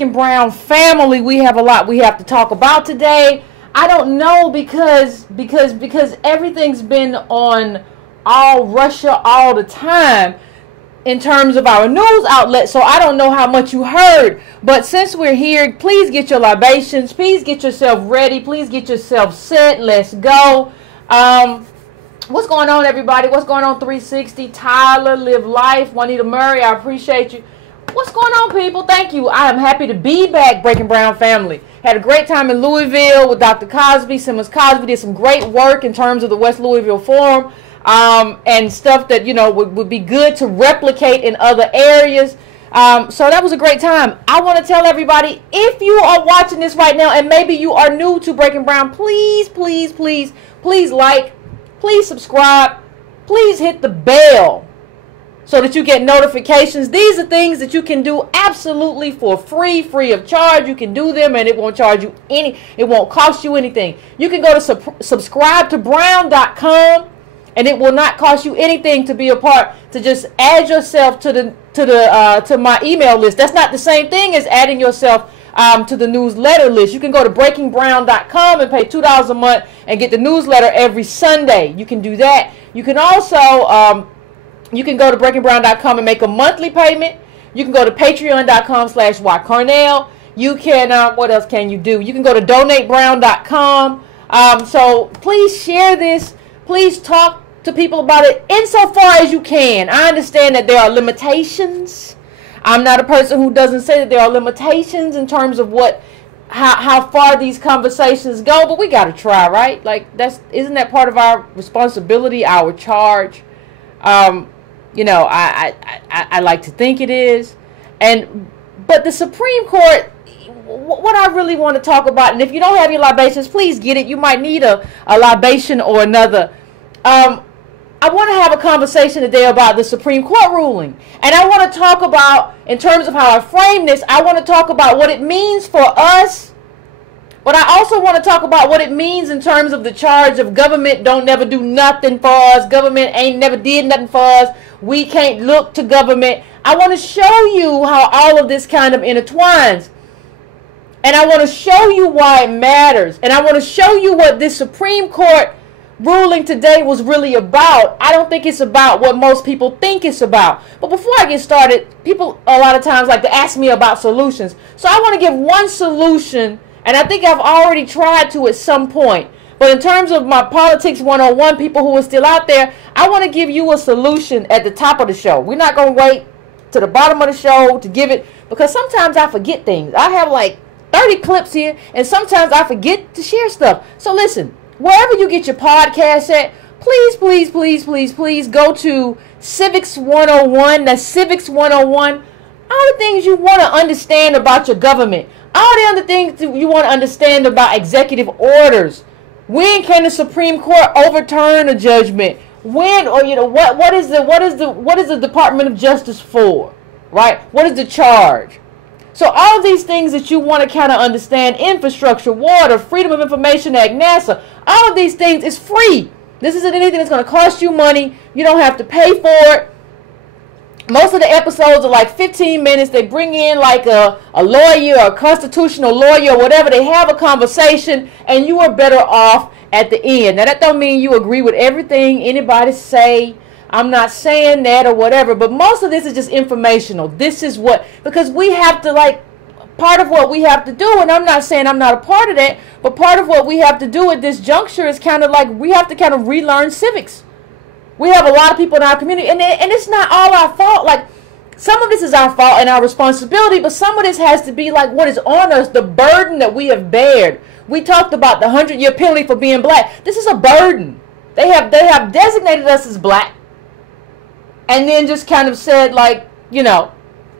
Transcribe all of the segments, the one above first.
Breaking Brown family, we have a lot we have to talk about today. I don't know because everything's been on all Russia all the time in terms of our news outlet, so I don't know how much you heard. But since we're here, please get your libations, please get yourself ready, please get yourself set. Let's go. What's going on, everybody? What's going on, 360? Tyler, Live Life, Juanita Murray, I appreciate you. What's going on, people? Thank you. I am happy to be back, Breaking Brown family. Had a great time in Louisville with Dr. Cosby. Simmons Cosby did some great work in terms of the West Louisville Forum and stuff that, you know, would be good to replicate in other areas. So that was a great time. I want to tell everybody, if you are watching this right now and maybe you are new to Breaking Brown, please, please, please, please like, please subscribe, please hit the bell so that you get notifications. These are things that you can do absolutely for free of charge. You can do them and it won't charge you it won't cost you anything. You can go to subscribetobrown.com and it will not cost you anything to be a part, to just add yourself to my email list. That's not the same thing as adding yourself to the newsletter list. You can go to breakingbrown.com and pay $2 a month and get the newsletter every Sunday. You can do that. You can also you can go to breakingbrown.com and make a monthly payment. You can go to patreon.com/ycornell. You can what else can you do? You can go to donatebrown.com. So please share this. Please talk to people about it insofar as you can. I understand that there are limitations. I'm not a person who doesn't say that there are limitations in terms of how far these conversations go, but we got to try, right? Like, isn't that part of our responsibility, our charge? You know, I like to think it is. But the Supreme Court, what I really want to talk about, and if you don't have your libations, please get it. You might need a libation or another. I want to have a conversation today about the Supreme Court ruling. And I want to talk about, in terms of how I frame this, I want to talk about what it means for us. But I also want to talk about what it means in terms of the charge of government don't never do nothing for us. Government ain't never did nothing for us. We can't look to government. I want to show you how all of this kind of intertwines. And I want to show you why it matters. And I want to show you what this Supreme Court ruling today was really about. I don't think it's about what most people think it's about. But before I get started, people a lot of times like to ask me about solutions. So I want to give one solution, and I think I've already tried to at some point. But in terms of my Politics 101, people who are still out there, I want to give you a solution at the top of the show. We're not going to wait to the bottom of the show to give it, because sometimes I forget things. I have like 30 clips here, and sometimes I forget to share stuff. So listen, wherever you get your podcast at, please, please, please, please, please go to Civics 101. That's Civics 101. All the things you want to understand about your government. All the other things you want to understand about executive orders. When can the Supreme Court overturn a judgment? When, or you know, what is the Department of Justice for? Right? What is the charge? So all of these things that you want to kind of understand, infrastructure, water, Freedom of Information Act, NASA, all of these things is free. This isn't anything that's going to cost you money. You don't have to pay for it. Most of the episodes are like 15 minutes. They bring in like a lawyer or a constitutional lawyer or whatever. They have a conversation and you are better off at the end. Now that don't mean you agree with everything anybody say. I'm not saying that or whatever, but most of this is just informational. This is what, because we have to, like, part of what we have to do, and I'm not saying I'm not a part of that, but part of what we have to do at this juncture is kind of like we have to kind of relearn civics. We have a lot of people in our community, and it's not all our fault. Like, some of this is our fault and our responsibility, but some of this has to be like what is on us, the burden that we have bared. We talked about the 100-year penalty for being black. This is a burden. They have designated us as black. And then just kind of said, like, you know,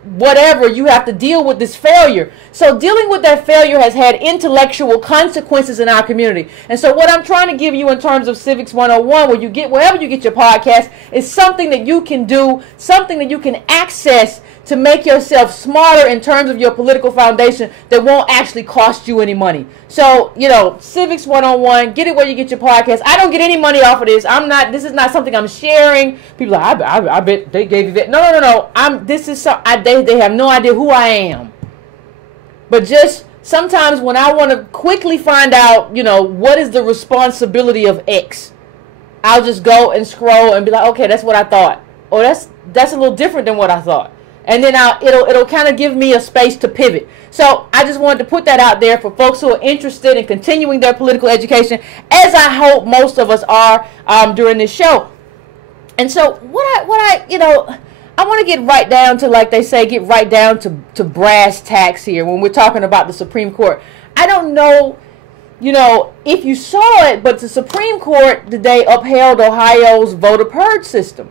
whatever, you have to deal with this failure. So dealing with that failure has had intellectual consequences in our community. And so what I'm trying to give you in terms of Civics 101, wherever you get your podcast, is something that you can do, something that you can access to make yourself smarter in terms of your political foundation that won't actually cost you any money. So, you know, Civics 101, get it where you get your podcast. I don't get any money off of this. This is not something I'm sharing. People are like, I bet they gave you that. No. They have no idea who I am. But just sometimes when I want to quickly find out, you know, what is the responsibility of X, I'll just go and scroll and be like, okay, that's what I thought. Or that's a little different than what I thought. And then it'll kind of give me a space to pivot. So I just wanted to put that out there for folks who are interested in continuing their political education, as I hope most of us are during this show. And so I want to get right down to, like they say, get right down to brass tacks here when we're talking about the Supreme Court. I don't know, you know, if you saw it, but the Supreme Court today upheld Ohio's voter purge system,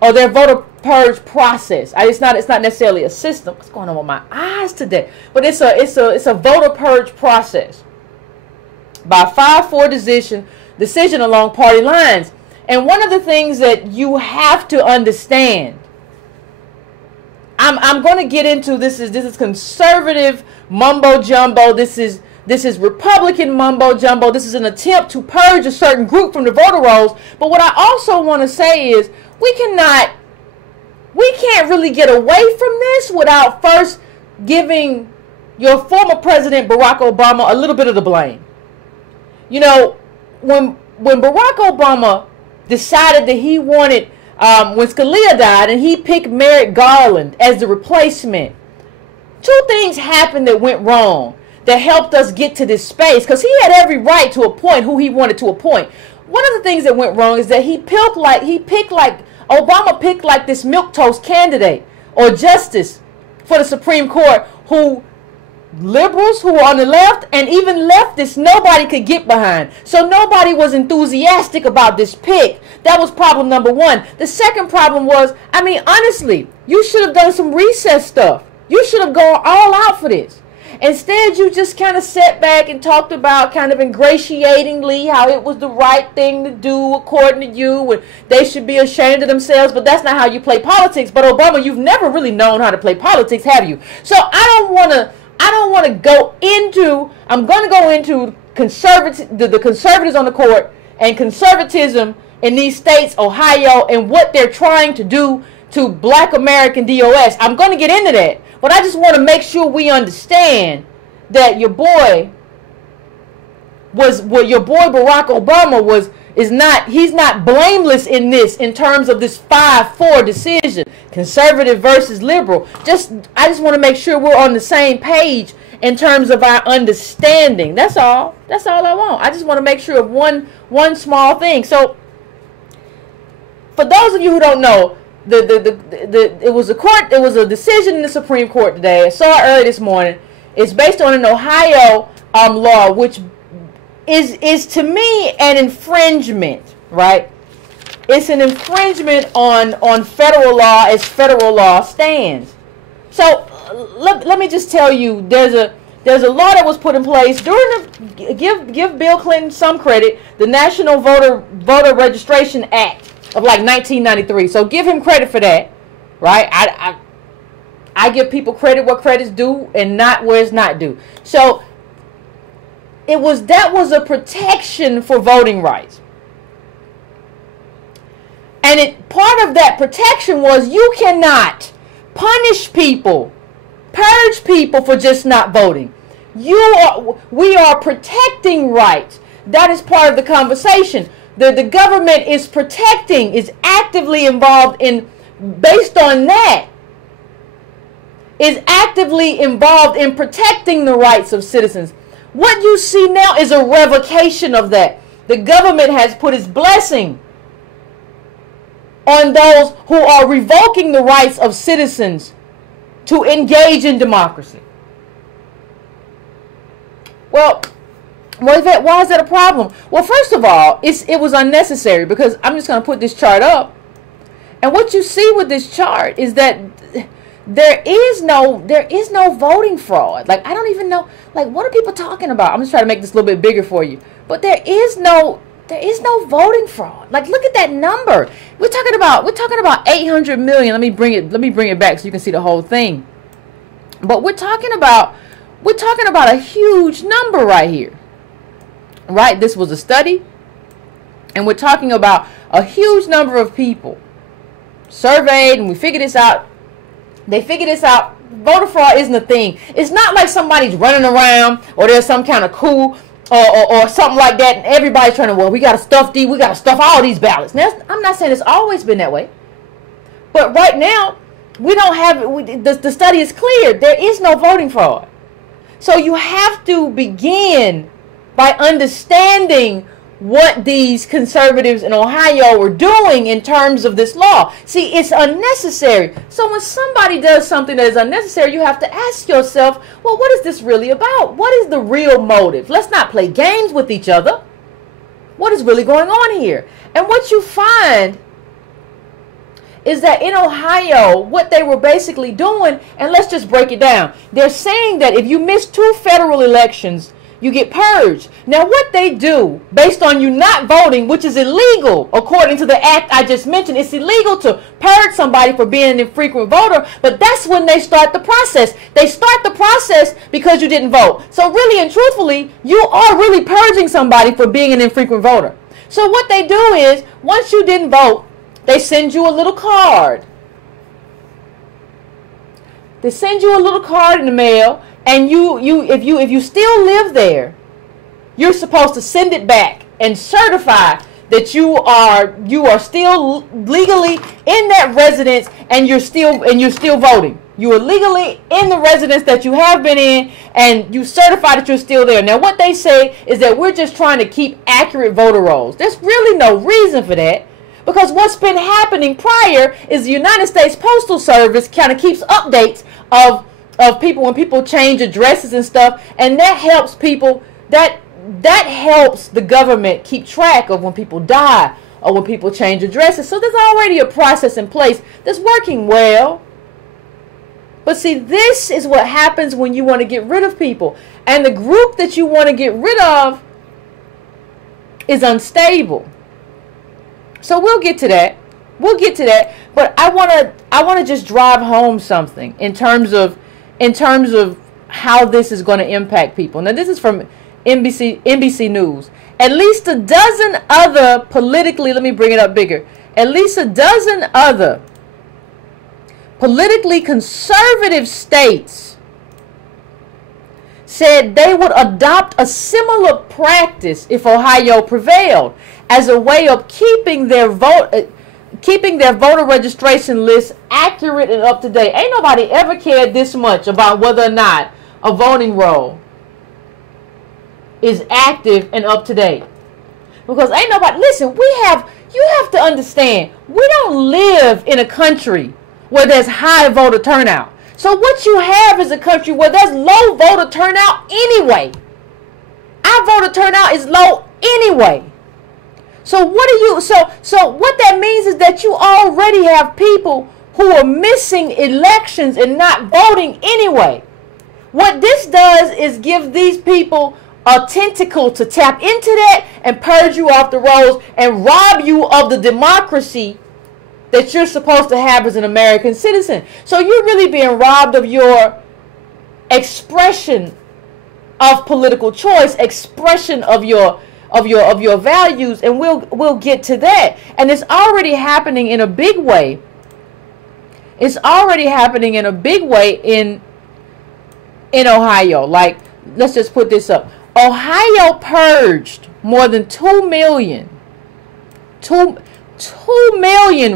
or their voter purge process. It's not necessarily a system. What's going on with my eyes today? But it's a voter purge process by a 5-4 decision along party lines. And one of the things that you have to understand, I'm going to get into this is conservative mumbo jumbo. This is Republican mumbo jumbo. This is an attempt to purge a certain group from the voter rolls. But what I also want to say is we can't really get away from this without first giving your former president Barack Obama a little bit of the blame. You know, when Barack Obama decided that he wanted, when Scalia died and he picked Merrick Garland as the replacement, two things happened that went wrong that helped us get to this space, because he had every right to appoint who he wanted to appoint. One of the things that went wrong is that Obama picked like this milquetoast candidate or justice for the Supreme Court who liberals who were on the left and even leftists nobody could get behind. So nobody was enthusiastic about this pick. That was problem number one. The second problem was, I mean, honestly, you should have done some recess stuff. You should have gone all out for this. Instead, you just kind of sat back and talked about kind of ingratiatingly how it was the right thing to do according to you, and they should be ashamed of themselves, but that's not how you play politics. But Obama, you've never really known how to play politics, have you? So I'm going to go into the conservatives on the court and conservatism in these states, Ohio, and what they're trying to do to Black American DOS. I'm going to get into that. But I just want to make sure we understand that your boy Barack Obama he's not blameless in this, in terms of this 5-4 decision, conservative versus liberal. I just want to make sure we're on the same page in terms of our understanding. That's all I want. I just want to make sure of one small thing. So for those of you who don't know, it was a decision in the Supreme Court today. I saw it early this morning. It's based on an Ohio law, which is to me an infringement, right? It's an infringement on federal law as federal law stands. So let me just tell you, there's a law that was put in place during give Bill Clinton some credit, the National Voter Registration Act of like 1993. So give him credit for that, right? I give people credit where credit's due and not where it's not due. So that was a protection for voting rights. And part of that protection was you cannot punish people, purge people for just not voting. We are protecting rights. That is part of the conversation. The government is actively involved in, based on that, is actively involved in protecting the rights of citizens. What you see now is a revocation of that. The government has put its blessing on those who are revoking the rights of citizens to engage in democracy. Well, Yvette, why is that a problem? Well, first of all, it was unnecessary, because I'm just going to put this chart up. And what you see with this chart is that there is no voting fraud. Like, I don't even know, like, what are people talking about? I'm just trying to make this a little bit bigger for you. But there is no voting fraud. Like, look at that number. We're talking about 800 million. Let me bring it back so you can see the whole thing. But we're talking about a huge number right here. Right? This was a study, and we're talking about a huge number of people surveyed, and we figured this out. They figured this out voter fraud isn't a thing. It's not like somebody's running around or there's some kind of coup or something like that, and everybody's trying to, well, we got to stuff all these ballots. Now, I'm not saying it's always been that way, but right now we don't have the study is clear. There is no voting fraud. So you have to begin by understanding what these conservatives in Ohio are doing in terms of this law. See, it's unnecessary. So when somebody does something that is unnecessary, you have to ask yourself, well, what is this really about? What is the real motive? Let's not play games with each other. What is really going on here? And what you find is that in Ohio, what they were basically doing, and let's just break it down. They're saying that if you miss 2 federal elections, you get purged. Now, what they do, based on you not voting, which is illegal, according to the act I just mentioned, it's illegal to purge somebody for being an infrequent voter, but that's when they start the process. They start the process because you didn't vote. So really and truthfully, you are really purging somebody for being an infrequent voter. So what they do is, once you didn't vote, they send you a little card. They send you a little card in the mail, and if you still live there, you're supposed to send it back and certify that you are still legally in that residence, and you're still voting. You are legally in the residence that you have been in, and you certify that you're still there. Now, what they say is that we're just trying to keep accurate voter rolls. There's really no reason for that. Because what's been happening prior is the United States Postal Service kind of keeps updates of people when people change addresses and stuff, and that helps people, that helps the government keep track of when people die or when people change addresses. So there's already a process in place that's working well. But see, this is what happens when you want to get rid of people. And the group that you want to get rid of is unstable. So we'll get to that. We'll get to that. But I want to just drive home something in terms of how this is going to impact people. Now, this is from NBC News. At least a dozen other politically, let me bring it up bigger. At least a dozen other politically conservative states said they would adopt a similar practice if Ohio prevailed, as a way of keeping their voter registration list accurate and up to date. Ain't nobody ever cared this much about whether or not a voting roll is active and up to date. Because ain't nobody, listen, you have to understand, we don't live in a country where there's high voter turnout. So what you have is a country where there's low voter turnout anyway. Our voter turnout is low anyway. So what that means is that you already have people who are missing elections and not voting anyway. What this does is give these people a tentacle to tap into that and purge you off the rolls and rob you of the democracy that you're supposed to have as an American citizen. So you're really being robbed of your expression of political choice, expression of your values, and we'll get to that. And it's already happening in a big way. It's already happening in a big way in Ohio. Like, let's just put this up. Ohio purged more than 2 million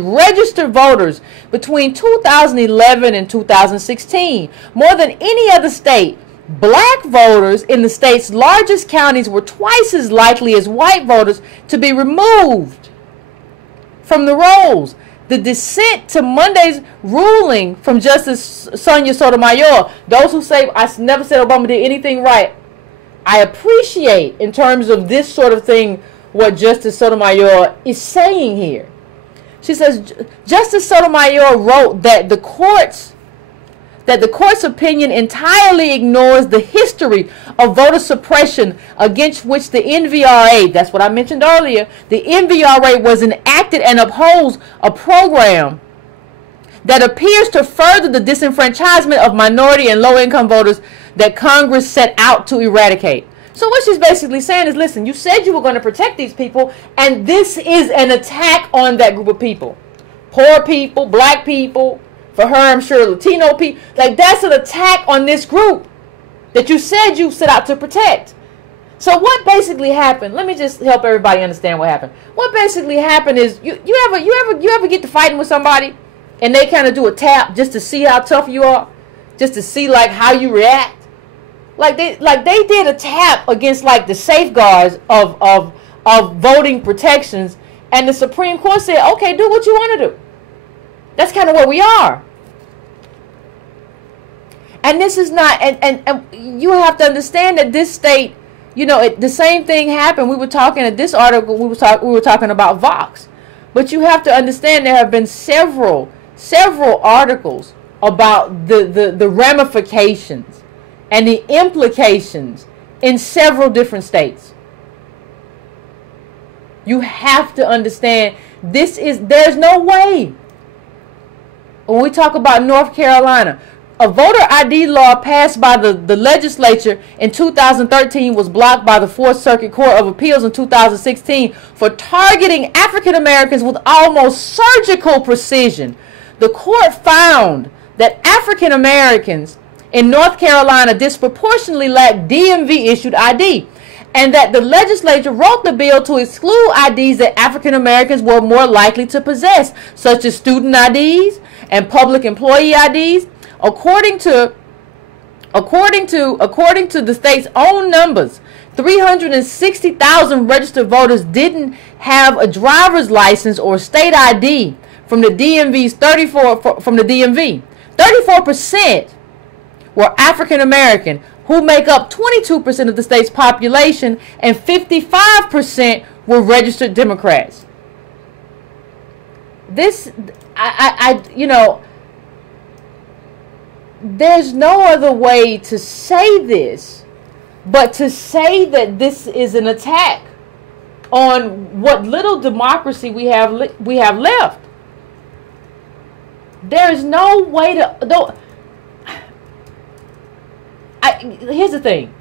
registered voters between 2011 and 2016. More than any other state. Black voters in the state's largest counties were twice as likely as white voters to be removed from the rolls. The dissent to Monday's ruling from Justice Sonia Sotomayor, those who say, I never said Obama did anything right, I appreciate in terms of this sort of thing what Justice Sotomayor is saying here. She says, Justice Sotomayor wrote that the court's opinion entirely ignores the history of voter suppression against which the NVRA, that's what I mentioned earlier, the NVRA was enacted and upholds a program that appears to further the disenfranchisement of minority and low-income voters that Congress set out to eradicate. So what she's basically saying is, listen, you said you were going to protect these people, and this is an attack on that group of people. Poor people, black people, For her, I'm sure Latino people. Like, that's an attack on this group that you said you set out to protect. So what basically happened? Let me just help everybody understand what happened. What basically happened is you ever get to fighting with somebody and they kind of do a tap just to see how tough you are, just to see like how you react. Like they did a tap against like the safeguards of voting protections, and the Supreme Court said, okay, do what you want to do. That's kind of where we are. And this is not, and you have to understand that this state, you know, the same thing happened. We were talking at this article, we were talking about Vox. But you have to understand there have been several articles about the ramifications and the implications in several different states. You have to understand there's no way. When we talk about North Carolina, a voter ID law passed by the legislature in 2013 was blocked by the 4th Circuit Court of Appeals in 2016 for targeting African Americans with almost surgical precision. The court found that African Americans in North Carolina disproportionately lacked DMV-issued ID, and that the legislature wrote the bill to exclude IDs that African Americans were more likely to possess, such as student IDs and public employee IDs. According to the state's own numbers, 360,000 registered voters didn't have a driver's license or state ID from the DMV's 34% were African American, who make up 22% of the state's population, and 55% were registered Democrats. You know, there's no other way to say this but to say that this is an attack on what little democracy we have left. There is no way to. Here's the thing.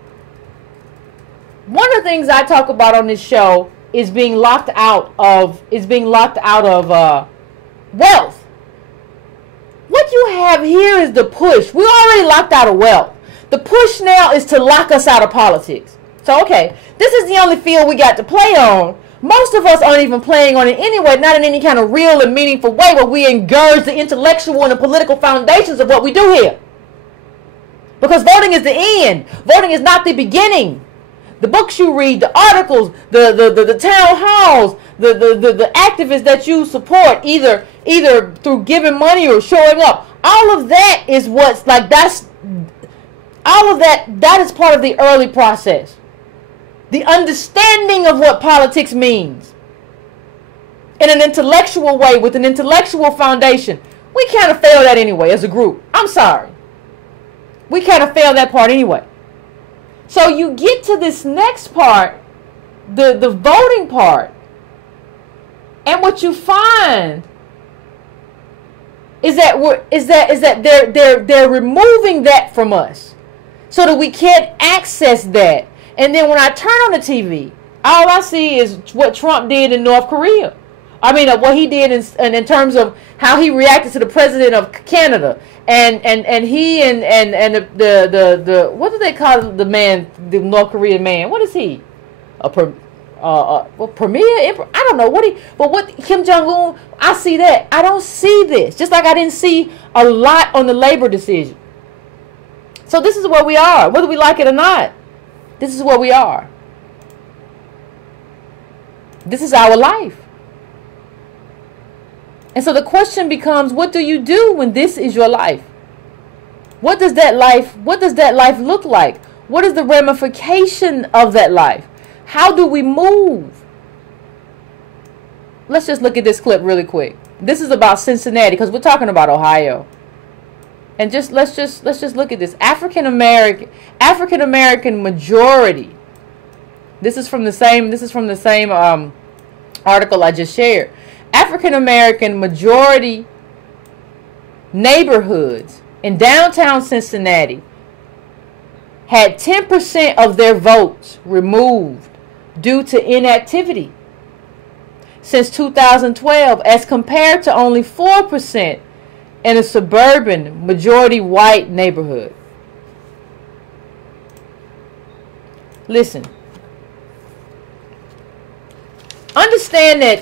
One of the things I talk about on this show is being locked out of wealth. What you have here is the push. We're already locked out of wealth. The push now is to lock us out of politics. So, okay, this is the only field we got to play on. Most of us aren't even playing on it anyway, not in any kind of real and meaningful way, but we engage the intellectual and the political foundations of what we do here. Because voting is the end. Voting is not the beginning. The books you read, the articles, the town halls, the activists that you support, either through giving money or showing up, all of that is what's like, that is part of the early process. The understanding of what politics means in an intellectual way, with an intellectual foundation. We kind of failed that anyway as a group. I'm sorry. We kind of failed that part anyway. So you get to this next part, the voting part, and what you find is that they're removing that from us, so that we can't access that. And then when I turn on the TV, all I see is what Trump did in North Korea. I mean, what he did in terms of how he reacted to the president of Canada, and he and the what do they call the man, the North Korean man? What is he? Premier? I don't know what Kim Jong-un. I see that. I don't see this. Just like I didn't see a lot on the labor decision. So this is where we are, whether we like it or not. This is where we are. This is our life. And so the question becomes, what do you do when this is your life? What does that life look like? What is the ramification of that life? How do we move? Let's just look at this clip really quick. This is about Cincinnati, because we're talking about Ohio. And let's just look at this. African American majority. This is from the same article I just shared. African American majority neighborhoods in downtown Cincinnati had 10% of their votes removed due to inactivity since 2012, as compared to only 4% in a suburban, majority white neighborhood. Listen. Understand that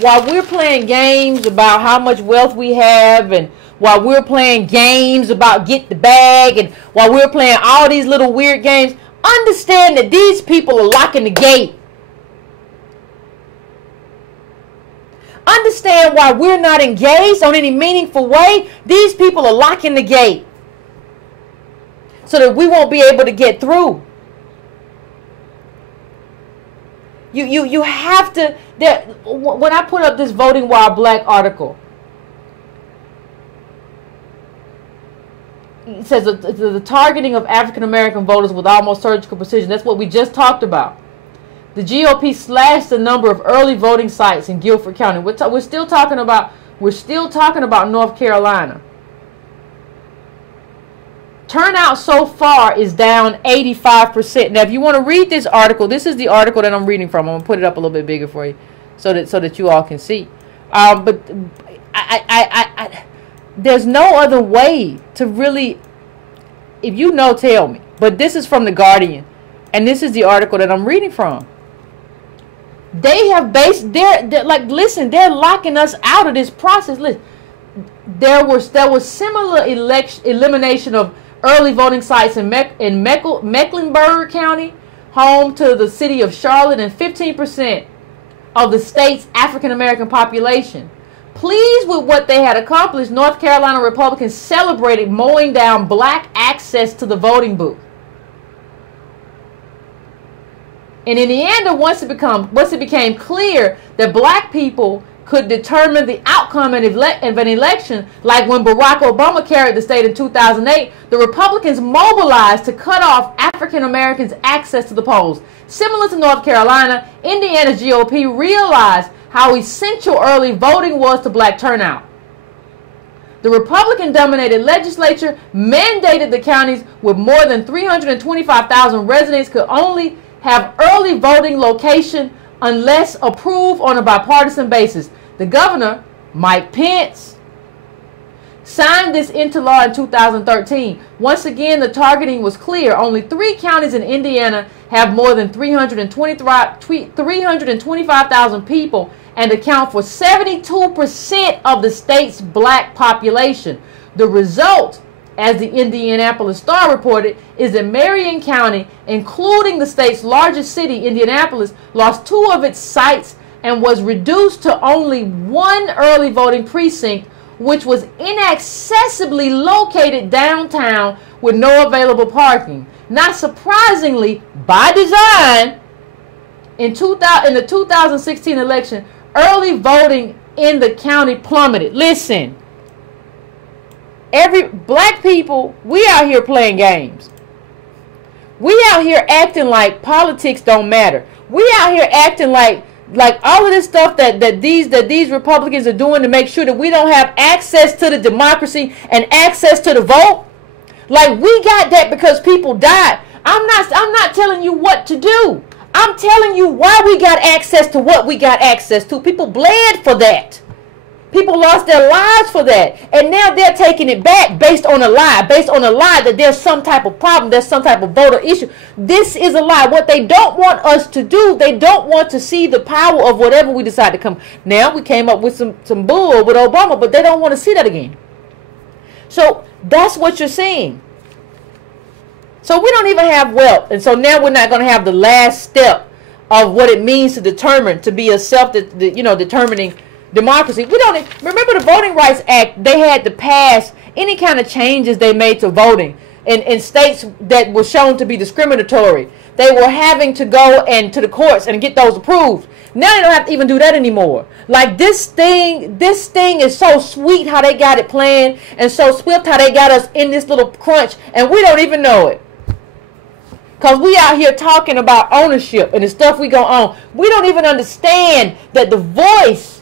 while we're playing games about how much wealth we have, and while we're playing games about get the bag, and while we're playing all these little weird games, understand that these people are locking the gate. Understand why we're not engaged on any meaningful way. These people are locking the gate so that we won't be able to get through. You have to. When I put up this Voting While Black article, it says the targeting of African American voters with almost surgical precision. That's what we just talked about. The GOP slashed the number of early voting sites in Guilford County. We're still talking about North Carolina. Turnout so far is down 85%. Now, if you want to read this article, this is the article that I'm reading from. I'm going to put it up a little bit bigger for you so that you all can see. But there's no other way to really, if you know, tell me. But this is from The Guardian, and this is the article that I'm reading from. They have they're like, listen, they're locking us out of this process. Listen, there was similar elimination of early voting sites in Mecklenburg County, home to the city of Charlotte, and 15% of the state's African American population. Pleased with what they had accomplished, North Carolina Republicans celebrated mowing down black access to the voting booth. And in the end, once it became clear that black people could determine the outcome of an election, like when Barack Obama carried the state in 2008, the Republicans mobilized to cut off African Americans' access to the polls. Similar to North Carolina, Indiana's GOP realized how essential early voting was to black turnout. The Republican-dominated legislature mandated the counties with more than 325,000 residents could only have early voting location unless approved on a bipartisan basis. The governor, Mike Pence, signed this into law in 2013. Once again, the targeting was clear. Only 3 counties in Indiana have more than 325,000 people and account for 72% of the state's black population. The result, as the Indianapolis Star reported, is that Marion County, including the state's largest city, Indianapolis, lost 2 of its sites and was reduced to only 1 early voting precinct, which was inaccessibly located downtown with no available parking. Not surprisingly, by design, in the 2016 election, early voting in the county plummeted. Listen. Black people, we out here playing games. We out here acting like politics don't matter. We out here acting like all of this stuff that these Republicans are doing to make sure that we don't have access to the democracy and access to the vote. Like, we got that because people died. I'm not telling you what to do. I'm telling you why we got access to what we got access to. People bled for that. People lost their lives for that. And now they're taking it back based on a lie that there's some type of problem, there's some type of voter issue. This is a lie. What they don't want us to do, they don't want to see the power of whatever we decide to come. Now we came up with some bull with Obama, but they don't want to see that again. So that's what you're seeing. So we don't even have wealth. And so now we're not going to have the last step of what it means to determine, to be a determining democracy. We don't remember the Voting Rights Act. They had to pass any kind of changes they made to voting in states that were shown to be discriminatory. They were having to go to the courts and get those approved. Now they don't have to even do that anymore. Like, this thing is so sweet how they got it planned, and so swift how they got us in this little crunch, and we don't even know it. Because we out here talking about ownership and the stuff we go on. We don't even understand that the voice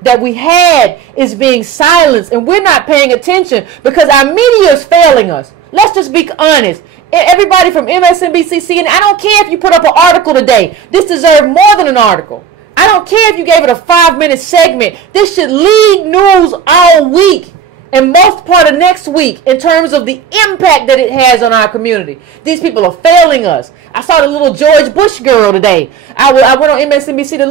that we had is being silenced, and we're not paying attention because our media is failing us. Let's just be honest. Everybody from MSNBC, CNN, I don't care if you put up an article today. This deserves more than an article. I don't care if you gave it a 5-minute segment. This should lead news all week and most part of next week in terms of the impact that it has on our community. These people are failing us. I saw the little George Bush girl today. I went on MSNBC, the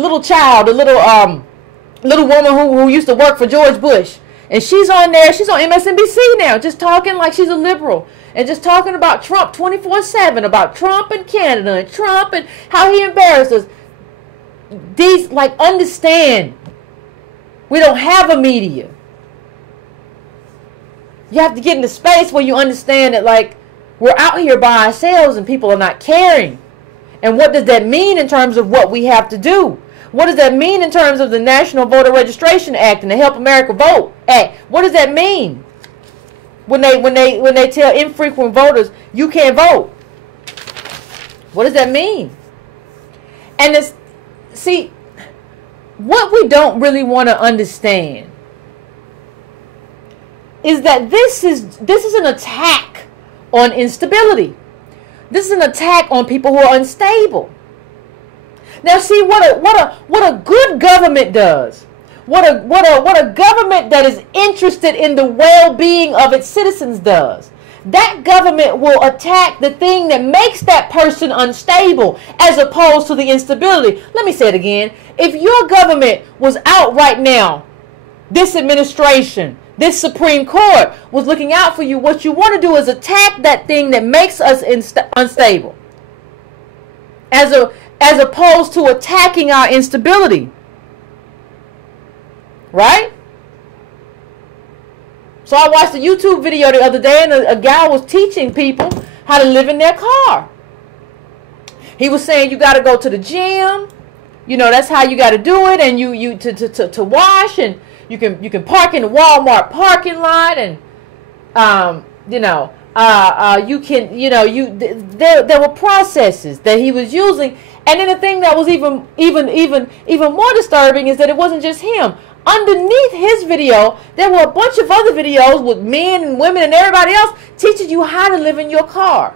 little child, the little woman who used to work for George Bush. And she's on there. She's on MSNBC now, just talking like she's a liberal. And just talking about Trump 24/7, about Trump and Canada and Trump and how he embarrassed us. These, like, understand, we don't have a media. You have to get into space where you understand that, like, we're out here by ourselves and people are not caring. And what does that mean in terms of what we have to do? What does that mean in terms of the National Voter Registration Act and the Help America Vote Act? What does that mean when they tell infrequent voters you can't vote? What does that mean? And it's, see, what we don't really want to understand is that this is an attack on instability. This is an attack on people who are unstable. Now, see what a good government does. What a government that is interested in the well-being of its citizens does. That government will attack the thing that makes that person unstable as opposed to the instability. Let me say it again. If your government was out right now, this administration, this Supreme Court was looking out for you, what you want to do is attack that thing that makes us unstable as opposed to attacking our instability. Right? So I watched a YouTube video the other day, and a guy was teaching people how to live in their car. He was saying you got to go to the gym. You know, that's how you got to do it, and you to wash, and you can park in the Walmart parking lot, and there were processes that he was using. And then the thing that was even more disturbing is that it wasn't just him. Underneath his video, there were a bunch of other videos with men and women and everybody else teaching you how to live in your car.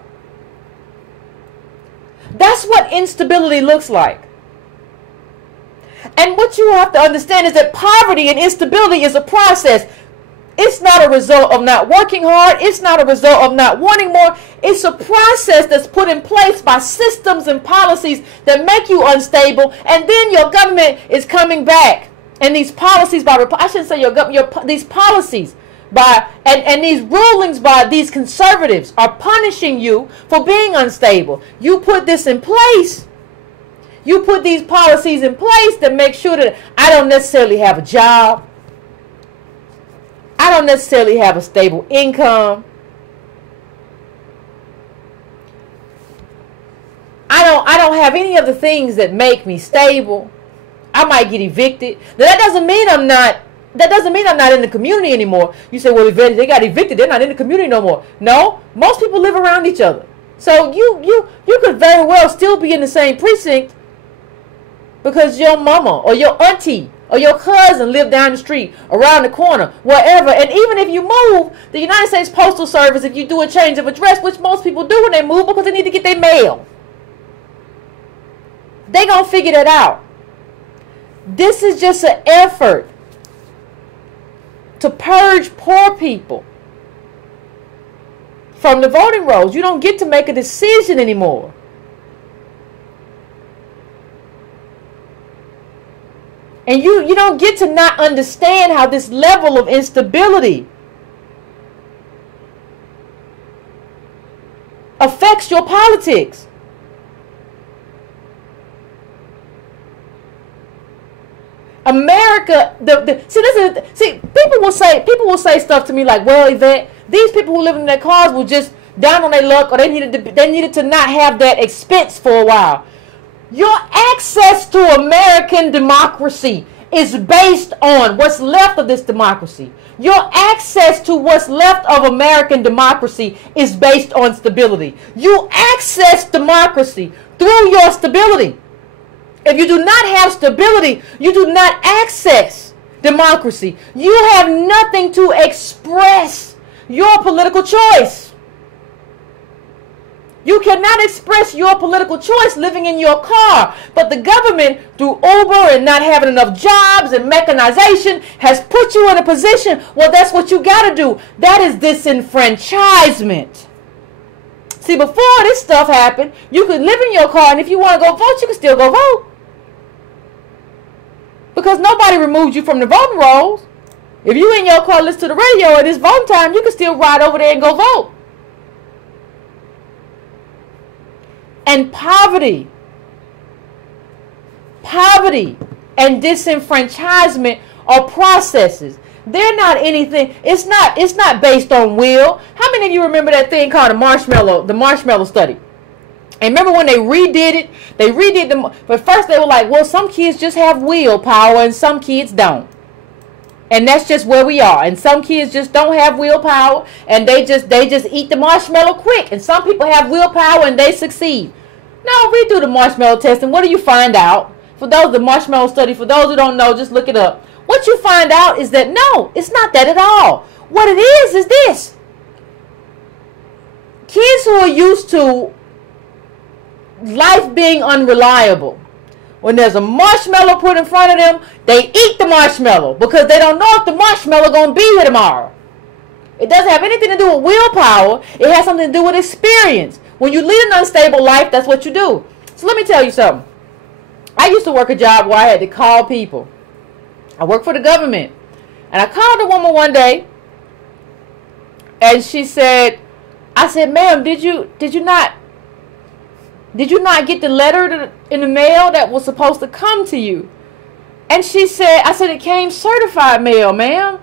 That's what instability looks like. And what you have to understand is that poverty and instability is a process. It's not a result of not working hard. It's not a result of not wanting more. It's a process that's put in place by systems and policies that make you unstable. And then your government is coming back. And these policies these policies and these rulings by these conservatives are punishing you for being unstable. You put this in place. You put these policies in place that make sure that I don't necessarily have a job. I don't necessarily have a stable income. I don't have any of the things that make me stable. I might get evicted. Now, that doesn't mean I'm not in the community anymore. You say, well, Yvette, they got evicted, they're not in the community no more. No, most people live around each other. So you could very well still be in the same precinct because your mama or your auntie or your cousin live down the street, around the corner, wherever. And even if you move, the United States Postal Service, if you do a change of address, which most people do when they move because they need to get their mail, they gonna figure that out. This is just an effort to purge poor people from the voting rolls. You don't get to make a decision anymore. And you don't get to not understand how this level of instability affects your politics. America, people will say stuff to me like, well, Yvette, these people who live in their cars were just down on their luck, or they needed to not have that expense for a while. Your access to American democracy is based on what's left of this democracy. Your access to what's left of American democracy is based on stability. You access democracy through your stability. If you do not have stability, you do not access democracy. You have nothing to express your political choice. You cannot express your political choice living in your car. But the government, through Uber and not having enough jobs and mechanization, has put you in a position where that's what you got to do. That is disenfranchisement. See, before this stuff happened, you could live in your car, and if you want to go vote, you can still go vote. Because nobody removed you from the voting rolls. If you in your car, listen to the radio, and it's voting time, you can still ride over there and go vote. And poverty and disenfranchisement are processes. They're not anything. It's not based on will. How many of you remember that thing called the Marshmallow study? And remember when they redid it? They redid them. But first they were like, well, some kids just have willpower and some kids don't. And that's just where we are. And some kids just don't have willpower and they just eat the marshmallow quick. And some people have willpower and they succeed. Now, redo the marshmallow test, and what do you find out? For those, the marshmallow study, for those who don't know, just look it up. What you find out is that, no, it's not that at all. What it is this. Kids who are used to life being unreliable, when there's a marshmallow put in front of them, they eat the marshmallow because they don't know if the marshmallow going to be here tomorrow. It doesn't have anything to do with willpower. It has something to do with experience. When you lead an unstable life, that's what you do. So let me tell you something. I used to work a job where I had to call people. I worked for the government. And I called a woman one day. And she said, I said, ma'am, did you not get the letter in the mail that was supposed to come to you? And she said, I said, it came certified mail, ma'am.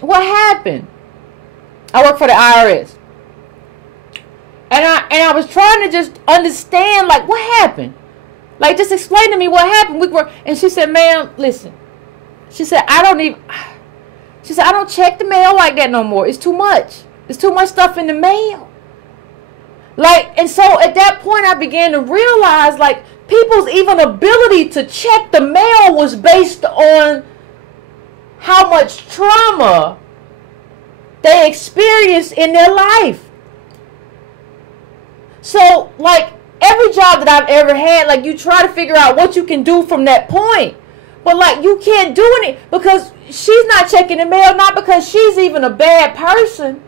What happened? I work for the IRS. And I was trying to just understand, like, what happened? Like, just explain to me what happened. And she said, ma'am, listen. She said, I don't check the mail like that no more. It's too much. There's too much stuff in the mail. Like, and so at that point, I began to realize, like, people's even ability to check the mail was based on how much trauma they experienced in their life. So, like, every job that I've ever had, like, you try to figure out what you can do from that point. But, like, you can't do it because she's not checking the mail, not because she's even a bad person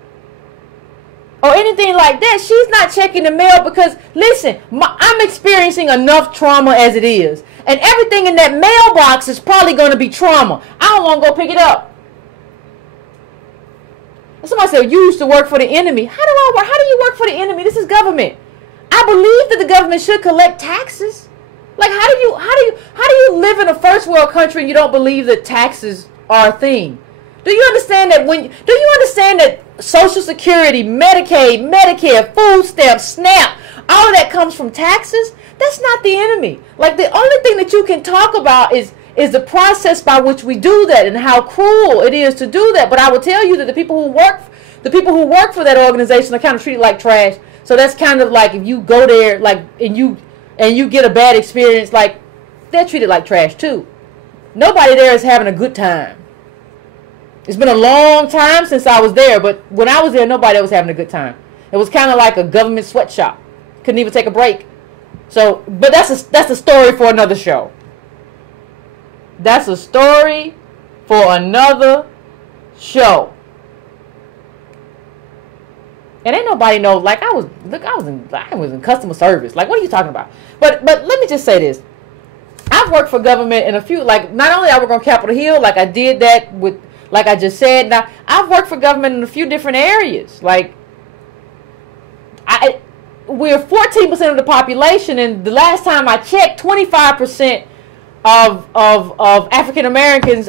or anything like that. She's not checking the mail because, listen, I'm experiencing enough trauma as it is. And everything in that mailbox is probably going to be trauma. I don't want to go pick it up. Somebody said, you used to work for the enemy. How do you work for the enemy? This is government. I believe that the government should collect taxes. Like, how do you live in a first world country and you don't believe that taxes are a thing? Do you understand that Social Security, Medicaid, Medicare, food stamps, SNAP, all of that comes from taxes? That's not the enemy. Like, the only thing that you can talk about is the process by which we do that and how cruel it is to do that. But I will tell you that the people who work for that organization are kind of treated like trash. So that's kind of like, if you go there, like, and you get a bad experience, like, they're treated like trash too. Nobody there is having a good time. It's been a long time since I was there, but when I was there, nobody was having a good time. It was kind of like a government sweatshop. Couldn't even take a break. So, but that's a story for another show. That's a story for another show. And ain't nobody know, like, I was in customer service. Like, what are you talking about? But let me just say this. I've worked for government in a few, like, not only I work on Capitol Hill, like I did that with, like I just said, now I've worked for government in a few different areas. Like, we're 14% of the population, and the last time I checked, 25% of African Americans,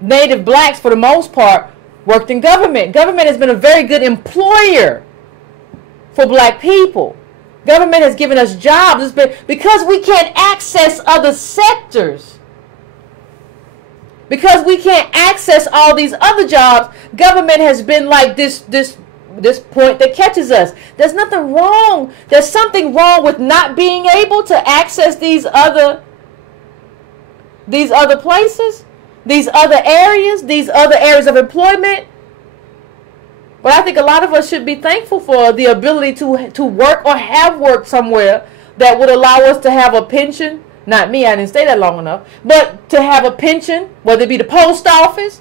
native blacks for the most part, worked in government. Government has been a very good employer for black people. Government has given us jobs. It's been, because we can't access other sectors. Because we can't access all these other jobs, government has been like this point that catches us. There's nothing wrong. There's something wrong with not being able to access these other places, these other areas of employment. But I think a lot of us should be thankful for the ability to work or have worked somewhere that would allow us to have a pension. Not me, I didn't stay that long enough. But to have a pension, whether it be the post office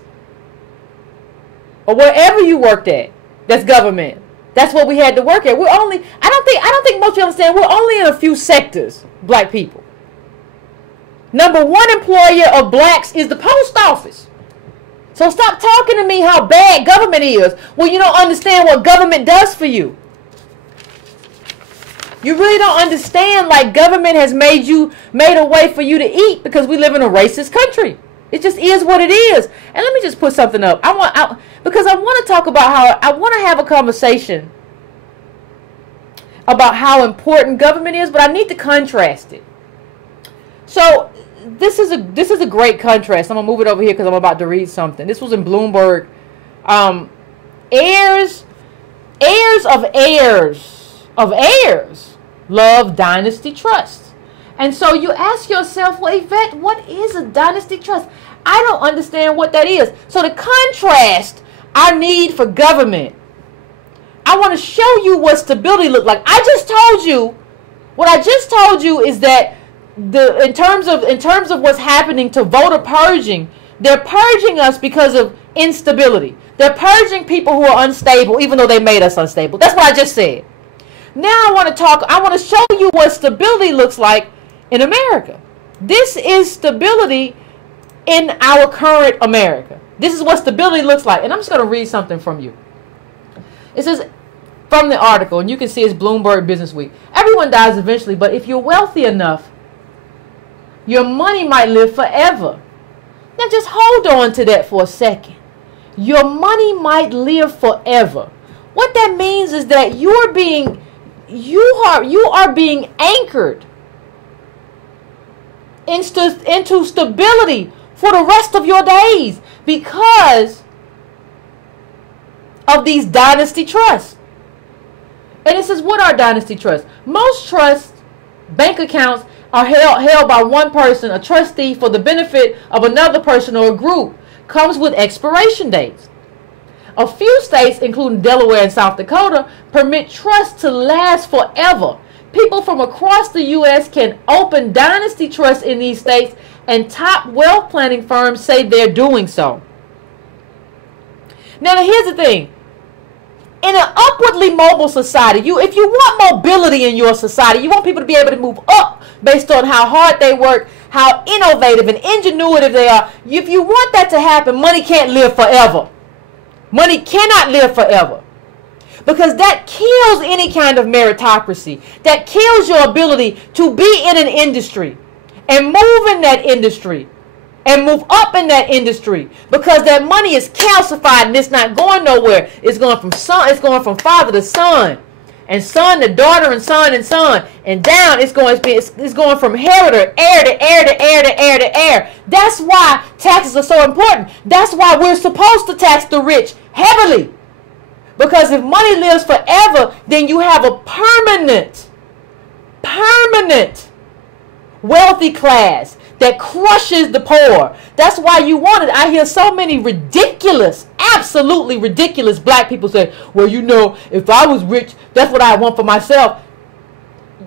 or wherever you worked at, that's government. That's what we had to work at. We're only, I don't think most people understand, we're only in a few sectors, black people. Number one employer of blacks is the post office. So stop talking to me how bad government is when you don't understand what government does for you. You really don't understand, like, government has made a way for you to eat because we live in a racist country. It just is what it is. And let me just put something up. Because I want to talk about how I want to have a conversation about how important government is, but I need to contrast it. So this is a great contrast. I'm gonna move it over here because I'm about to read something. This was in Bloomberg. Heirs of heirs love Dynasty Trust. And so you ask yourself, well, Yvette, what is a Dynasty Trust? I don't understand what that is. So to contrast our need for government, I want to show you what stability looks like. What I just told you is that in terms of what's happening to voter purging, they're purging us because of instability. They're purging people who are unstable, even though they made us unstable. That's what I just said. Now I want to show you what stability looks like in America. This is stability in our current America. This is what stability looks like. And I'm just going to read something from you. It says, from the article, and you can see it's Bloomberg Business Week. Everyone dies eventually, but if you're wealthy enough, your money might live forever. Now just hold on to that for a second. Your money might live forever. What that means is that you are being anchored into stability for the rest of your days because of these dynasty trusts. And it says, what are dynasty trusts? Most trusts, bank accounts, are held by one person, a trustee, for the benefit of another person or a group. Comes with expiration dates. A few states, including Delaware and South Dakota, permit trusts to last forever. People from across the U.S. can open dynasty trusts in these states, and top wealth planning firms say they're doing so. Now, here's the thing. In an upwardly mobile society, if you want mobility in your society, you want people to be able to move up based on how hard they work, how innovative and ingenuitive they are. If you want that to happen, money can't live forever. Money cannot live forever. Because that kills any kind of meritocracy. That kills your ability to be in an industry and move in that industry and move up in that industry, because that money is calcified and it's not going nowhere. It's going from father to son, and son to daughter, and son and down. It's going from heir to heir to heir to heir to heir to heir. That's why taxes are so important. That's why we're supposed to tax the rich heavily, because if money lives forever, then you have a permanent wealthy class that crushes the poor. That's why you want it. I hear so many ridiculous, absolutely ridiculous black people say, well, if I was rich, that's what I want for myself.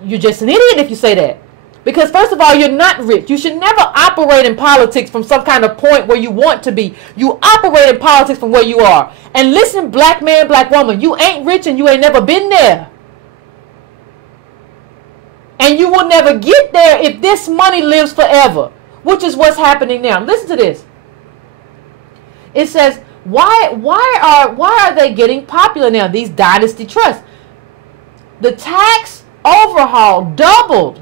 You're just an idiot if you say that. Because first of all, you're not rich. You should never operate in politics from some kind of point where you want to be. You operate in politics from where you are. And listen, black man, black woman, you ain't rich and you ain't never been there. And you will never get there if this money lives forever, which is what's happening now. Listen to this. It says, why are they getting popular now, these dynasty trusts? The tax overhaul doubled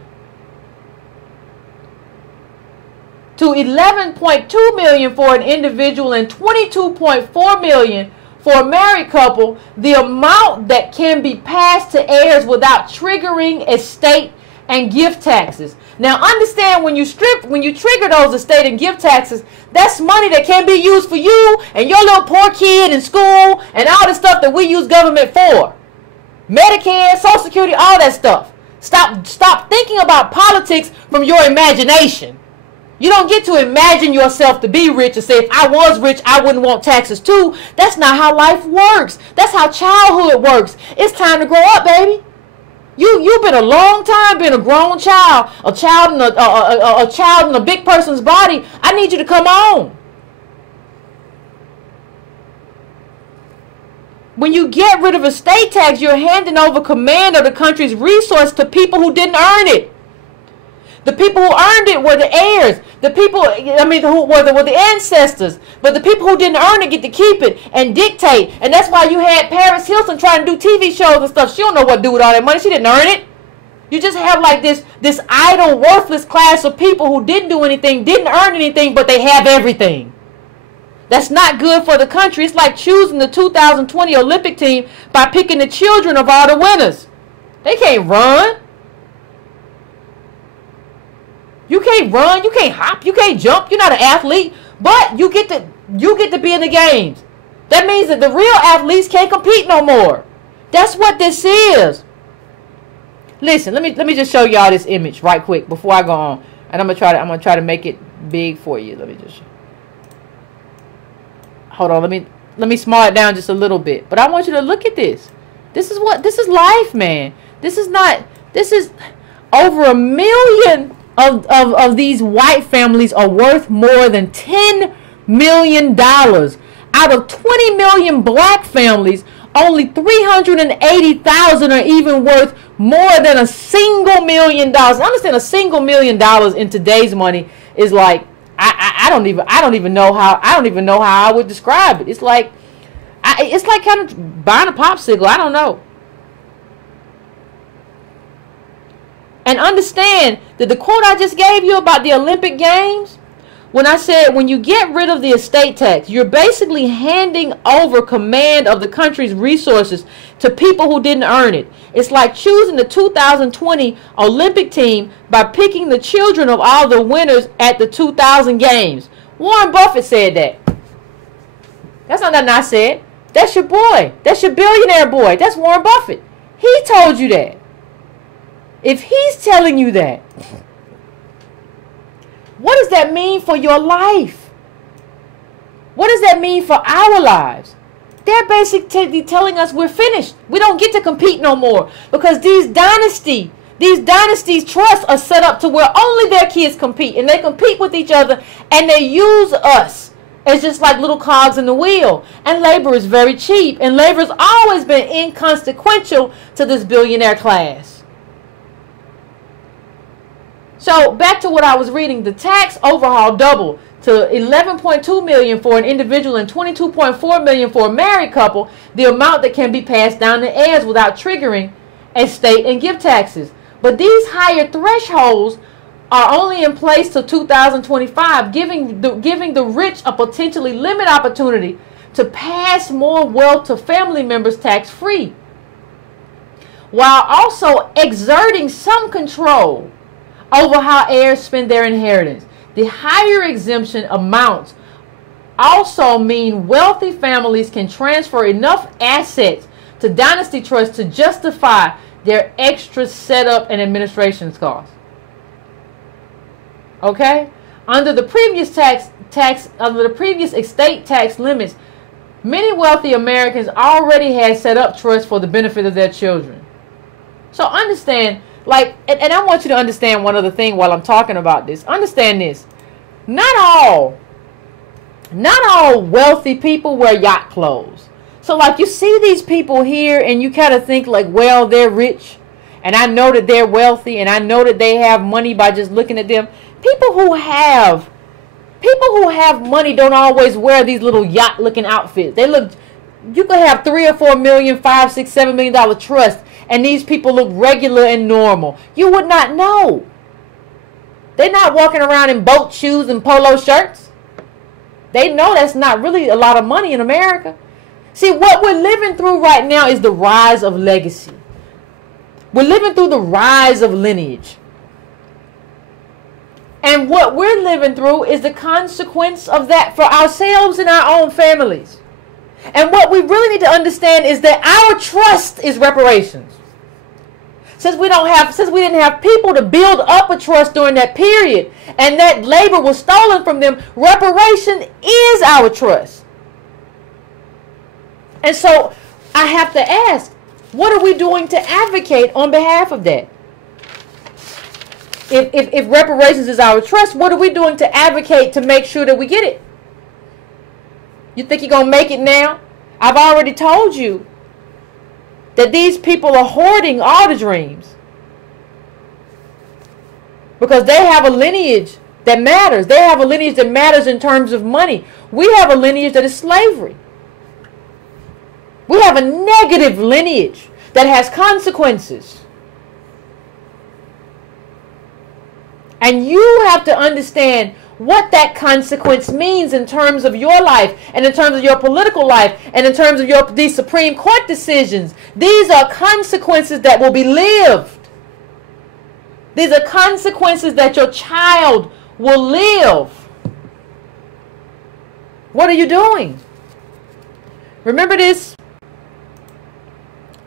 to $11.2 million for an individual and $22.4 million for a married couple, the amount that can be passed to heirs without triggering estate and gift taxes. Now understand, when you trigger those estate and gift taxes, that's money that can be used for you and your little poor kid in school and all the stuff that we use government for. Medicare, Social Security, all that stuff. Stop thinking about politics from your imagination. You don't get to imagine yourself to be rich and say, if I was rich, I wouldn't want taxes too. That's not how life works. That's how childhood works. It's time to grow up, baby. You've been a long time being a grown child, a child in a big person's body. I need you to come on. When you get rid of estate tax, you're handing over command of the country's resource to people who didn't earn it. The people who earned it were the heirs. The people, who were the ancestors. But the people who didn't earn it get to keep it and dictate. And that's why you had Paris Hilton trying to do TV shows and stuff. She don't know what to do with all that money. She didn't earn it. You just have like this idle, worthless class of people who didn't do anything, didn't earn anything, but they have everything. That's not good for the country. It's like choosing the 2020 Olympic team by picking the children of all the winners. They can't run. You can't run, you can't hop, you can't jump, you're not an athlete, but you get to be in the games. That means that the real athletes can't compete no more. That's what this is. Listen, let me just show y'all this image right quick before I go on. And I'm gonna try to make it big for you. Let me just hold on, let me small it down just a little bit. But I want you to look at this. This is life, man. This is over 1 million of these white families are worth more than $10 million. Out of 20 million black families, only 380,000 are even worth more than a single $1 million. Understand, a single $1 million in today's money is like, I don't even know how I would describe it. It's like kind of buying a popsicle. I don't know. And understand that the quote I just gave you about the Olympic Games, when I said when you get rid of the estate tax, you're basically handing over command of the country's resources to people who didn't earn it. It's like choosing the 2020 Olympic team by picking the children of all the winners at the 2000 Games. Warren Buffett said that. That's not nothing I said. That's your boy. That's your billionaire boy. That's Warren Buffett. He told you that. If he's telling you that, what does that mean for your life? What does that mean for our lives? They're basically telling us we're finished. We don't get to compete no more because these dynasties trusts are set up to where only their kids compete, and they compete with each other, and they use us as just like little cogs in the wheel. And labor is very cheap, and labor has always been inconsequential to this billionaire class. So back to what I was reading, the tax overhaul doubled to $11.2 million for an individual and $22.4 million for a married couple, the amount that can be passed down to heirs without triggering estate and gift taxes. But these higher thresholds are only in place till 2025, giving the rich a potentially limited opportunity to pass more wealth to family members tax-free, while also exerting some control over how heirs spend their inheritance. The higher exemption amounts also mean wealthy families can transfer enough assets to Dynasty Trust to justify their extra setup and administration costs. Okay? Under the previous previous estate tax limits, many wealthy Americans already had set up trusts for the benefit of their children. So understand, and I want you to understand one other thing while I'm talking about this. Understand this. Not all wealthy people wear yacht clothes. So like you see these people here and you kind of think like, well, they're rich. And I know that they're wealthy and I know that they have money by just looking at them. People who have money don't always wear these little yacht looking outfits. You could have 3 or 4 million, 5, 6, $7 million trust, and these people look regular and normal. You would not know. They're not walking around in boat shoes and polo shirts. They know that's not really a lot of money in America. See, what we're living through right now is the rise of legacy. We're living through the rise of lineage. And what we're living through is the consequence of that for ourselves and our own families. And what we really need to understand is that our trust is reparations. since we didn't have people to build up a trust during that period, and that labor was stolen from them, reparation is our trust. And so I have to ask, what are we doing to advocate on behalf of that? If reparations is our trust, what are we doing to advocate to make sure that we get it? You think you're going to make it now? I've already told you that these people are hoarding all the dreams because they have a lineage that matters. They have a lineage that matters in terms of money. We have a lineage that is slavery. We have a negative lineage that has consequences. And you have to understand what that consequence means in terms of your life and in terms of your political life and in terms of these Supreme Court decisions. These are consequences that will be lived. These are consequences that your child will live. What are you doing? Remember this?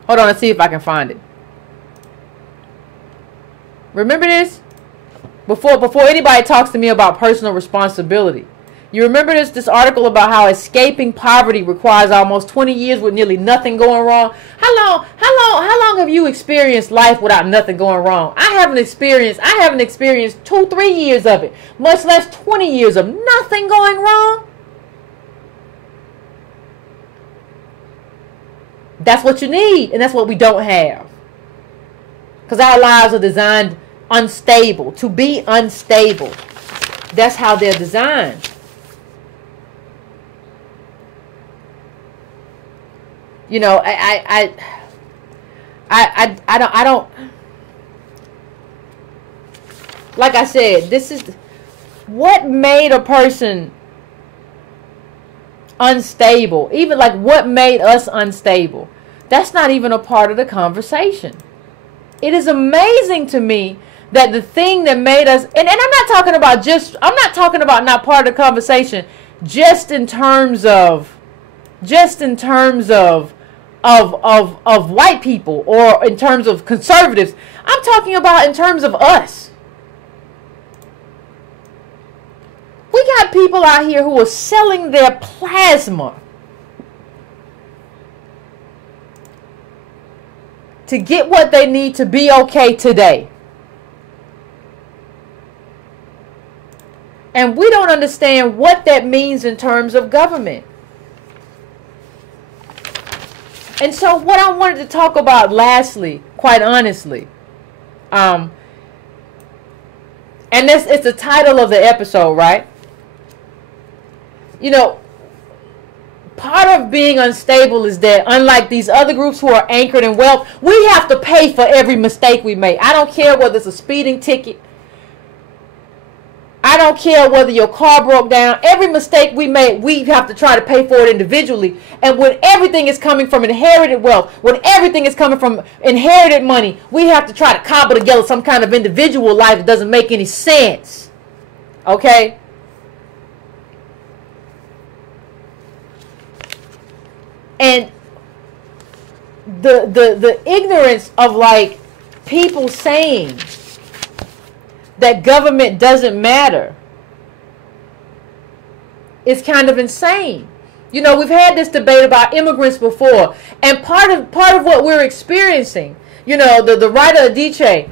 Hold on, let's see if I can find it. Remember this? Before anybody talks to me about personal responsibility. You remember this article about how escaping poverty requires almost 20 years with nearly nothing going wrong? How long have you experienced life without nothing going wrong? I haven't experienced 2-3 years of it, much less 20 years of nothing going wrong. That's what you need, and that's what we don't have. Because our lives are designed unstable, to be unstable. That's how they're designed. You know, I don't like I said, this is what made a person unstable. Even like what made us unstable. That's not even a part of the conversation. It is amazing to me that the thing that made us, and I'm not talking about not part of the conversation, just in terms of white people or in terms of conservatives. I'm talking about in terms of us. We got people out here who are selling their plasma to get what they need to be okay today. And we don't understand what that means in terms of government. And so what I wanted to talk about lastly, quite honestly, and it's the title of the episode, right? You know, part of being unstable is that unlike these other groups who are anchored in wealth, we have to pay for every mistake we make. I don't care whether it's a speeding ticket. I don't care whether your car broke down. Every mistake we make, we have to try to pay for it individually. And when everything is coming from inherited wealth, when everything is coming from inherited money, we have to try to cobble together some kind of individual life that doesn't make any sense. Okay? And the ignorance of like people saying that government doesn't matter is kind of insane. You know, we've had this debate about immigrants before, and part of what we're experiencing, you know, the writer Adichie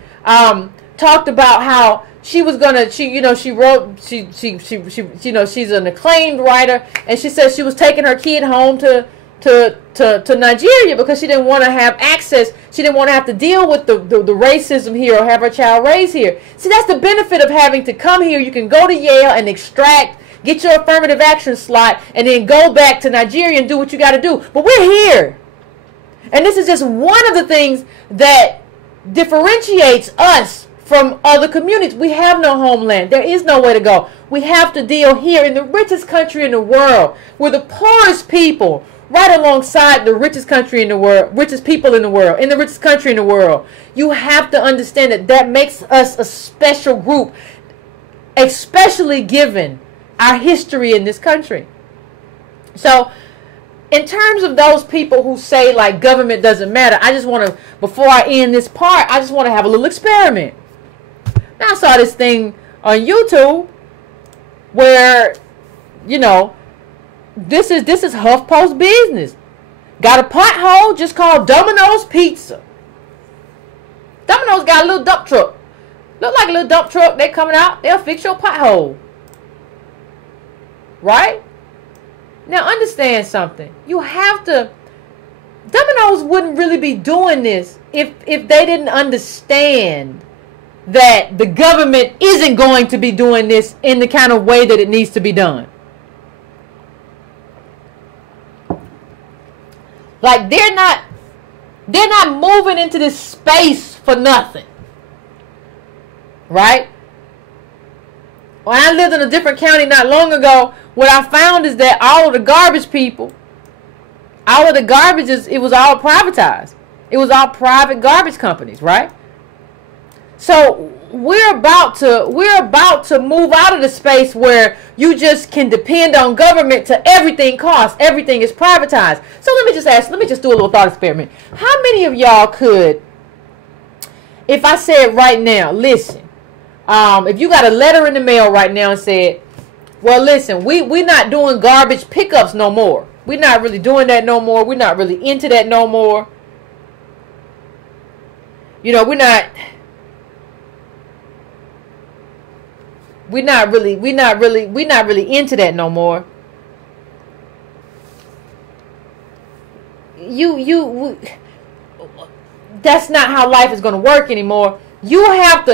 talked about how she was gonna, she's an acclaimed writer, and she said she was taking her kid home to Nigeria because she didn't want to have access. She didn't want to have to deal with the racism here or have her child raised here. See, that's the benefit of having to come here. You can go to Yale and extract, get your affirmative action slot, and then go back to Nigeria and do what you got to do. But we're here. And this is just one of the things that differentiates us from other communities. We have no homeland. There is no way to go. We have to deal here in the richest country in the world. We're the poorest people, right alongside the richest country in the world, richest people in the world, in the richest country in the world. You have to understand that that makes us a special group, especially given our history in this country. So in terms of those people who say like government doesn't matter, I just want to, before I end this part, I just want to have a little experiment. Now I saw this thing on YouTube where, you know, this is HuffPost business. Got a pothole just called Domino's Pizza. Domino's got a little dump truck. Look like a little dump truck. They coming out. They'll fix your pothole. Right? Now understand something. You have to. Domino's wouldn't really be doing this if they didn't understand that the government isn't going to be doing this in the kind of way that it needs to be done. Like they're not moving into this space for nothing. Right? When I lived in a different county not long ago, what I found is that all of the garbage people, all of the garbages, it was all privatized. It was all private garbage companies, right? So we're about to move out of the space where you just can depend on government to everything costs. Everything is privatized. So let me just do a little thought experiment. How many of y'all could, if I said right now, listen, if you got a letter in the mail right now and said, well, listen, we're not doing garbage pickups no more. We're not really doing that no more. We're not really into that no more. You know, we're not really into that no more. That's not how life is going to work anymore. You're gonna have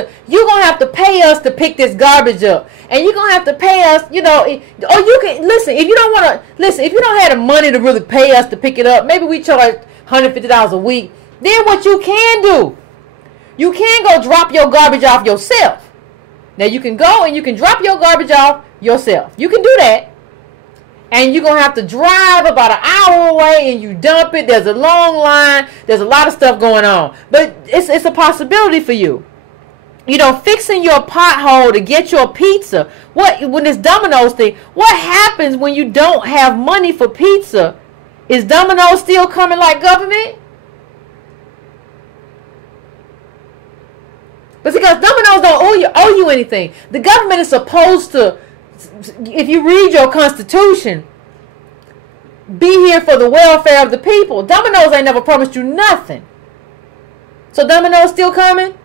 to pay us to pick this garbage up, and you're gonna have to pay us, you know, or you can listen. If you don't want to listen, if you don't have the money to really pay us to pick it up, maybe we charge $150 a week. Then what you can do, you can go drop your garbage off yourself. Now you can go and you can drop your garbage off yourself. You can do that. And you're going to have to drive about an hour away and you dump it. There's a long line. There's a lot of stuff going on. But it's a possibility for you. You know, fixing your pothole to get your pizza. When this Domino's thing, what happens when you don't have money for pizza? Is Domino's still coming like government? But because Domino's don't owe you anything. The government is supposed to, if you read your Constitution, be here for the welfare of the people. Domino's ain't never promised you nothing. So Domino's still coming?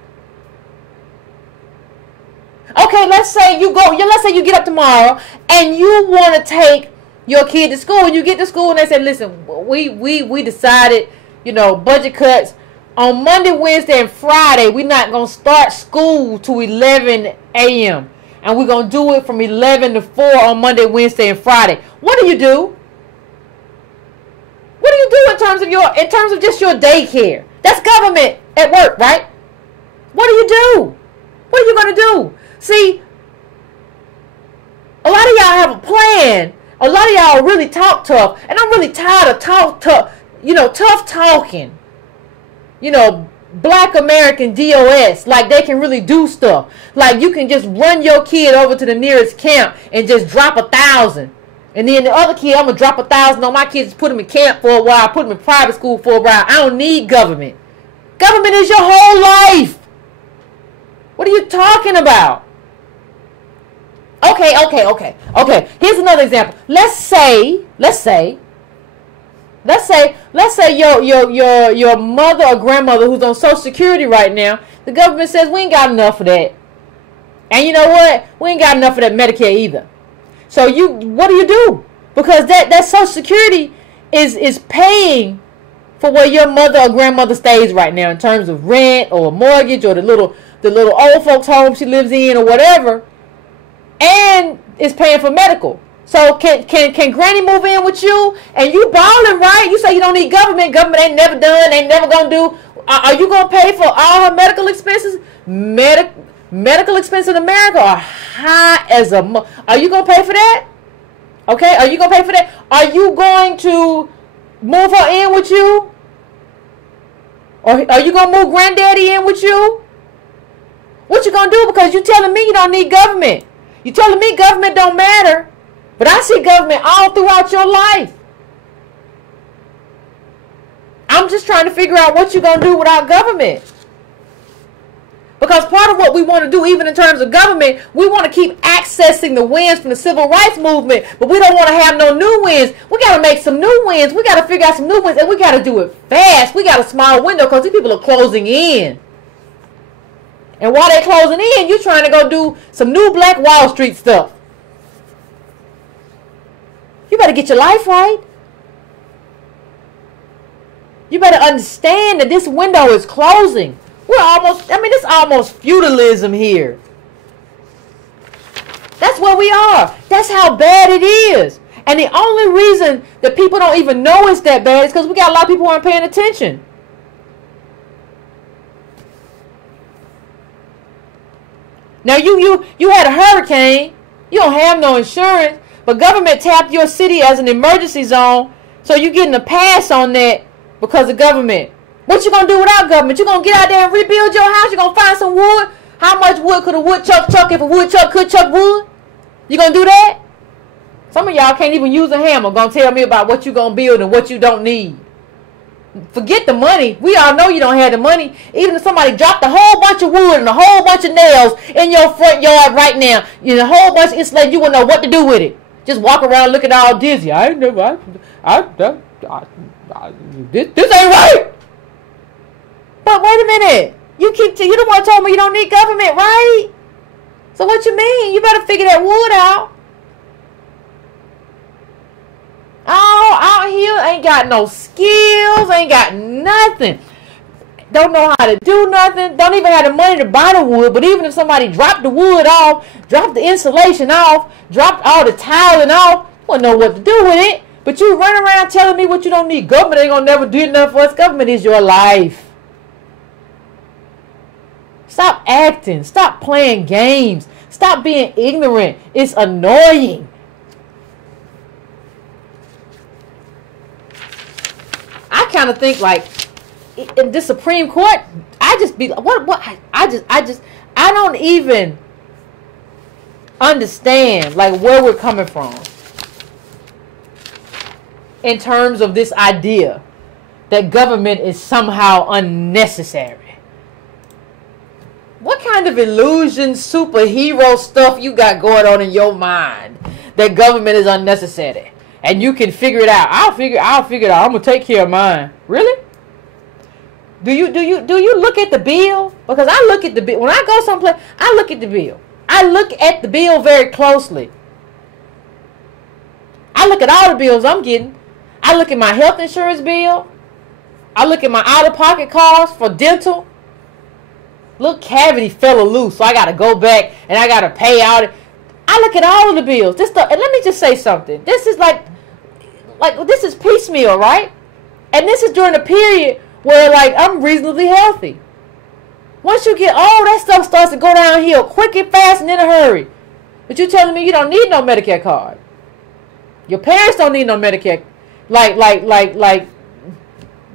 Okay, let's say you get up tomorrow and you want to take your kid to school, and you get to school and they say, listen, we decided, you know, budget cuts. On Monday, Wednesday, and Friday, we're not going to start school till 11 a.m. And we're going to do it from 11 to 4 on Monday, Wednesday, and Friday. What do you do? What do you do in terms of just your daycare? That's government at work, right? What do you do? What are you going to do? See, a lot of y'all have a plan. A lot of y'all really talk tough. And I'm really tired of tough talking. You know, Black American DOS, like they can really do stuff. Like you can just run your kid over to the nearest camp and just drop 1,000. And then the other kid, I'm going to drop 1,000 on my kids, put them in camp for a while, put them in private school for a while. I don't need government. Government is your whole life. What are you talking about? Okay. Here's another example. Let's say your mother or grandmother who's on Social Security right now, the government says we ain't got enough of that. And you know what? We ain't got enough of that Medicare either. So what do? Because that Social Security is paying for where your mother or grandmother stays right now in terms of rent or mortgage or the little old folks home she lives in or whatever, and it's paying for medical. So can Granny move in with you? And you balling, right? You say you don't need government. Government ain't never done, ain't never gonna do. Are you gonna pay for all her medical expenses? Medical expenses in America are high as a. Are you gonna pay for that? Okay, are you gonna pay for that? Are you going to move her in with you? Or are you gonna move granddaddy in with you? What you gonna do? Because you telling me you don't need government. You telling me government don't matter. But I see government all throughout your life. I'm just trying to figure out what you're going to do without government. Because part of what we want to do, even in terms of government, we want to keep accessing the wins from the civil rights movement, but we don't want to have no new wins. We got to make some new wins. We got to figure out some new wins, and we got to do it fast. We got a small window because these people are closing in. And while they're closing in, you're trying to go do some new Black Wall Street stuff. You better get your life right. You better understand that this window is closing. It's almost feudalism here. That's where we are. That's how bad it is. And the only reason that people don't even know it's that bad is because we got a lot of people who aren't paying attention. Now you had a hurricane. You don't have no insurance, but government tapped your city as an emergency zone, so you're getting a pass on that because of government. What you gonna do without government? You gonna get out there and rebuild your house? You gonna find some wood? How much wood could a woodchuck chuck if a woodchuck could chuck wood? You gonna do that? Some of y'all can't even use a hammer. Gonna tell me about what you gonna build and what you don't need. Forget the money. We all know you don't have the money. Even if somebody dropped a whole bunch of wood and a whole bunch of nails in your front yard right now, you know, a whole bunch of insulation, you wouldn't know what to do with it. Just walk around looking all dizzy. This ain't right. But wait a minute. You the one told me you don't need government, right? So what you mean? You better figure that wood out. Oh, out here ain't got no skills, ain't got nothing. Don't know how to do nothing. Don't even have the money to buy the wood. But even if somebody dropped the wood off, dropped the insulation off, dropped all the tiling off, you wouldn't know what to do with it. But you run around telling me what you don't need. Government ain't gonna never do nothing for us. Government is your life. Stop acting. Stop playing games. Stop being ignorant. It's annoying. I kind of think like in the Supreme Court, I just be I don't even understand like where we're coming from in terms of this idea that government is somehow unnecessary. What kind of illusion, superhero stuff you got going on in your mind that government is unnecessary and you can figure it out? I'll figure it out. I'm gonna take care of mine. Really? Do you look at the bill? Because I look at the bill when I go someplace. I look at the bill. I look at the bill very closely. I look at all the bills I'm getting. I look at my health insurance bill. I look at my out-of-pocket costs for dental. Little cavity fell loose, so I gotta go back and I gotta pay out. I look at all of the bills. And let me just say something. This is like this is piecemeal, right? And this is during a period where like I'm reasonably healthy. Once you get old, that stuff starts to go downhill quick and fast and in a hurry. But you're telling me you don't need no Medicare card. Your parents don't need no Medicare. Like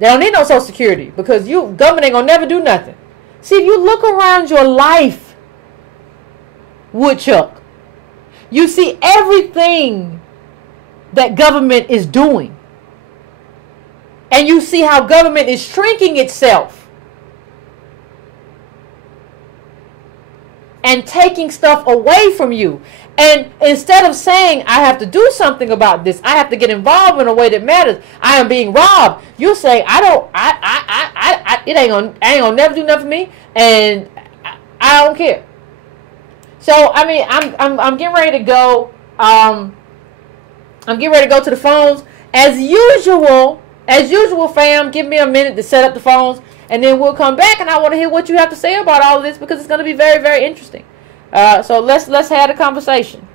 they don't need no Social Security because government ain't gonna never do nothing. See, if you look around your life, woodchuck, you see everything that government is doing. And you see how government is shrinking itself and taking stuff away from you. And instead of saying, I have to do something about this, I have to get involved in a way that matters, I am being robbed, you say, it ain't gonna never do nothing for me, and I don't care. So, I mean, I'm getting ready to go, I'm getting ready to go to the phones. As usual, fam, give me a minute to set up the phones, and then we'll come back, and I want to hear what you have to say about all of this, because it's going to be very, very interesting. So let's have a conversation.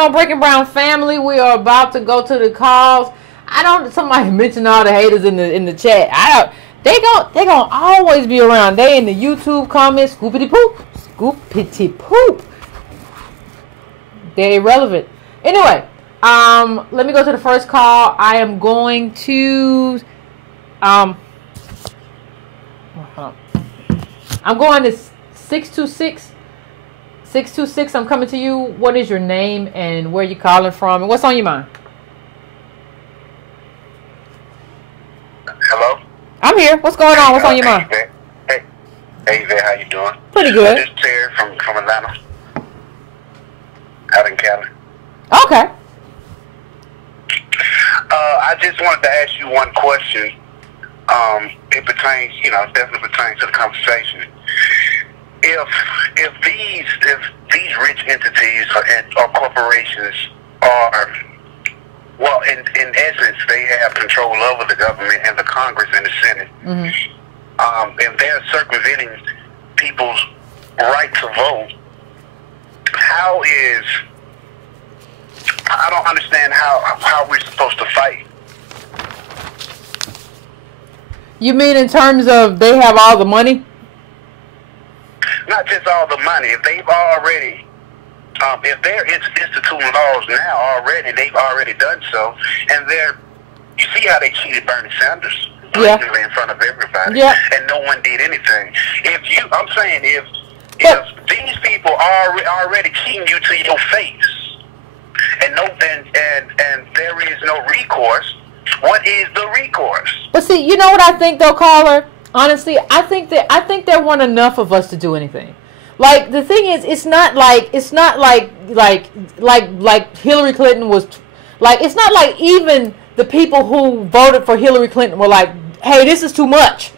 on, Breaking Brown family? We are about to go to the calls. Somebody mentioned all the haters in the chat. They gonna always be around. They in the YouTube comments, scoopity poop. They're irrelevant. Anyway, let me go to the first call. I am going to I'm going to 626. 626, I'm coming to you. What is your name and where you calling from and what's on your mind? Hello? I'm here. What's going on? What's on your mind? Hey, Yvette, how you doing? Pretty good. This is Terry from Atlanta. Out in Cali. Okay. I just wanted to ask you one question. It pertains, definitely pertains to the conversation. If these rich entities or corporations are, well, in essence, they have control over the government and the Congress and the Senate. If they're circumventing people's right to vote, I don't understand how we're supposed to fight. You mean in terms of they have all the money? Not just all the money. If they've already, if they're instituting laws now already, they've already done so, and you see how they cheated Bernie Sanders blatantly in front of everybody, and no one did anything. I'm saying if these people are already cheating you to your face, and there is no recourse, what is the recourse? But see, you know what I think though, caller? Honestly, I think there weren't enough of us to do anything. Like the thing is, it's not like Hillary Clinton was like, it's not like even the people who voted for Hillary Clinton were like, hey, this is too much.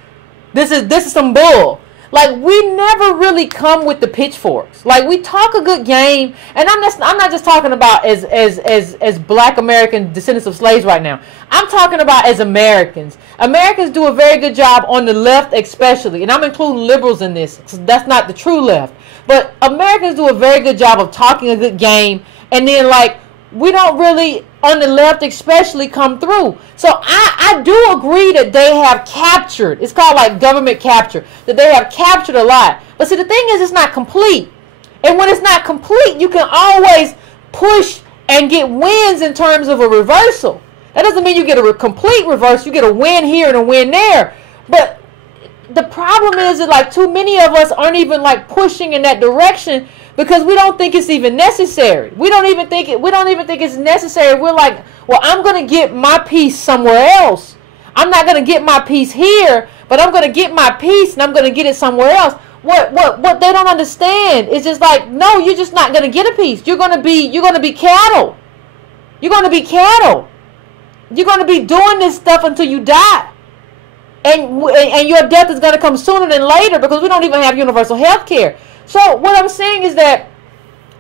This is some bull. Like, we never really come with the pitchforks. Like, we talk a good game, and I'm not just talking about as Black American descendants of slaves right now. I'm talking about as Americans. Americans do a very good job on the left, especially, and I'm including liberals in this. So that's not the true left, but Americans do a very good job of talking a good game, and then like we don't really on the left especially come through. So I do agree that they have captured, it's called like government capture, that they have captured a lot. But see, the thing is, it's not complete. And when it's not complete, you can always push and get wins in terms of a reversal. That doesn't mean you get a complete reversal. You get a win here and a win there. But the problem is that like too many of us aren't even like pushing in that direction, because we don't think it's even necessary. We don't even think it's necessary. We're like, well, I'm going to get my piece somewhere else. I'm not going to get my piece here, but I'm going to get my piece and I'm going to get it somewhere else. What they don't understand is just like, no, you're just not going to get a piece. You're going to be cattle. You're going to be cattle. You're going to be doing this stuff until you die. And your death is going to come sooner than later, because we don't even have universal health care. So what I'm saying is that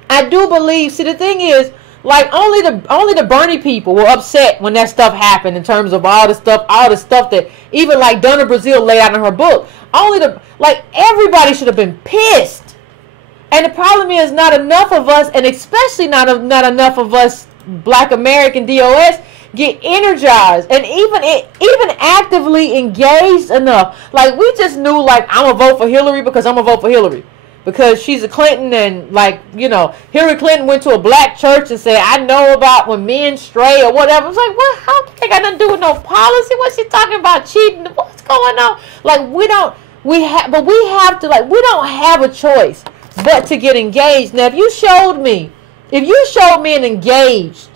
I do believe, see, the thing is, like only the Bernie people were upset when that stuff happened, in terms of all the stuff that even like Donna Brazile laid out in her book. Everybody should have been pissed. And the problem is, not enough of us, and especially not enough of us Black American DOS get energized and even actively engaged enough. Like, we just knew, like, I'm gonna vote for Hillary because I'm gonna vote for Hillary because she's a Clinton, and like, Hillary Clinton went to a black church and said, I know about when men stray or whatever. It's like, what? How can they got nothing to do with no policy? What's she talking about? Cheating? What's going on? Like, we don't have a choice but to get engaged. Now, if you showed me an engaged,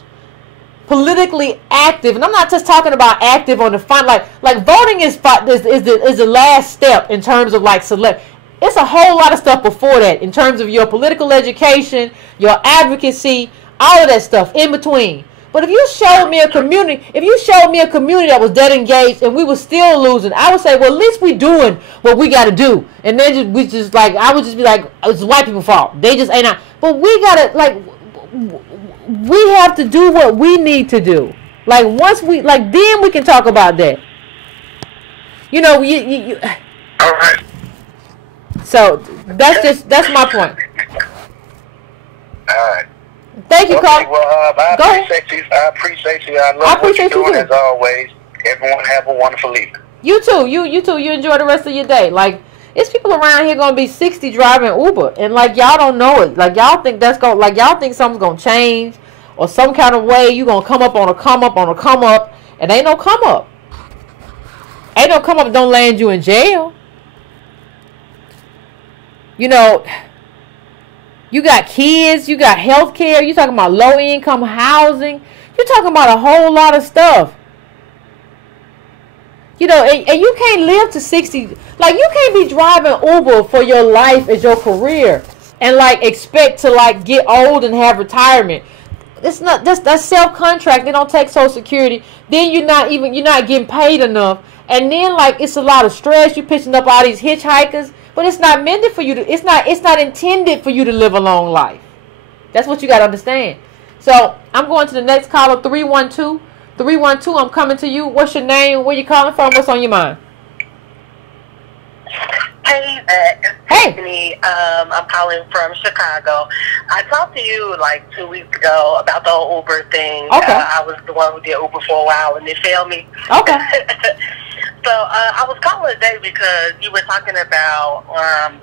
politically active, and I'm not just talking about active on the front, like voting is the last step in terms of like select. It's a whole lot of stuff before that in terms of your political education, your advocacy, all of that stuff in between. But if you showed me a community, that was that engaged and we were still losing, I would say, well, at least we doing what we got to do. And then I would just be like, it's white people's fault. They just ain't not. But we gotta we have to do what we need to do. Like, once we then we can talk about that. All right. So that's my point. All right. Thank you, Carl. Well, I appreciate you. I love what you're doing as always. Everyone have a wonderful evening. You too. You too. You enjoy the rest of your day. Like, it's people around here gonna be 60 driving Uber, and like y'all don't know it. Like y'all think y'all think something's gonna change, or some kind of way you gonna come up on a come up, and ain't no come up. Ain't no come up. Don't land you in jail. You know. You got kids, you got health care, you talking about low income housing, you're talking about a whole lot of stuff. You know, and you can't live to 60, like you can't be driving Uber for your life as your career and like expect to like get old and have retirement. It's not, that's self-contract. They don't take Social Security. Then you're not getting paid enough. And then like it's a lot of stress. You're pitching up all these hitchhikers. But it's not meant for you to, it's not intended for you to live a long life. That's what you got to understand. So I'm going to the next caller, 312. 312, I'm coming to you. What's your name? Where you calling from? What's on your mind? Hey, Yvette. Hey. Tiffany. I'm calling from Chicago. I talked to you like 2 weeks ago about the whole Uber thing. Okay. I was the one who did Uber for a while and it failed me. Okay. So I was calling today because you were talking about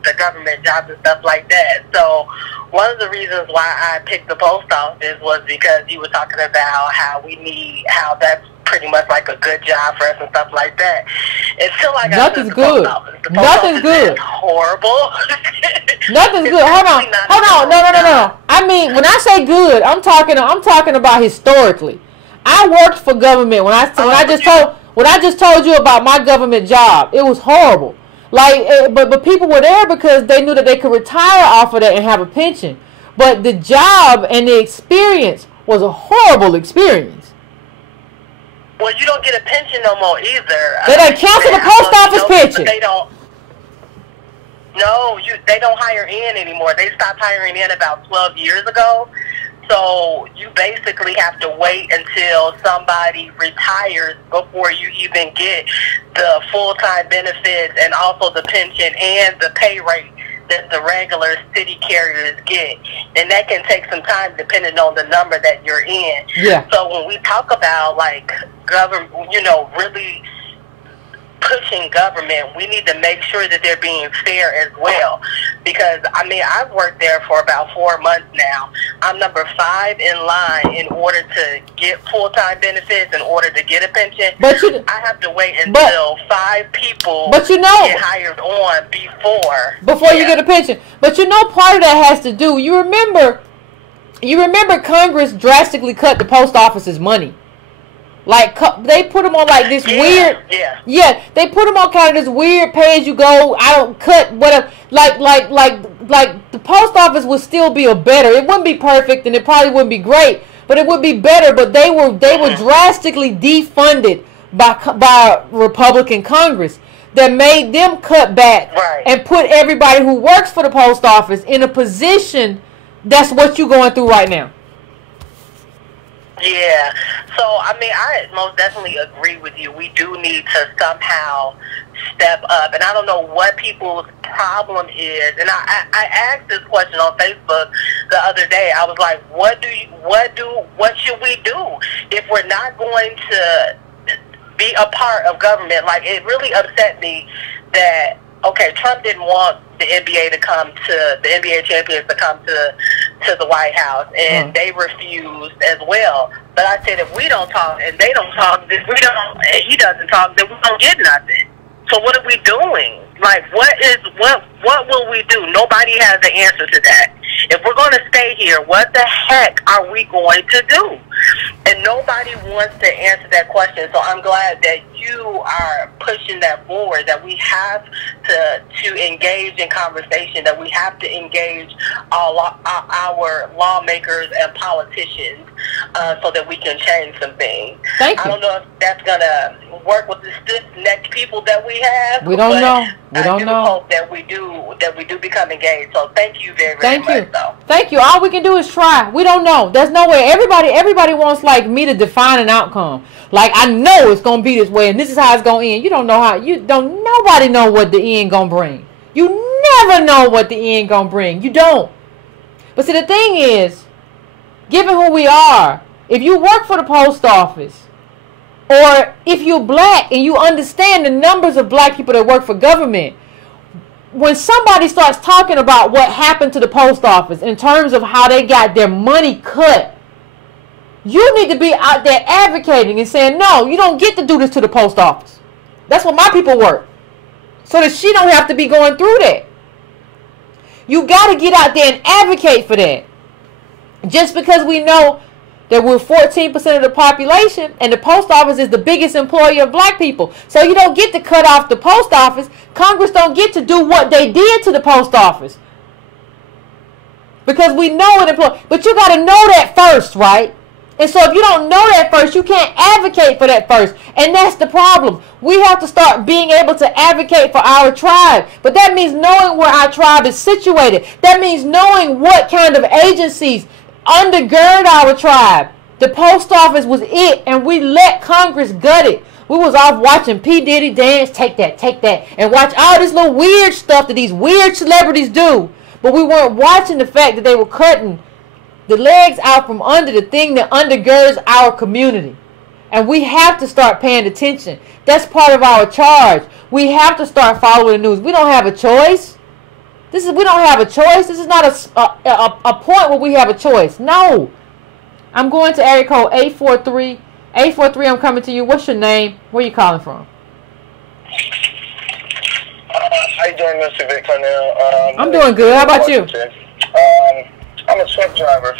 the government jobs and stuff like that. So one of the reasons why I picked the post office was because you were talking about how that's pretty much like a good job for us and stuff like that. Until I got Nothing's to the good. post office. The post Nothing's office good. is horrible. Nothing's good. Hold on. No. I mean, when I say good, I'm talking about historically. I worked for government when I just told you about my government job. It was horrible. Like, but people were there because they knew that they could retire off of that and have a pension. But the job and the experience was a horrible experience. Well, you don't get a pension no more either. They done canceled the post office pension. They don't. No, they don't hire in anymore. They stopped hiring in about 12 years ago. So you basically have to wait until somebody retires before you even get the full-time benefits and also the pension and the pay rate that the regular city carriers get. And that can take some time depending on the number that you're in. Yeah. So when we talk about like government, really pushing government, we need to make sure that they're being fair as well. Because, I mean, I've worked there for about 4 months now. I'm number 5 in line in order to get full-time benefits, in order to get a pension. But I have to wait until 5 people get hired on before you get a pension. But part of that has to do, you remember Congress drastically cut the post office's money. Like, they put them on like this weird, they put them on kind of this weird pay-as-you-go, I don't cut, whatever, like the post office would still be it wouldn't be perfect, and it probably wouldn't be great, but it would be better, but they were drastically defunded by Republican Congress that made them cut back and put everybody who works for the post office in a position that's what you're going through right now. Yeah, so I mean, I most definitely agree with you. We do need to somehow step up, and I don't know what people's problem is. And I asked this question on Facebook the other day. I was like, what should we do if we're not going to be a part of government? Like, it really upset me that Trump didn't want the NBA champions to come to the White House, and they refused as well. But I said, if we don't talk and they don't talk, and he doesn't talk, then we don't get nothing. So what are we doing? Like, what will we do? Nobody has the answer to that. If we're going to stay here, what the heck are we going to do? And nobody wants to answer that question. So I'm glad that you are pushing that forward, that we have to engage in conversation, that we have to engage our lawmakers and politicians so that we can change some things. Thank you. I don't know if that's going to work with the stiff-necked people that we have. We don't know. I hope that we do become engaged. So thank you very, very much. Thank you. All we can do is try. We don't know. There's no way. Everybody wants like me to define an outcome. Like, I know it's gonna be this way, and this is how it's gonna end. You don't know how. Nobody know what the end gonna bring. You never know what the end gonna bring. You don't. But see, the thing is, given who we are, if you work for the post office, or if you're black and you understand the numbers of black people that work for government, when somebody starts talking about what happened to the post office in terms of how they got their money cut, you need to be out there advocating and saying, no, you don't get to do this to the post office. That's what my people work. So that she don't have to be going through that. You got to get out there and advocate for that. Just because we know that we're 14% of the population and the post office is the biggest employer of black people. So you don't get to cut off the post office. Congress don't get to do what they did to the post office. Because we know it employs. But you got to know that first, right? And so if you don't know that first, you can't advocate for that first. And that's the problem. We have to start being able to advocate for our tribe. But that means knowing where our tribe is situated. That means knowing what kind of agencies undergird our tribe. The post office was it, and we let Congress gut it. We was off watching P. Diddy dance, take that, and watch all this little weird stuff that these weird celebrities do. But we weren't watching the fact that they were cutting the legs out from under the thing that undergirds our community. And we have to start paying attention. That's part of our charge. We have to start following the news. We don't have a choice. We don't have a choice. This is not a point where we have a choice. No. I'm going to area code 843. 843, I'm coming to you. What's your name? Where are you calling from? How you doing, Mr. Yvette Cornell? I'm doing good. How about you? I'm a truck driver,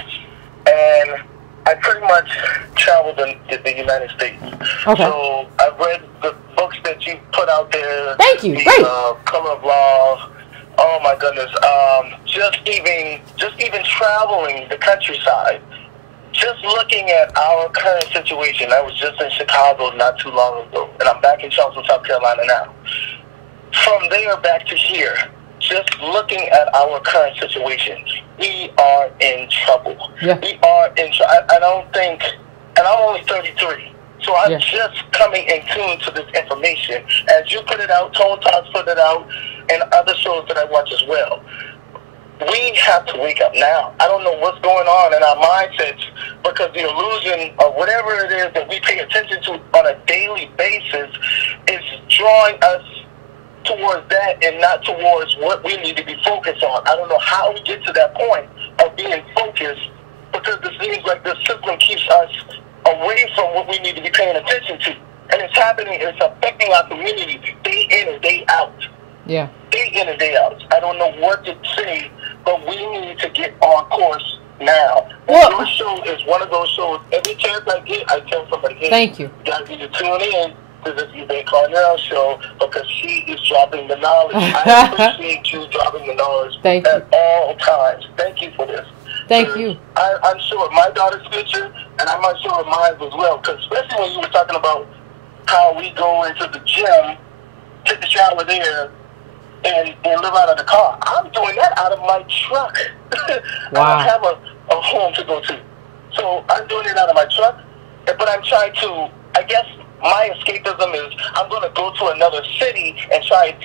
and I pretty much traveled in the United States. Okay. So I've read the books that you put out there. Thank you. The, Great. Color of Law. Oh my goodness. Just even traveling the countryside. Just looking at our current situation. I was just in Chicago not too long ago, and I'm back in Charleston, South Carolina now. From there back to here, just looking at our current situation, we are in trouble. Yeah. We are in trouble. I don't think, and I'm only 33, so I'm just coming in tune to this information. As you put it out, Tone Talks put it out, and other shows that I watch as well. We have to wake up now. I don't know what's going on in our mindsets, because the illusion of whatever it is that we pay attention to on a daily basis is drawing us towards that and not towards what we need to be focused on. I don't know how we get to that point of being focused, because it seems like the system keeps us away from what we need to be paying attention to. And it's happening, it's affecting our community day in and day out. Yeah. Day in and day out. I don't know what to say, but we need to get on course now. Well, your show is one of those shows. Every chance I get, I tell somebody, hey, thank you. You guys need to tune in to this Yvette Cornell show, because she is dropping the knowledge. I appreciate you dropping the knowledge at all times. Thank you for this. Thank you. I'm sure of my daughter's future, and I'm not sure of mine as well, because especially when you were talking about how we go into the gym, take a shower there, and live out of the car. I'm doing that out of my truck. Wow. I don't have a home to go to. So I'm doing it out of my truck, but I'm trying to, I guess my escapism is I'm going to go to another city and try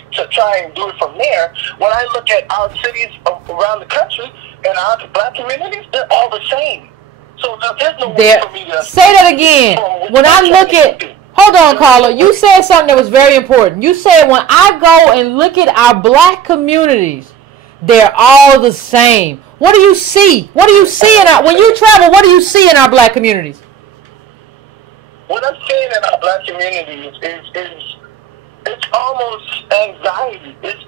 and do it from there. When I look at our cities around the country and our black communities, they're all the same. So there's no way for me to... Say that again. When I look at... Hold on, caller. You said something that was very important. You said when I go and look at our black communities, they're all the same. What do you see? What do you see when you travel, what do you see in our black communities? What I'm seeing in our black communities is it's almost anxiety. It's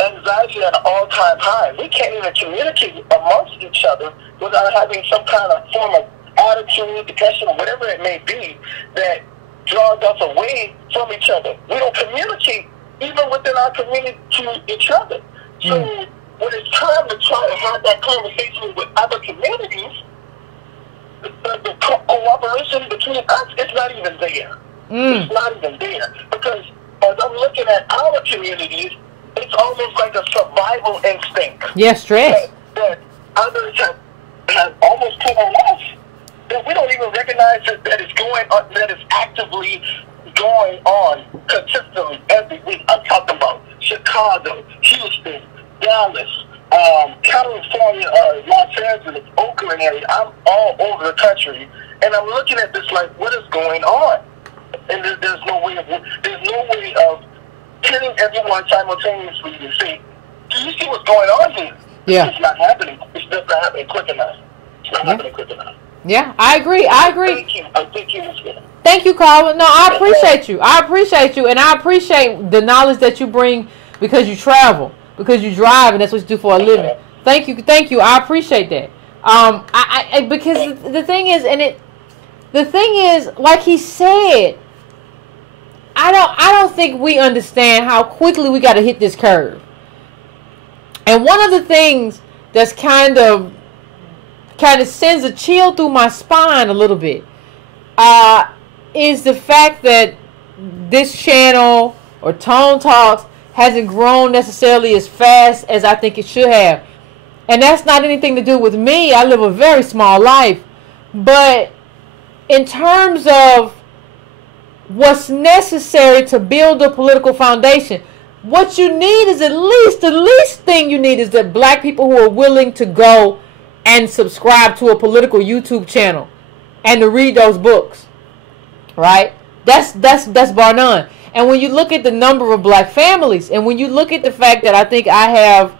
anxiety at an all-time high. We can't even communicate amongst each other without having some kind of form of attitude, depression, or whatever it may be, that draws us away from each other. We don't communicate even within our community to each other. So when it's time to try to have that conversation with other communities, the cooperation between us is not even there. It's not even there. Because as I'm looking at our communities, it's almost like a survival instinct. Yeah, stress. That others have almost put on us, that we don't even recognize that it's going on, that it's actively going on consistently every week. I'm talking about Chicago, Houston, Dallas, California, Los Angeles, Oakland area. I'm all over the country, and I'm looking at this like, what is going on? And there's no way of killing everyone simultaneously to say, do you see what's going on here? Yeah. It's not happening. It's just not happening quick enough. It's not happening quick enough. Yeah, I agree. I agree. Thank you. I think you was good. Thank you, Colin. No, I appreciate you. I appreciate you, and I appreciate the knowledge that you bring because you travel, because you drive, and that's what you do for a living. Thank you. I appreciate that. Because the thing is, like he said, I don't think we understand how quickly we got to hit this curve. And one of the things that's kind of sends a chill through my spine a little bit is the fact that this channel or Tone Talks hasn't grown necessarily as fast as I think it should have. And that's not anything to do with me. I live a very small life. But in terms of what's necessary to build a political foundation, what you need is the least thing you need is that black people who are willing to go and subscribe to a political YouTube channel and to read those books. Right? That's bar none. And when you look at the number of black families, and when you look at the fact that I think I have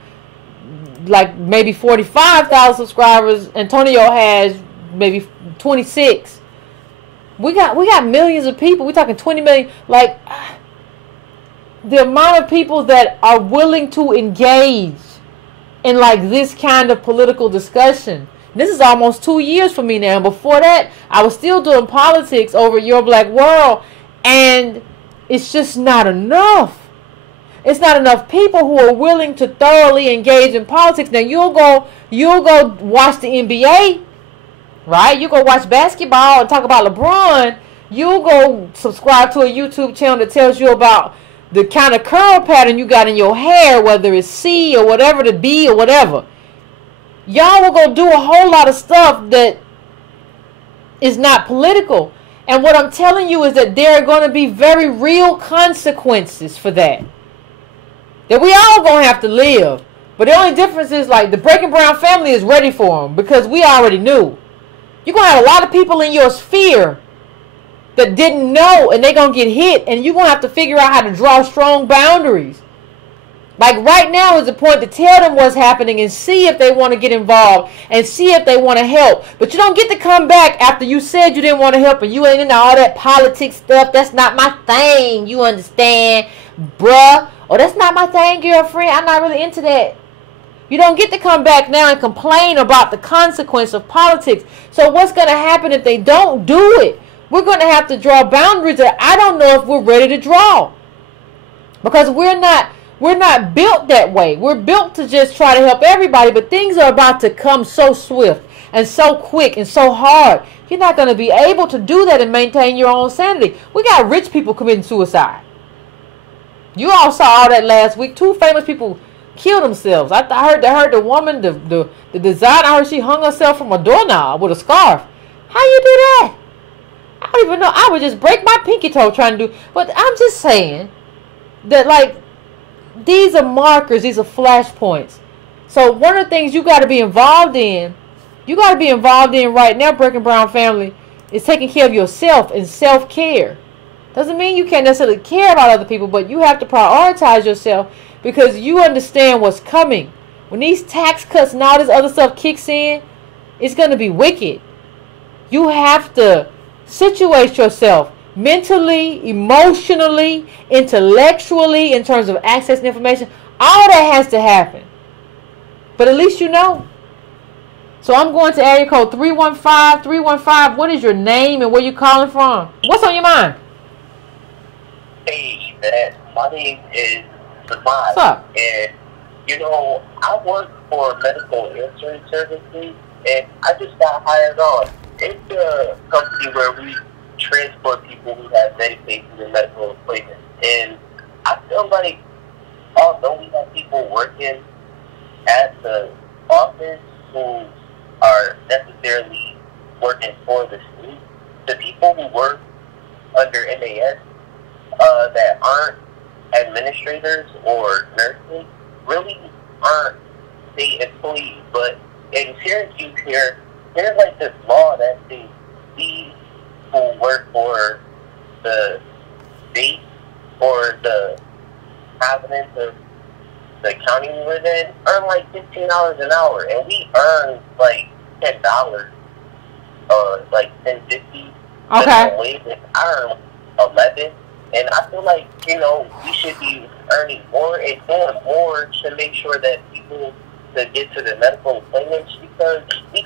like maybe 45,000 subscribers, Antonio has maybe 26. We got millions of people. We're talking 20 million. Like, the amount of people that are willing to engage in like this kind of political discussion. This is almost 2 years for me now. Before that, I was still doing politics over Your Black World, and it's just not enough. It's not enough people who are willing to thoroughly engage in politics. Now you'll go watch the NBA, right? You go watch basketball and talk about LeBron. You'll go subscribe to a YouTube channel that tells you about the kind of curl pattern you got in your hair, whether it's C or whatever, the B or whatever. Y'all will go do a whole lot of stuff that is not political. And what I'm telling you is that there are going to be very real consequences for that. That we all going to have to live. But the only difference is like the Breaking Brown family is ready for them because we already knew. You're going to have a lot of people in your sphere that didn't know, and they're going to get hit, and you're going to have to figure out how to draw strong boundaries. Like right now is the point to tell them what's happening and see if they want to get involved and see if they want to help. But you don't get to come back after you said you didn't want to help and you ain't into all that politics stuff. That's not my thing. You understand, bruh? Oh, that's not my thing, girlfriend. I'm not really into that. You don't get to come back now and complain about the consequence of politics. So what's going to happen if they don't do it? We're going to have to draw boundaries that I don't know if we're ready to draw. Because we're not built that way. We're built to just try to help everybody, but things are about to come so swift and so quick and so hard. You're not going to be able to do that and maintain your own sanity. We got rich people committing suicide. You all saw all that last week. 2 famous people killed themselves. I heard the woman, the designer, I heard she hung herself from a doorknob with a scarf. How you do that? I don't even know. I would just break my pinky toe trying to do. But I'm just saying that, like, these are markers. These are flashpoints. So one of the things you got to be involved in, right now, Breaking Brown family, is taking care of yourself and self-care. Doesn't mean you can't necessarily care about other people, but you have to prioritize yourself because you understand what's coming. When these tax cuts and all this other stuff kicks in, it's going to be wicked. You have to situate yourself mentally, emotionally, intellectually, in terms of accessing information. All that has to happen. But at least you know. So I'm going to area code 315. 315, what is your name and where you calling from? What's on your mind? Hey, Yvette. My name is Samad. What's up? And, I work for medical answering services, and I just got hired on. It's a company where we transport people who have medications and medical equipment. And I feel like, although we have people working at the office who are necessarily working for the state, the people who work under MAS that aren't administrators or nurses really aren't state employees. But in Syracuse here, there's like this law that these who work for the state or the province of the county we live in earn like $15 an hour, and we earn like $10, or like $10.50. Okay. I earn 11, and I feel like we should be earning more and doing more to make sure that people to get to the medical appointments, because we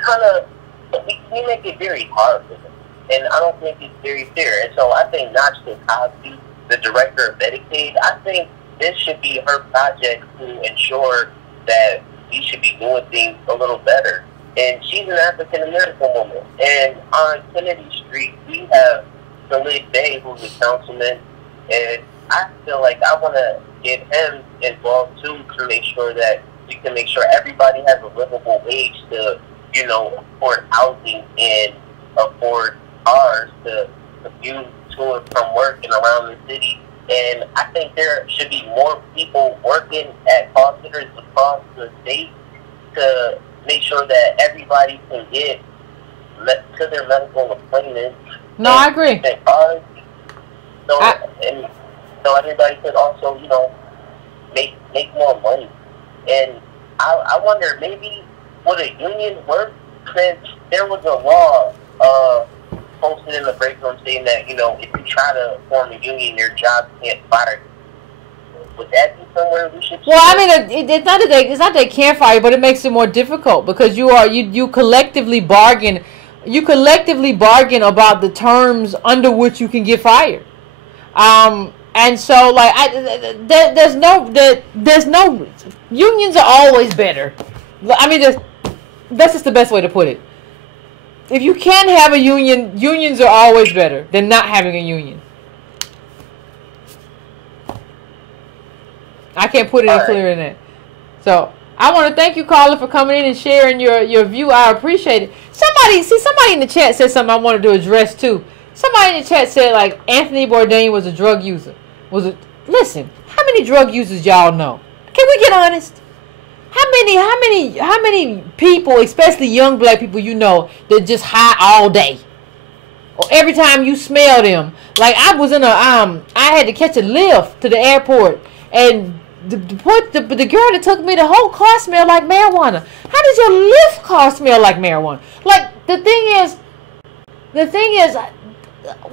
make it very hard for them, and I don't think it's very fair. And so I think National Cosby, the director of Medicaid, I think this should be her project to ensure that we should be doing things a little better. And she's an African-American woman. And on Kennedy Street, we have Khalid Bey, who's a councilman. And I feel like I want to get him involved, too, to make sure that we can make sure everybody has a livable wage to, afford housing and afford cars to commute to and from work and around the city. And I think there should be more people working at call centers across the state to make sure that everybody can get to their medical appointments. No, I agree. So everybody could also, make more money. And I wonder, maybe would a union work, since there was a law posted in the break room saying that, if you try to form a union, your job can't fire you. Would that be somewhere we should? Well, I mean, it's not that they can't fire you, but it makes it more difficult, because you collectively bargain. You collectively bargain about the terms under which you can get fired. And so, like, there's no unions are always better. I mean, that's just the best way to put it. If you can't have a union, unions are always better than not having a union. I can't put it any clearer than that. So I want to thank you, caller, for coming in and sharing your view. I appreciate it. Somebody in the chat said something I wanted to address too. Somebody in the chat said, like, Anthony Bourdain was a drug user. Listen, how many drug users y'all know? Can we get honest? How many people, especially young black people, that just high all day? Or every time you smell them. Like, I was in I had to catch a lift to the airport, and the girl that took me, the whole car smelled like marijuana. How does your lift car smell like marijuana? Like, the thing is,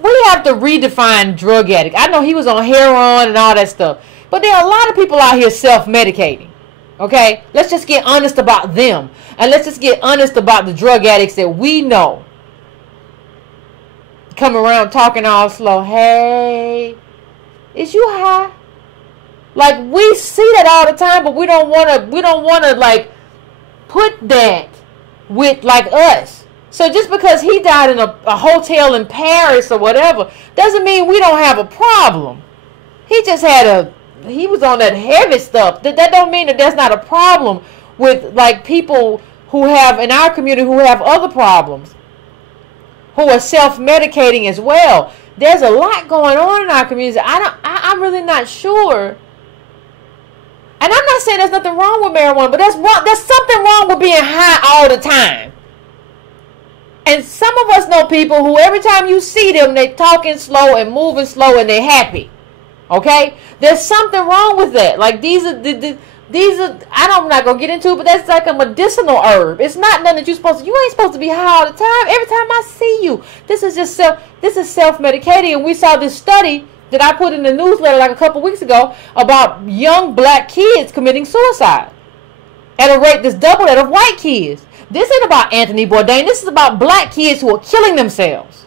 we have to redefine drug addict. I know he was on heroin and all that stuff, but there are a lot of people out here self-medicating. Okay, let's just get honest about them, and let's just get honest about the drug addicts that we know. Come around talking all slow. Hey, is you high? Like, we see that all the time, but we don't want to like put that with like us. So just because he died in a hotel in Paris or whatever doesn't mean we don't have a problem. He just he was on that heavy stuff. That don't mean that there's not a problem with, like, people who have, in our community, who have other problems, who are self-medicating as well. There's a lot going on in our community. I'm really not sure. And I'm not saying there's nothing wrong with marijuana, but there's something wrong with being high all the time. And some of us know people who, every time you see them, they talking slow and moving slow and they're happy. Okay? There's something wrong with that. Like, these are I'm not going to get into it, but that's like a medicinal herb. It's not nothing that you ain't supposed to be high all the time. Every time I see you, this is self-medicating. And we saw this study that I put in the newsletter like a couple weeks ago about young black kids committing suicide at a rate that's double that of white kids. This ain't about Anthony Bourdain. This is about black kids who are killing themselves.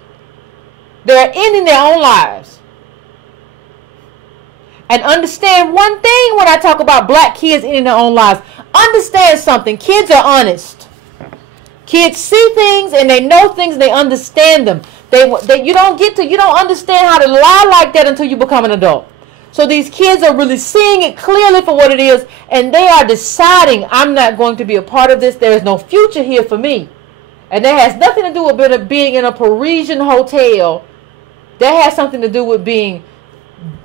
They're ending their own lives. And understand one thing when I talk about black kids ending their own lives. Understand something. Kids are honest. Kids see things and they know things and they understand them. You don't understand how to lie like that until you become an adult. So these kids are really seeing it clearly for what it is, and they are deciding, I'm not going to be a part of this. There is no future here for me. And that has nothing to do with being in a Parisian hotel. That has something to do with being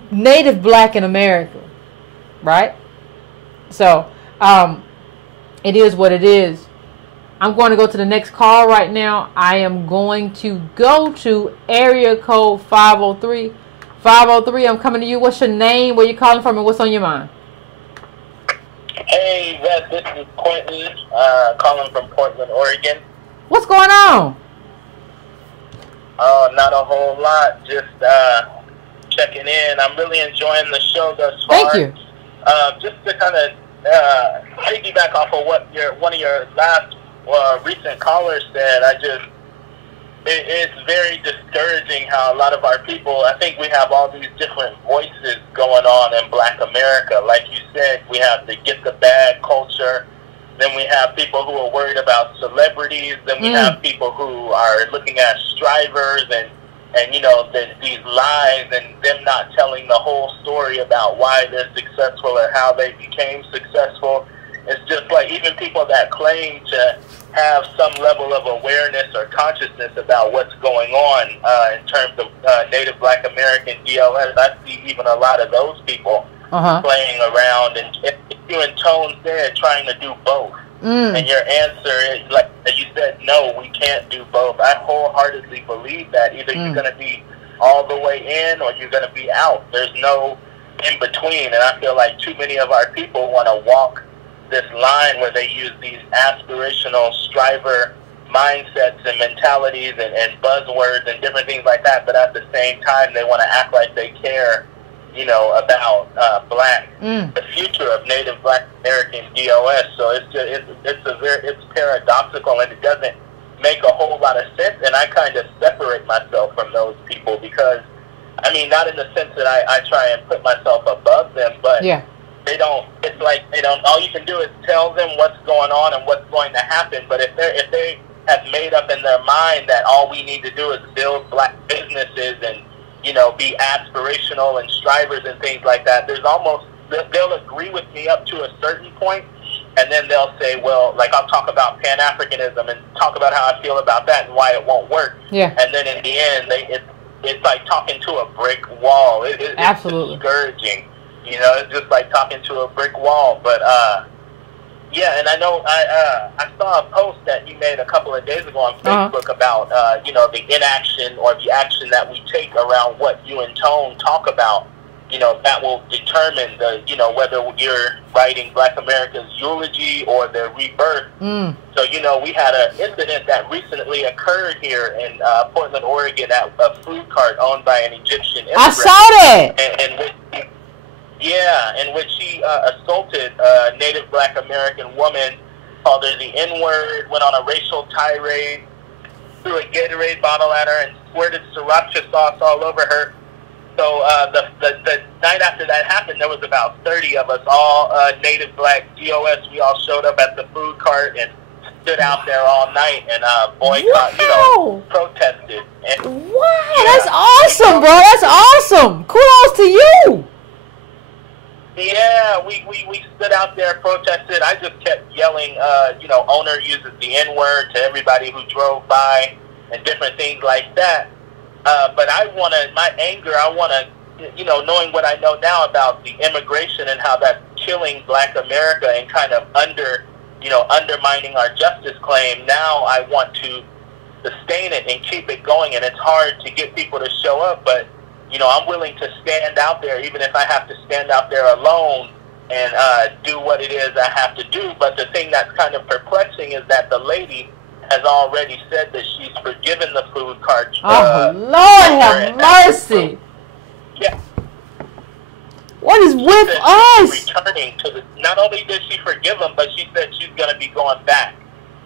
native black in America. Right? So, It is what it is. I'm going to go to the next call right now. I am going to go to area code 503. 503, I'm coming to you. What's your name? Where you calling from, and what's on your mind? Hey, Yvette, this is Quentin, calling from Portland, Oregon. What's going on? Not a whole lot, just checking in. I'm really enjoying the show thus far. Thank you. Just to kind of piggyback off of what one of your last recent callers said, it's very discouraging how a lot of our people, I think we have all these different voices going on in Black America. Like you said, we have the get the bag culture. Then we have people who are worried about celebrities. Then we have people who are looking at strivers and you know, these lies and them not telling the whole story about why they're successful or how they became successful. It's just like even people that claim to have some level of awareness or consciousness about what's going on in terms of Native Black American DLS. I see even a lot of those people playing around, and you and Tone said trying to do both. And your answer is, like you said, no, we can't do both. I wholeheartedly believe that. Either you're going to be all the way in or you're going to be out. There's no in between, and I feel like too many of our people want to walk this line where they use these aspirational striver mindsets and mentalities and buzzwords and different things like that, but at the same time they want to act like they care, you know, about the future of Native Black American DOS. So it's paradoxical, and it doesn't make a whole lot of sense. And I kind of separate myself from those people because, I mean, not in the sense that I try and put myself above them, but they don't. It's like they don't. All you can do is tell them what's going on and what's going to happen. But if they have made up in their mind that all we need to do is build Black businesses and, you know, be aspirational and strivers and things like that, there's almost, they'll agree with me up to a certain point, and then they'll say, well, like I'll talk about Pan-Africanism and talk about how I feel about that and why it won't work. Yeah. And then in the end, it's like talking to a brick wall. It's Absolutely discouraging. You know, it's just like talking to a brick wall. But yeah, and I know I saw a post that you made a couple of days ago on Facebook about you know, the inaction or the action that we take around what you and Tone talk about. You know, that will determine the, you know, whether you're writing Black America's eulogy or their rebirth. So, you know, we had an incident that recently occurred here in Portland, Oregon, at a food cart owned by an Egyptian immigrant. I saw that. In which he assaulted a Native Black American woman, called her the N-word, went on a racial tirade, threw a Gatorade bottle at her, and squirted sriracha sauce all over her. So the night after that happened, there was about 30 of us, all Native Black DOS. We all showed up at the food cart and stood out there all night and boycott, you know, protested. And, wow, that's awesome, bro. That's awesome. Kudos to you. Yeah, we stood out there, protested. I just kept yelling, you know, owner uses the N-word to everybody who drove by and different things like that. But my anger, I want to, you know, knowing what I know now about the immigration and how that's killing Black America and kind of undermining our justice claim, now I want to sustain it and keep it going. And it's hard to get people to show up, but you know, I'm willing to stand out there, even if I have to stand out there alone and do what it is I have to do. But the thing that's kind of perplexing is that the lady has already said that she's forgiven the food cart. Oh, Lord have mercy. Yeah. What is with us? Returning to not only did she forgive him, but she said she's going to be going back.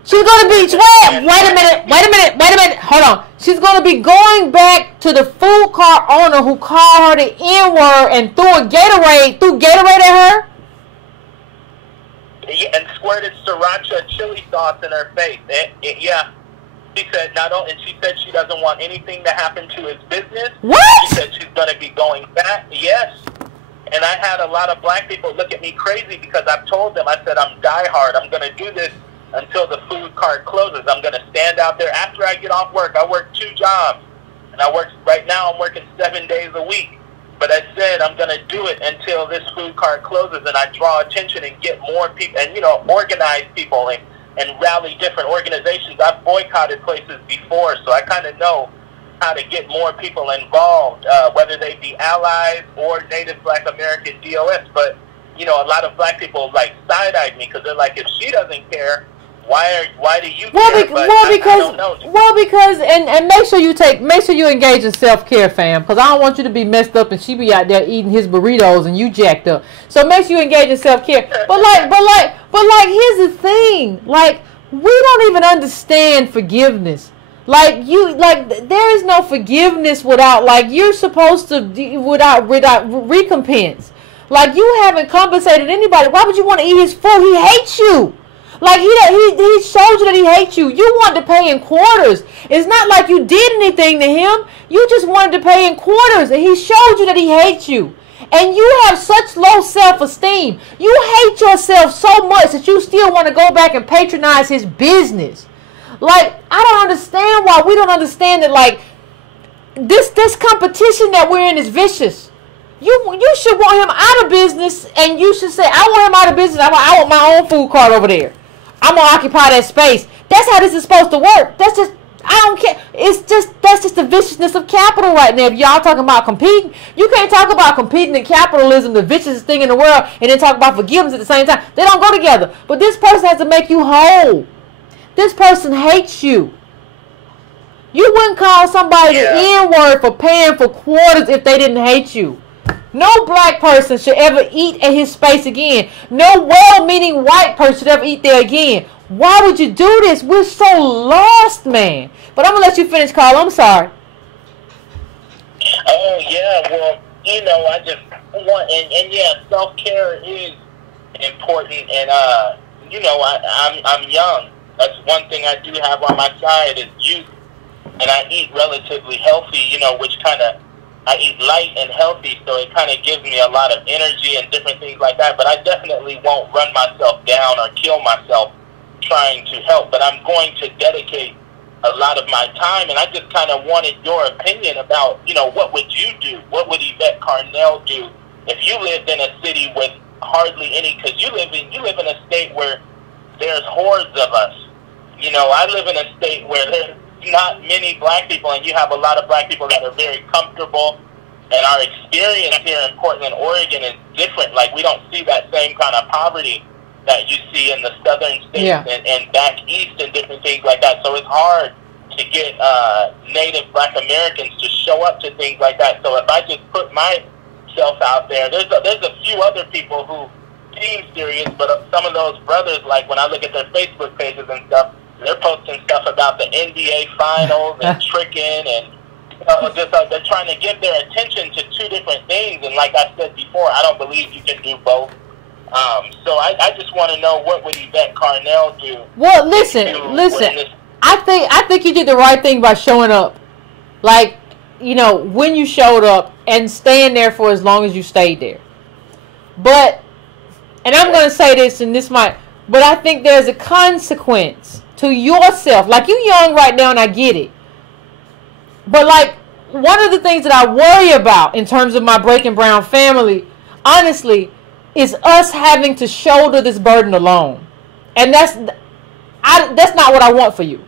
She's going to be, wait a minute, hold on. She's going to be going back to the food cart owner who called her the N-word and threw Gatorade at her? Yeah, and squirted sriracha chili sauce in her face. Yeah. She said she said she doesn't want anything to happen to his business. What? She said she's going to be going back. Yes. And I had a lot of Black people look at me crazy because I've told them, I said, I'm diehard. I'm going to do this until the food cart closes. I'm going to stand out there after I get off work. I work 2 jobs. And right now I'm working 7 days a week. But I said I'm going to do it until this food cart closes, and I draw attention and get more people, and organize people and rally different organizations. I've boycotted places before, so I kind of know how to get more people involved, whether they be allies or Native Black American DOS. But a lot of black people like side-eyed me because they're like, if she doesn't care, why do you care? I don't know. Because and make sure you engage in self-care, fam, because I don't want you to be messed up and she be out there eating his burritos and you jacked up. So make sure you engage in self-care. But here's the thing, like, we don't even understand forgiveness. There is no forgiveness without, you're supposed to, without recompense. Like, you haven't compensated anybody. Why would you want to eat his food? He hates you. Like, he showed you that he hates you. You wanted to pay in quarters. It's not like you did anything to him. You just wanted to pay in quarters, and he showed you that he hates you. And you have such low self-esteem. You hate yourself so much that you still want to go back and patronize his business. Like, I don't understand why we don't understand that, like, this competition that we're in is vicious. You should want him out of business, and you should say, I want him out of business. I want my own food cart over there. I'm going to occupy that space. That's how this is supposed to work. That's just, I don't care. That's just the viciousness of capital right now. If y'all talking about competing, you can't talk about competing in capitalism, the viciousest thing in the world, and then talk about forgiveness at the same time. They don't go together. But this person has to make you whole. This person hates you. You wouldn't call somebody the N-word for paying for quarters if they didn't hate you. No black person should ever eat at his space again. No well-meaning white person should ever eat there again. Why would you do this? We're so lost, man. But I'm going to let you finish, Carl. I'm sorry. Oh, yeah. Well, I just want, and self-care is important. And, I'm young. That's one thing I do have on my side is youth. And I eat relatively healthy, which kind of, I eat light and healthy, so it kind of gives me a lot of energy and different things like that. But I definitely won't run myself down or kill myself trying to help. But I'm going to dedicate a lot of my time, and I just kind of wanted your opinion about, what would you do? What would Yvette Carnell do if you lived in a city with hardly any? Because you live in a state where there's hordes of us. I live in a state where there's not many black people, and you have a lot of black people that are very comfortable, and our experience here in Portland, Oregon is different. Like, we don't see that same kind of poverty that you see in the southern states and back east and different things like that. So it's hard to get Native Black Americans to show up to things like that. So if I just put myself out there, there's a few other people who seem serious, but some of those brothers, like when I look at their Facebook pages and stuff, they're posting stuff about the NBA finals and tricking, and they're trying to give their attention to two different things. And like I said before, I don't believe you can do both. So I just want to know, what would Yvette Carnell do? Well, listen. I think you did the right thing by showing up. Like, when you showed up and staying there for as long as you stayed there. But, and I'm going to say this, and this might, but I think there's a consequence to yourself. Like, you young right now, and I get it. But, like, one of the things that I worry about in terms of my Breaking Brown family, honestly, is us having to shoulder this burden alone. And that's not what I want for you.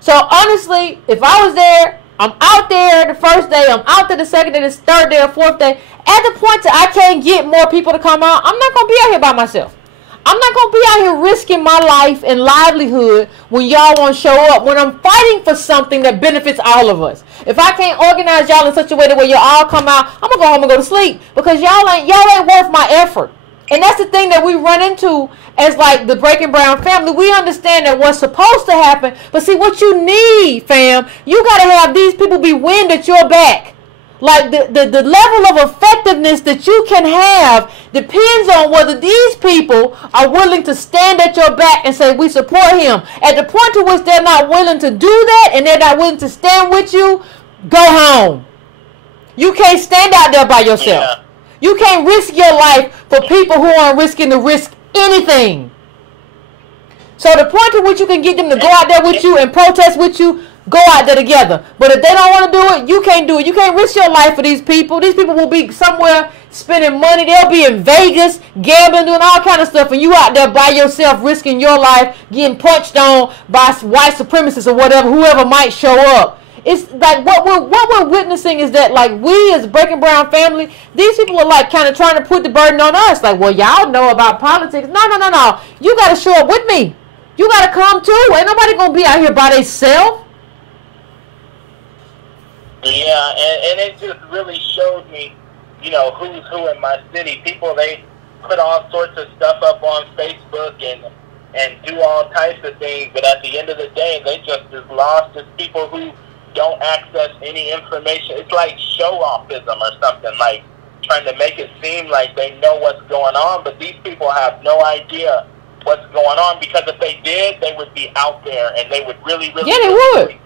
So, honestly, if I was there, I'm out there the first day, I'm out there the second day, the third day, or fourth day. At the point that I can't get more people to come out, I'm not going to be out here by myself. I'm not going to be out here risking my life and livelihood when y'all won't show up, when I'm fighting for something that benefits all of us. If I can't organize y'all in such a way that where you all come out, I'm going to go home and go to sleep, because y'all ain't worth my effort. And that's the thing that we run into as, like, the Breaking Brown family. We understand that what's supposed to happen, but see, what you need, fam, you got to have these people be wind at your back. Like, the level of effectiveness that you can have depends on whether these people are willing to stand at your back and say, we support him. At the point to which they're not willing to do that, and they're not willing to stand with you, go home. You can't stand out there by yourself. Yeah. You can't risk your life for people who aren't risking to risk anything. So the point to which you can get them to go out there with you and protest with you, go out there together. But if they don't want to do it, you can't do it. You can't risk your life for these people. These people will be somewhere spending money. They'll be in Vegas, gambling, doing all kind of stuff, and you out there by yourself risking your life, getting punched on by white supremacists or whatever, whoever might show up. It's like what we're witnessing is that, like, we as Breaking Brown family, these people are like kind of trying to put the burden on us. Like, well, y'all know about politics. No. You got to show up with me. You got to come too. Ain't nobody going to be out here by themselves. Yeah, and it just really showed me, you know, who's who in my city. People, they put all sorts of stuff up on Facebook and do all types of things, but at the end of the day, they just as lost as people who don't access any information. It's like show-offism or something, like trying to make it seem like they know what's going on, but these people have no idea what's going on, because if they did, they would be out there and they would really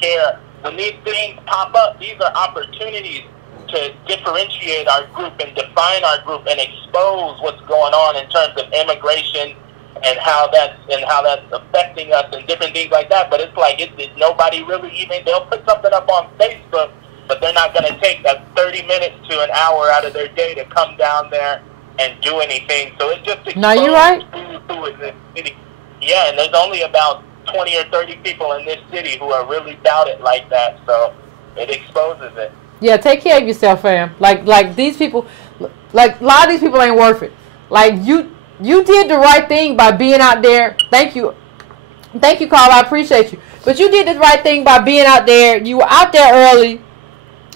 care. When these things pop up, these are opportunities to differentiate our group and define our group and expose what's going on in terms of immigration and how that's affecting us and different things like that. But it's like nobody really even, they'll put something up on Facebook, but they're not going to take that 30 minutes to an hour out of their day to come down there and do anything. So it just exposes you're right. who is in this city. Yeah, and there's only about 20 or 30 people in this city who are really about it like that, so it exposes it. Yeah, take care of yourself, fam. Like these people, like a lot of these people ain't worth it. Like you did the right thing by being out there. Thank you, Carl. I appreciate you. But you did the right thing by being out there. You were out there early.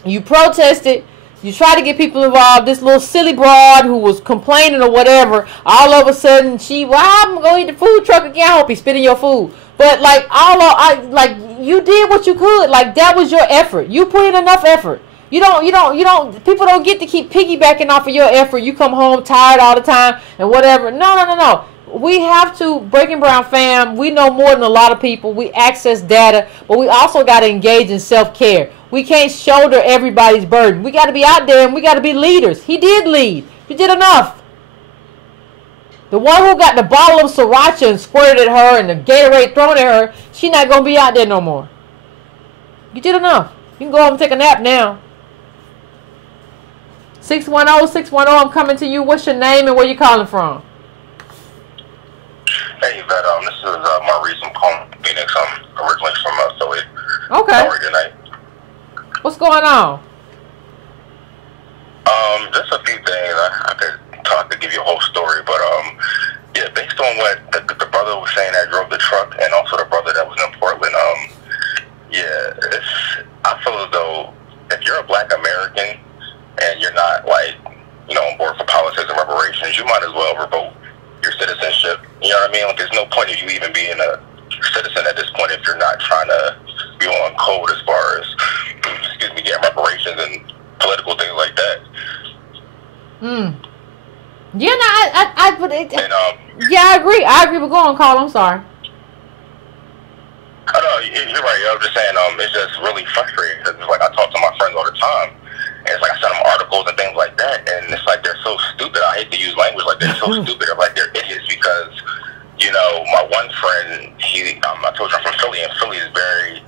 You protested. You tried to get people involved. This little silly broad who was complaining or whatever, all of a sudden I'm gonna eat the food truck again. I hope he's spitting your food. But like you did what you could. Like that was your effort. You put in enough effort. You don't. People don't get to keep piggybacking off of your effort. You come home tired all the time and whatever. No. We have to, Breaking Brown fam, we know more than a lot of people. We access data, but we also got to engage in self-care. We can't shoulder everybody's burden. We got to be out there and we got to be leaders. He did lead. You did enough. The one who got the bottle of sriracha and squirted at her and the Gatorade thrown at her, she not going to be out there no more. You did enough. You can go home and take a nap now. 610-610, I'm coming to you. What's your name and where you calling from? Hey, Yvette, this is Maurice. I'm calling from Phoenix. I'm originally from Philly. Okay. How are you tonight? What's going on? Just a few things. I could give you a whole story, but yeah, based on what the brother was saying that drove the truck, and also the brother that was in Portland, yeah, I feel as though if you're a Black American and you're not on board for politics and reparations, you might as well revoke your citizenship. You know what I mean? Like, there's no point of you even being a citizen at this point if you're not trying to be on code as far as, getting reparations and political things like that. Yeah, no, I agree. But go on, Carl. I'm sorry. I know, you're right. I'm just saying, it's just really frustrating because it's like I talk to my friends all the time. And it's like I send them articles and things like that, and it's like they're so stupid. I hate to use language like they're so stupid. They're like they're idiots because, my one friend, I told you I'm from Philly, and Philly is very,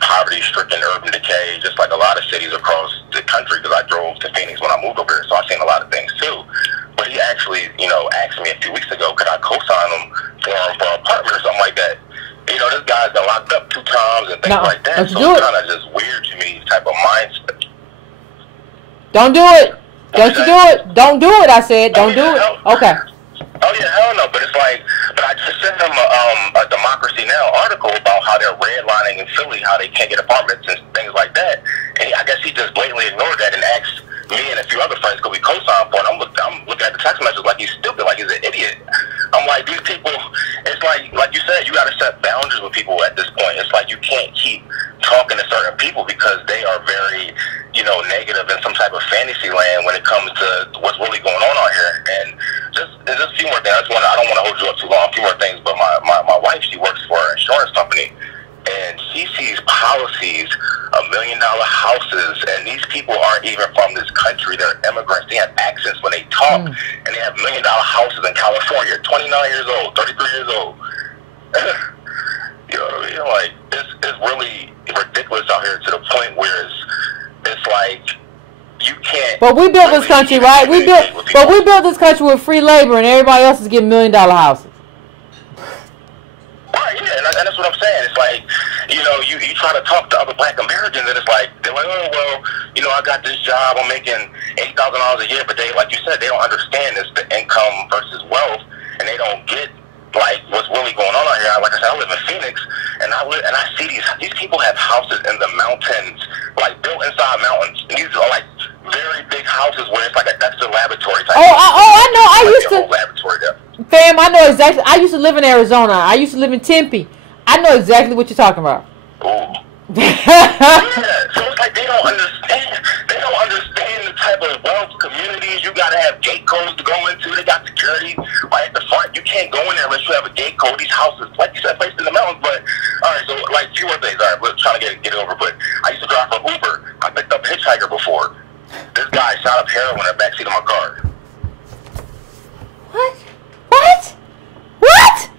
poverty-stricken, urban decay, just like a lot of cities across the country. Because I drove to Phoenix when I moved over here, so I've seen a lot of things too. But he actually, asked me a few weeks ago, could I co-sign him for an apartment or something like that? This guy's been locked up 2 times and things like that. So it's kind of just weird to me, type of mindset. Don't do it. Don't you do it. Don't do it, I said. Don't do it. Okay. Oh, yeah, hell no. But it's like, but I just sent him a Democracy Now! Article about how they're redlining in Philly, how they can't get apartments and things like that. And I guess he just blatantly ignored that and asked me and a few other friends, could we co-sign for it? I'm looking at the text message like he's stupid, like he's an idiot. I'm like, these people, it's like you said, you got to set boundaries with people at this point. It's like you can't keep talking to certain people because they are very, negative in some type of fantasy land when it comes to what's really going on out here. And just a few more things. I don't want to hold you up too long. A few more things, but my wife, she works for an insurance company, and she sees policies of $1 million houses, and these people aren't even from this country. They're immigrants. They have accents when they talk, and they have $1 million houses in California, 29 years old, 33 years old. You know what I mean? Like, it's really, ridiculous out here to the point where it's like you can't. But we built this country, right? We built this country with free labor, and everybody else is getting $1 million houses. Right, yeah, and that's what I'm saying. It's like, you know, you try to talk to other Black Americans, and it's like they're like, oh well, you know, I got this job, I'm making $8,000 a year, but they, like you said, they don't understand this, the income versus wealth, and they don't get like what's really going on out here. Like I said, I live in Phoenix, and I see these people have houses in the mountains, like built inside mountains. And these are like very big houses where it's like a Dexter laboratory type. I know. I like used to. Laboratory there. Fam, I know exactly. I used to live in Arizona. I used to live in Tempe. I know exactly what you're talking about. Ooh. Yeah, so it's like they don't understand. They don't understand the type of wealth communities. You gotta have gate codes to go into. They got security right at the front. You can't go in there unless you have a gate code. These houses, like you said, placed in the mountains. But all right, so like few more things. All right, we're trying to get over. But I used to drive for Uber. I picked up a hitchhiker before. This guy shot up heroin in the backseat of my car. What? What? What?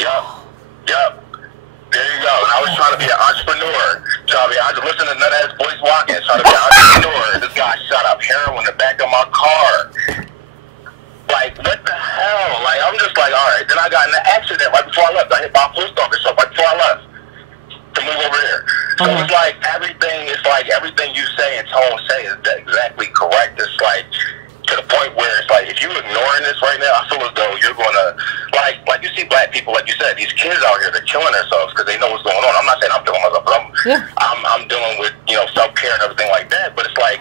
Yup. There you go. I was trying to be an entrepreneur. I was listening to none of his voice walking, trying to be an entrepreneur. This guy shot up heroin in the back of my car. Like, what the hell? Like, I'm just like, all right. Then I got in an accident right before I left. I hit my post office shop right before I left to move over here. So it's like everything you say and Tone say is exactly correct. It's like to the point where it's like if you're ignoring this right now, I feel as though you're gonna like you see Black people, like you said, these kids out here, they're killing themselves because they know what's going on. I'm not saying I'm killing myself, but I'm dealing with, you know, self-care and everything like that. But it's like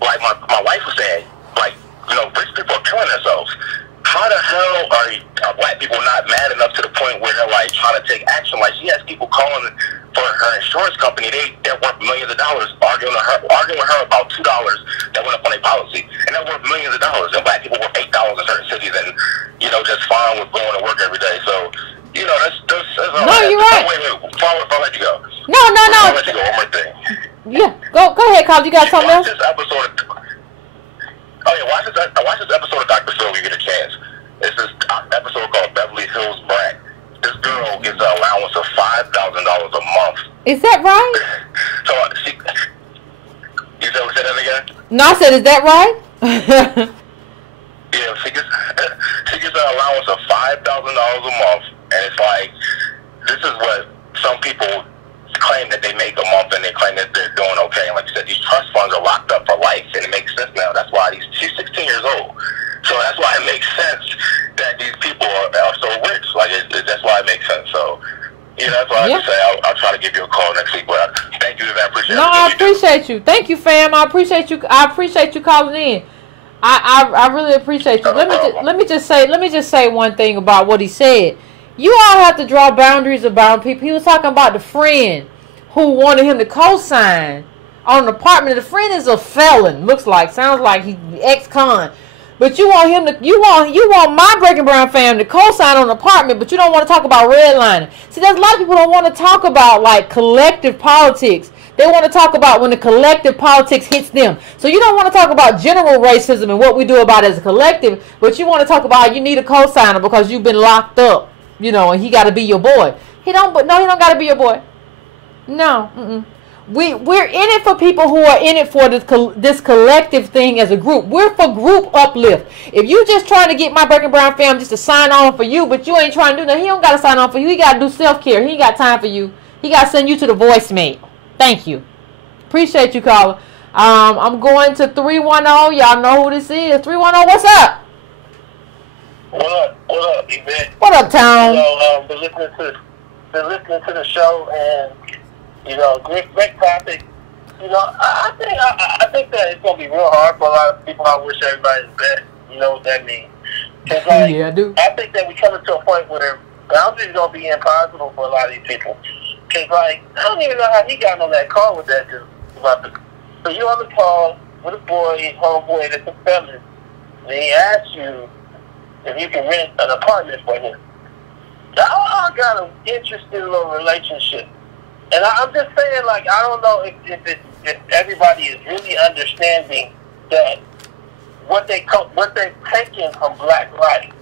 my wife was saying, like, you know, rich people are killing themselves. How the hell are Black people not mad enough to the point where they're like trying to take action? Like she has people calling for her insurance company. They're worth millions of dollars, arguing with her about $2 that went up on a policy, and they're worth millions of dollars. And Black people worth $8 in certain cities, and you know, just fine with going to work every day. So you know, that's all no, right. You're right. Wait, before I let you go. No. I'll let you go. One more thing. Yeah, go ahead, Carl. You got something else? Watch this episode of Dr. Phil when you get a chance. It's this episode called Beverly Hills Brat. This girl gets an allowance of $5,000 a month. Is that right? So you say that again? No, I said, is that right? Yeah, she gets an allowance of $5,000 a month, and it's like this is what some people claim that they make a month, and they claim that they're doing okay. And like you said, these trust funds are locked up for life, and it makes sense now. That's why she's 16 years old, so that's why it makes sense that these people are so rich. Like that's why it makes sense. So. Yeah, that's what I have to say. I'll try to give you a call next week. But thank you, Yvette. I appreciate you. Thank you, fam. I appreciate you. I appreciate you calling in. I really appreciate you. Let me just say one thing about what he said. You all have to draw boundaries about people. He was talking about the friend who wanted him to co-sign on an apartment. The friend is a felon. Sounds like he's ex-con. But you want him to, you want my Breaking Brown fam to co-sign on an apartment, but you don't want to talk about redlining. See, there's a lot of people don't want to talk about like collective politics. They want to talk about when the collective politics hits them. So you don't want to talk about general racism and what we do about it as a collective, but you want to talk about you need a co-signer because you've been locked up, you know, and he got to be your boy. He don't got to be your boy. No. We're in it for people who are in it for this collective thing as a group. We're for group uplift. If you just trying to get my Breaking Brown fam just to sign on for you, but you ain't trying to do nothing, he don't got to sign on for you. He got to do self-care. He ain't got time for you. He got to send you to the voicemail. Thank you. Appreciate you, caller. I'm going to 310. Y'all know who this is. 310, what's up? What up, Yvette? What up, Tom? Been listening to the show, and you know, great topic. You know, I think that it's gonna be real hard for a lot of people. I wish everybody's best. You know what that means? Cause like, yeah, I do. I think that we coming to a point where boundaries gonna be impossible for a lot of these people. Cause like, I don't even know how he got on that call with that dude. So you on the call with a boy, homeboy that's a felon, and he asks you if you can rent an apartment for him. Y'all got an interesting little relationship. And I'm just saying, like, I don't know if everybody is really understanding that what they're taking from Black life.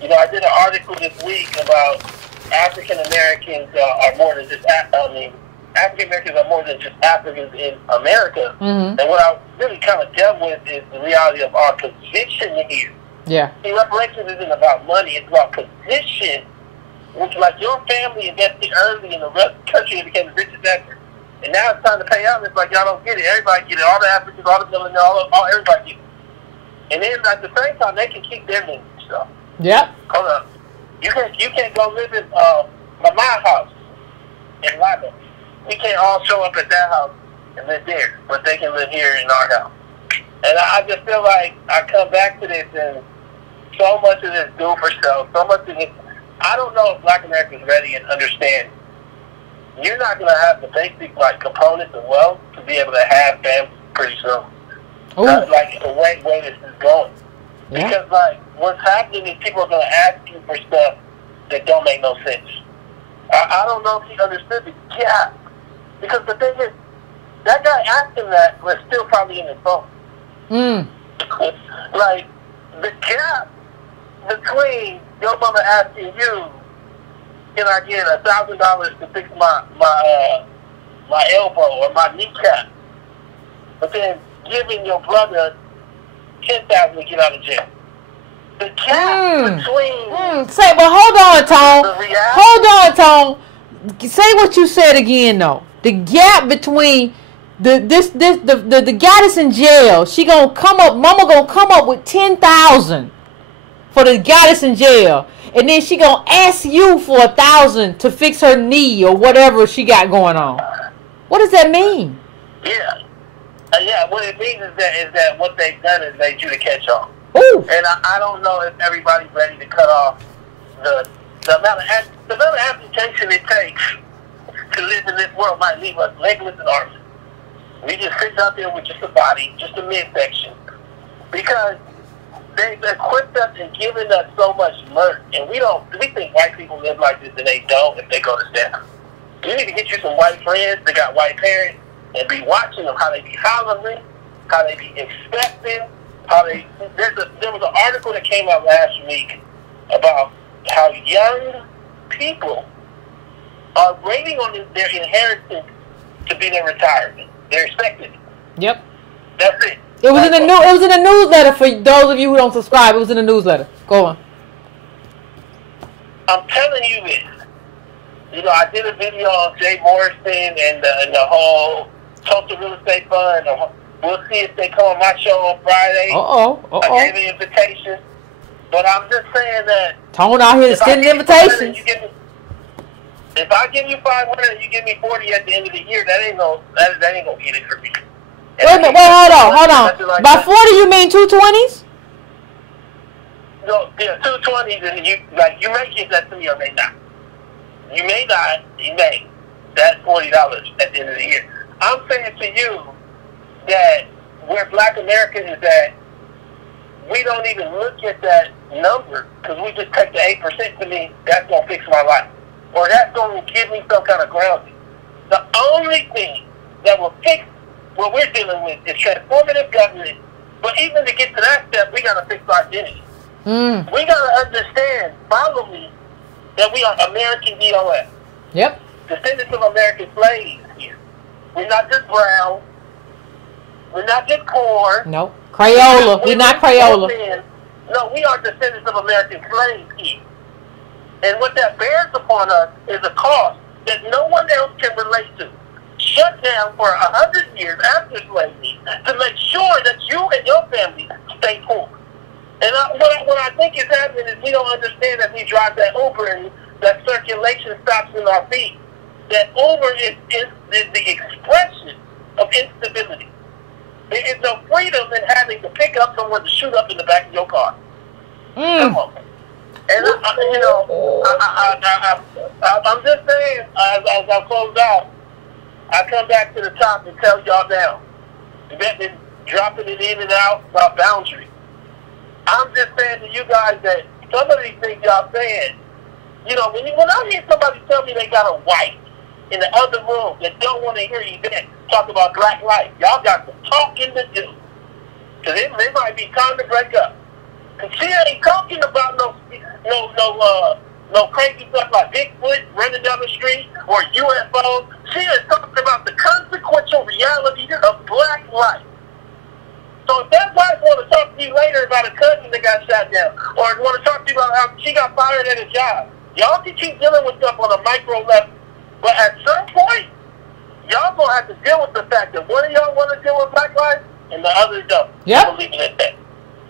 You know, I did an article this week about African Americans are more than just African Americans are more than just Africans in America. Mm-hmm. And what I really kind of dealt with is the reality of our position here. Yeah. See, reparations isn't about money, it's about position. Which, like, your family invested early in the country and became the richest ever. And now it's time to pay out. It's like, y'all don't get it. Everybody get it. All the Africans, all the millionaires, everybody get it. And then at the same time, they can keep their living stuff. Yep. Hold up. You can't go live in my house in London. We can't all show up at that house and live there, but they can live here in our house. And I just feel like I come back to this, and so much of this do for self, so much of this. I don't know if Black Americans ready and understand. You're not going to have the basic components of wealth to be able to have families pretty soon. That's the way this is going. Yeah. Because what's happening is people are going to ask you for stuff that don't make no sense. I don't know if he understood the gap. Because the thing is, that guy asking that was still probably in his phone. The gap between your mama asking you, can I get $1,000 to fix my elbow or my kneecap, but then giving your brother $10,000 to get out of jail. The gap between. Say, but hold on, Tone. Hold on, Tone. Say what you said again, though. The gap between the guy that's in jail. Mama gonna come up with $10,000 for the guy that's in jail, and then she gonna ask you for $1,000 to fix her knee or whatever she got going on. What does that mean? Yeah. What it means is that what they've done is made you to catch on. Ooh. And I don't know if everybody's ready to cut off the amount of amputation it takes to live in this world might leave us legless and armless. We just sit out there with just a body, just a midsection, because they've equipped us and given us so much murk, and we think white people live like this, and they don't if they go to Stanford. You need to get you some white friends that got white parents and be watching them, how they be hollering, how they be expecting, there was an article that came out last week about how young people are waiting on their inheritance to be their retirement. They're expecting it. Yep. That's it. It was in the newsletter for those of you who don't subscribe. It was in the newsletter. Go on. I'm telling you this. I did a video on Jay Morrison and the whole Tulsa Real Estate Fund. We'll see if they come on my show on Friday. I gave an invitation. But I'm just saying that Tone out here extending invitations. If I give you 500 and you give me 40 at the end of the year, that ain't gonna get it for me. Wait a minute, hold on. By 40 you mean 220s? No, yeah, 220s, and you may give that to me or may not. You may not, you may. That's $40 at the end of the year. I'm saying to you that where Black America is at, we don't even look at that number because we just take the 8% to me, that's going to fix my life. Or that's going to give me some kind of grounding. The only thing that will fix what we're dealing with is transformative government. But even to get to that step, we got to fix our identity. We got to understand, follow me, that we are American DOS. Yep. Descendants of American slaves here. We're not just brown. We're not just poor. No. Crayola. We're not Crayola. No, we are descendants of American slaves here. And what that bears upon us is a cost that no one else can relate to. Shut down for 100 years after slavery to make sure that you and your family stay poor. And what I think is happening is we don't understand that we drive that Uber and that circulation stops in our feet. That Uber is the expression of instability. There is no freedom in having to pick up someone to shoot up in the back of your car. Come on. And I'm just saying, as I close out, I come back to the top and tell y'all now. Yvette been dropping it in and out about boundaries. I'm just saying to you guys that some of these things y'all saying, when I hear somebody tell me they got a wife in the other room that don't want to hear Yvette talk about black life, y'all got some talking to do. Because it might be time to break up. Because she ain't talking about no crazy stuff like Bigfoot running down the street or UFOs. She is talking about the consequential reality of black life. So if that wife want to talk to you later about a cousin that got shot down, or want to talk to you about how she got fired at a job, y'all can keep dealing with stuff on a micro level. But at some point, y'all going to have to deal with the fact that one of y'all want to deal with black life and the others don't. Yep. I'm leaving it at that.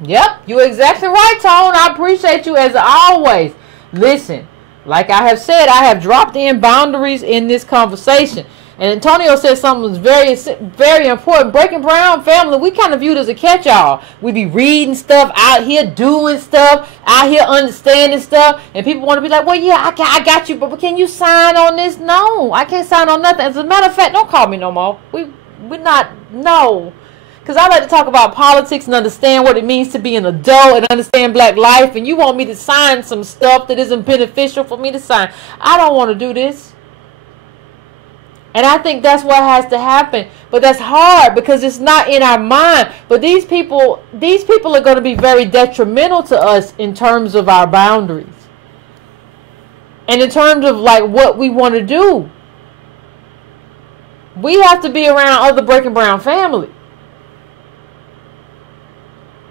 Yep, you're exactly right, Tone. I appreciate you as always. Listen, like I have said, I have dropped in boundaries in this conversation. And Antonio said something was very, very important. Breaking Brown family, we kind of viewed as a catch-all. We be reading stuff, out here doing stuff, out here understanding stuff, and people want to be like, well, yeah, I got you, but can you sign on this? No, I can't sign on nothing. As a matter of fact, don't call me no more. We're not, no. Because I like to talk about politics and understand what it means to be an adult and understand black life, and you want me to sign some stuff that isn't beneficial for me to sign. I don't want to do this. And I think that's what has to happen. But that's hard because it's not in our mind. But these people are going to be very detrimental to us in terms of our boundaries. And in terms of like what we want to do. We have to be around other Breaking Brown family.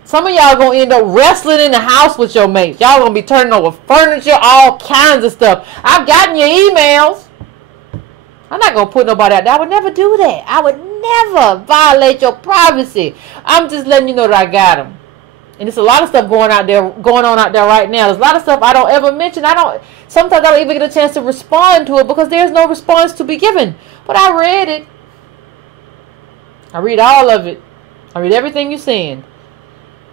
Some of y'all going to end up wrestling in the house with your mates. Y'all going to be turning over furniture, all kinds of stuff. I've gotten your emails. I'm not going to put nobody out there. I would never do that. I would never violate your privacy. I'm just letting you know that I got them. And there's a lot of stuff going on out there right now. There's a lot of stuff I don't ever mention. Sometimes I don't even get a chance to respond to it because there's no response to be given. But I read it. I read all of it. I read everything you're saying.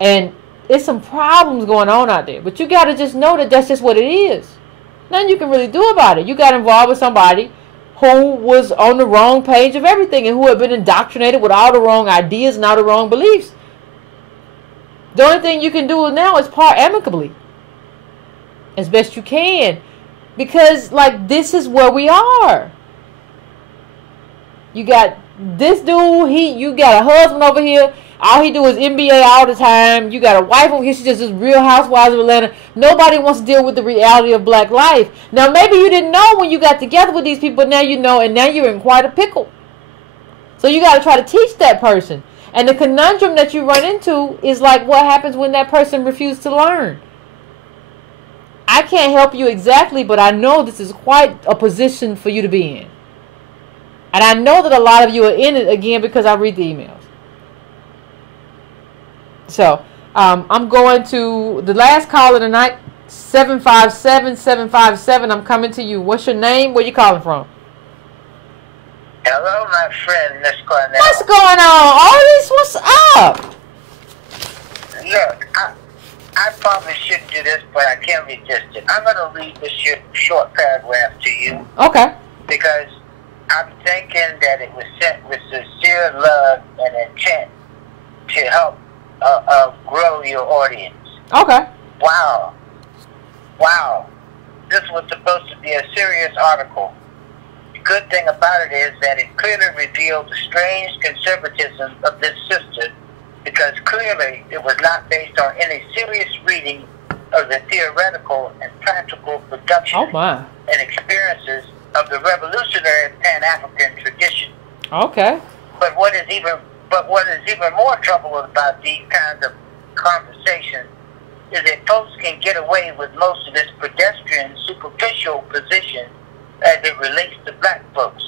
And there's some problems going on out there. But you got to just know that that's just what it is. Nothing you can really do about it. You got involved with somebody who was on the wrong page of everything and who had been indoctrinated with all the wrong ideas and all the wrong beliefs. The only thing you can do now is part amicably. As best you can. Because, like, this is where we are. You got this dude, you got a husband over here. All he do is NBA all the time. You got a wife over here. She's just this Real Housewives of Atlanta. Nobody wants to deal with the reality of black life. Now, maybe you didn't know when you got together with these people. Now you know, and now you're in quite a pickle. So you got to try to teach that person. And the conundrum that you run into is like what happens when that person refuses to learn. I can't help you exactly, but I know this is quite a position for you to be in. And I know that a lot of you are in it, again, because I read the emails. So, I'm going to the last caller tonight, 757-757. I'm coming to you. What's your name? Where you calling from? Hello, my friend, Miss Cornell. What's going on, Otis? What's up? Look, I probably shouldn't do this, but I can't resist it. I'm going to read this short paragraph to you. Okay. Because I'm thinking that it was sent with sincere love and intent to help grow your audience. Okay. Wow. This was supposed to be a serious article. The good thing about it is that it clearly revealed the strange conservatism of this sister, because clearly it was not based on any serious reading of the theoretical and practical production and experiences of the revolutionary Pan-African tradition. Okay. But what is even more trouble about these kinds of conversations is that folks can get away with most of this pedestrian, superficial position as it relates to black folks.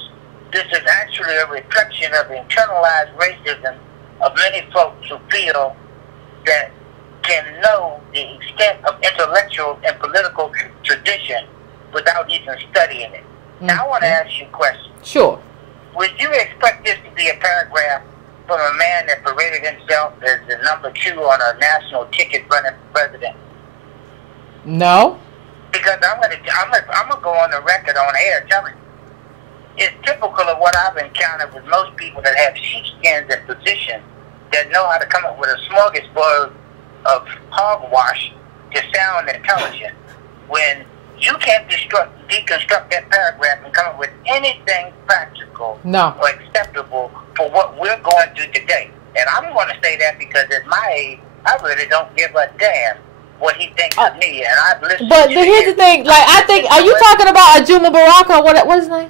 This is actually a reflection of internalized racism of many folks who feel that can know the extent of intellectual and political tradition without even studying it. Now I want to ask you a question. Sure. Would you expect this to be a paragraph from a man that paraded himself as the number 2 on a national ticket running for president? No. Because I'm gonna go on the record on air telling you, it's typical of what I've encountered with most people that have sheepskins in position that know how to come up with a smorgasbord of hogwash to sound intelligent. When you can't deconstruct that paragraph and come up with anything practical or acceptable for what we're going through today. And I'm going to say that because at my age, I really don't give a damn what he thinks of me. And I've listened But here's the thing, like, I think, are you talking about Ajuma Baraka? What is his name?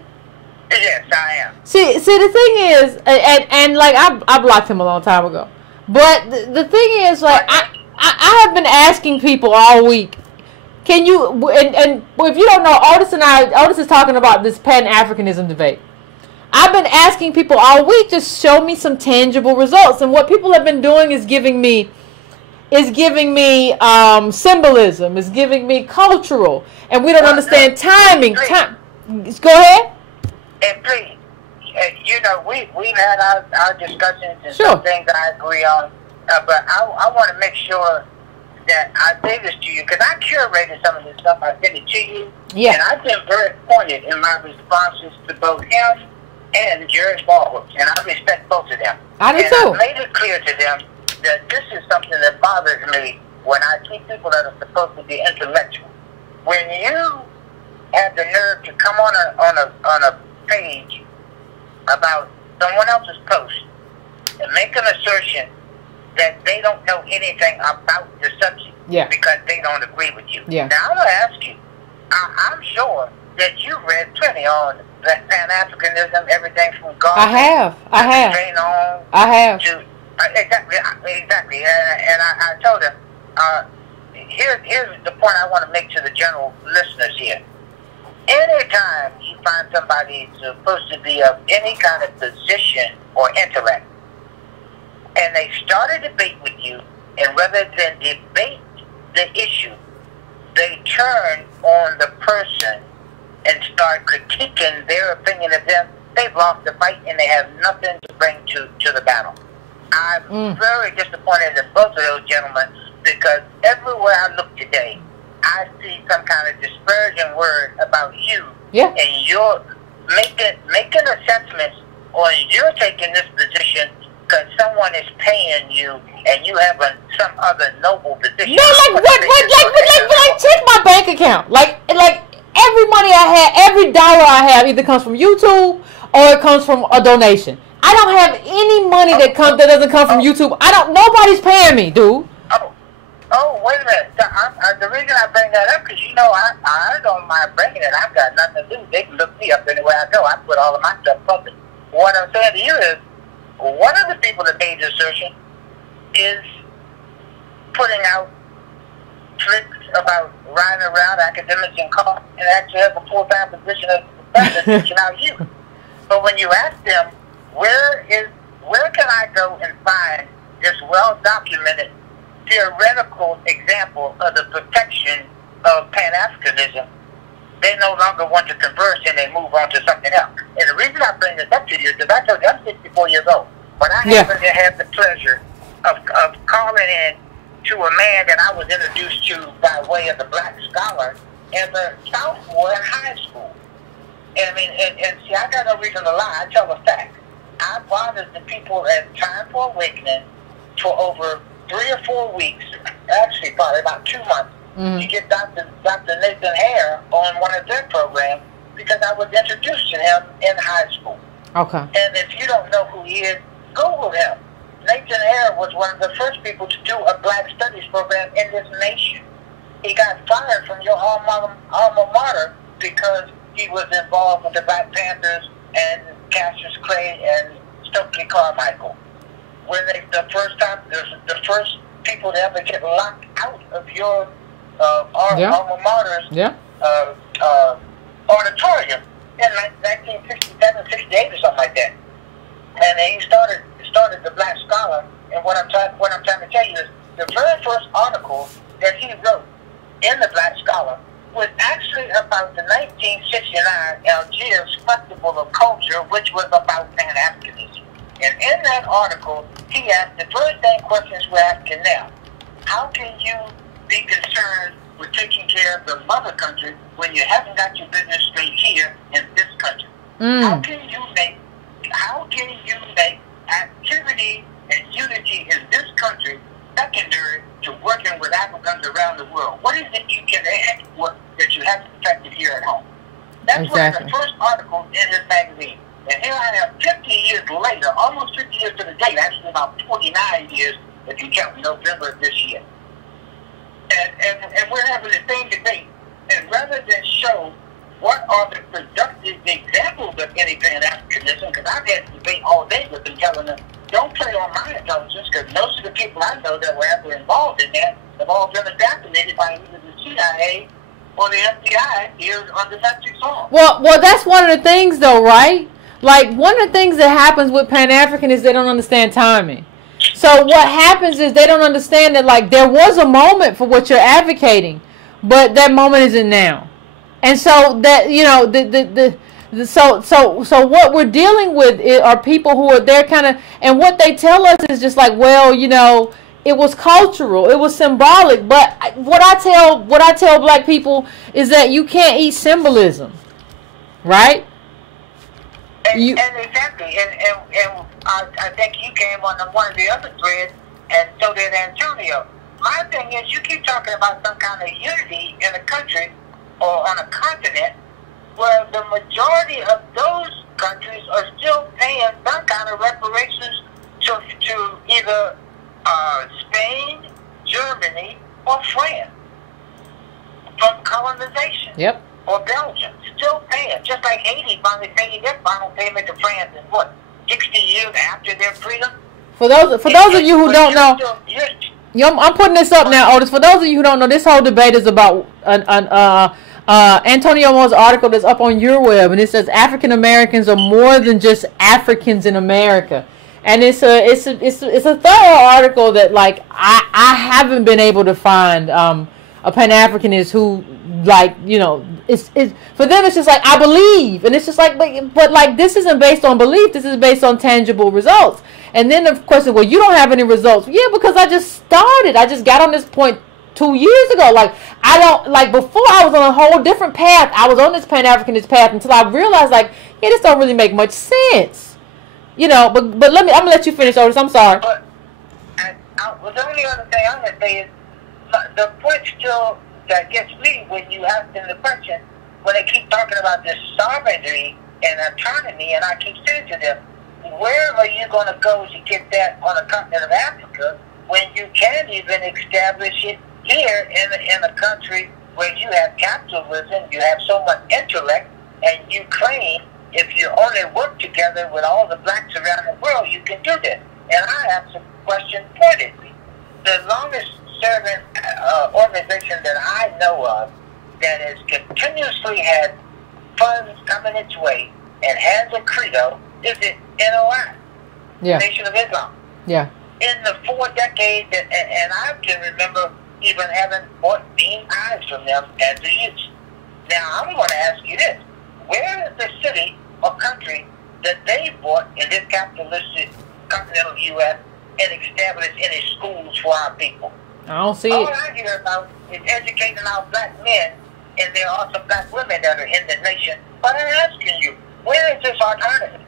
Yes, I am. See, the thing is, and like I blocked him a long time ago, but the thing is, like I have been asking people all week, can you, and if you don't know, Otis is talking about this Pan-Africanism debate. I've been asking people all week, just show me some tangible results, and what people have been doing is giving me symbolism, is giving me cultural, and we don't understand timing. Go ahead. And please, you know, we've had our discussions and Sure. some things I agree on, but I want to make sure that I say this to you, because I curated some of this stuff. I sent it to you, Yeah. and I've been very pointed in my responses to both him and Jared Baldwin, and I respect both of them. I do and too. I made it clear to them that this is something that bothers me when I see people that are supposed to be intellectual. When you have the nerve to come on a page about someone else's post and make an assertion that they don't know anything about the subject, Yeah. because they don't agree with you. Yeah. Now I'm going to ask you, I'm sure that you read plenty on that Pan-Africanism, everything from God. I have. Straight on I have. to exactly, and I told him, here's the point I want to make to the general listeners here. Anytime you find somebody supposed to be of any kind of position or intellect, and they start a debate with you, and rather than debate the issue, they turn on the person and start critiquing their opinion of them, they've lost the fight and they have nothing to bring to the battle. I'm very disappointed in both of those gentlemen, because everywhere I look today, I see some kind of disparaging word about you, Yeah. and you're making assessments on you're taking this position because someone is paying you and you have some other noble position. No, like check my bank account. Like every money I have, every dollar I have either comes from YouTube or it comes from a donation. I don't have any money that doesn't come from YouTube. Nobody's paying me, dude. Oh, wait a minute. The reason I bring that up, because, you know, I don't mind bringing it. I've got nothing to do. They can look me up anywhere I go. I put all of my stuff public. What I'm saying to you is, one of the people that made the assertion is putting out tricks about riding around academics in cars and actually have a full-time position as a professor teaching out youth. But when you ask them, where can I go and find this well-documented theoretical example of the protection of Pan-Africanism, they no longer want to converse and they move on to something else. And the reason I bring this up to you is because I told you I'm 64 years old. When I happened to have the pleasure of calling in to a man that I was introduced to by way of the Black Scholar as a sophomore in high school. And I mean, and see, I got no reason to lie. I tell the fact. I bothered the people at Time for Awakening for over 3 or 4 weeks, actually probably about 2 months, to get Dr. Nathan Hare on one of their programs, because I was introduced to him in high school. Okay. And if you don't know who he is, Google him. Nathan Hare was one of the first people to do a Black Studies program in this nation. He got fired from your alma mater because he was involved with the Black Panthers and Cassius Clay and Stokely Carmichael. When the first people to ever get locked out of your alma mater's auditorium in 1967, 68 or something like that. And he started the Black Scholar. And what I'm trying to tell you is the very first article that he wrote in the Black Scholar was actually about the 1969 Algiers Festival of Culture, which was about Pan-Africanism. And in that article, he asked the very same questions we're asking now. How can you be concerned with taking care of the mother country when you haven't got your business straight here in this country? How can you make activity and unity in this country secondary to working with Africans around the world? What is it you can export that you haven't protected here at home? That's one of the first articles in this magazine. And here I am 50 years later, almost 50 years to the date, actually about 49 years if you count November of this year. And we're having the same debate. And rather than show what are the productive examples forms of any Pan-Africanism, because I've had to debate all day with them telling them, don't play on my intelligence, because most of the people I know that were ever involved in that have all been assassinated by either the CIA or the FBI here on domestic soil. Well, that's one of the things, though, right? Like, one of the things that happens with Pan-African is they don't understand timing. So what happens is they don't understand that, like, there was a moment for what you're advocating, but that moment isn't now. And so that, you know, so what we're dealing with are people who are there kind of, and what they tell us is just like, well, you know, it was cultural, it was symbolic. But what I tell black people is that you can't eat symbolism, right? And exactly, and I think you came on one of the other threads, and so did Antonio. My thing is, you keep talking about some kind of unity in a country or on a continent where the majority of those countries are still paying some kind of reparations to either Spain, Germany, or France from colonization. Yep. Or Belgium, still paying, just like Haiti finally paid their final payment to France in what, 60 years after their freedom? For those of you who don't know, I'm putting this up now, Otis. For those of you who don't know, this whole debate is about Antonio Moore's article that's up on your web, and it says African Americans are more than just Africans in America. And it's a thorough article that, like, I haven't been able to find a Pan-Africanist who, like, you know, it's for them it's just like, I believe, and it's just like, but like, this isn't based on belief, this is based on tangible results. And then the question, well, you don't have any results. Yeah, because I just got on this point 2 years ago. Like, I don't, like, before I was on a whole different path. I was on this Pan-Africanist path until I realized, like, yeah, this don't really make much sense. You know, but I'm gonna let you finish, Otis. I'm sorry. But the only other thing I'm gonna say is the point still that gets me when you ask them the question, when they keep talking about this sovereignty and autonomy, and I keep saying to them, where are you going to go to get that on the continent of Africa when you can't even establish it here in a country where you have capitalism, you have so much intellect, and you claim if you only work together with all the blacks around the world, you can do that. And I ask the question pointedly. The longest serving organization that I know of that has continuously had funds coming its way and has a credo is it NOI, Nation of Islam. Yeah. In the 4 decades, and I can remember even having bought bean eyes from them as a youth. Now, I'm going to ask you this. Where is the city or country that they bought in this capitalistic continental U.S. and established any schools for our people? I don't see All it. I hear about is educating our black men, and there are some black women that are in the nation. But I'm asking you, where is this autonomy?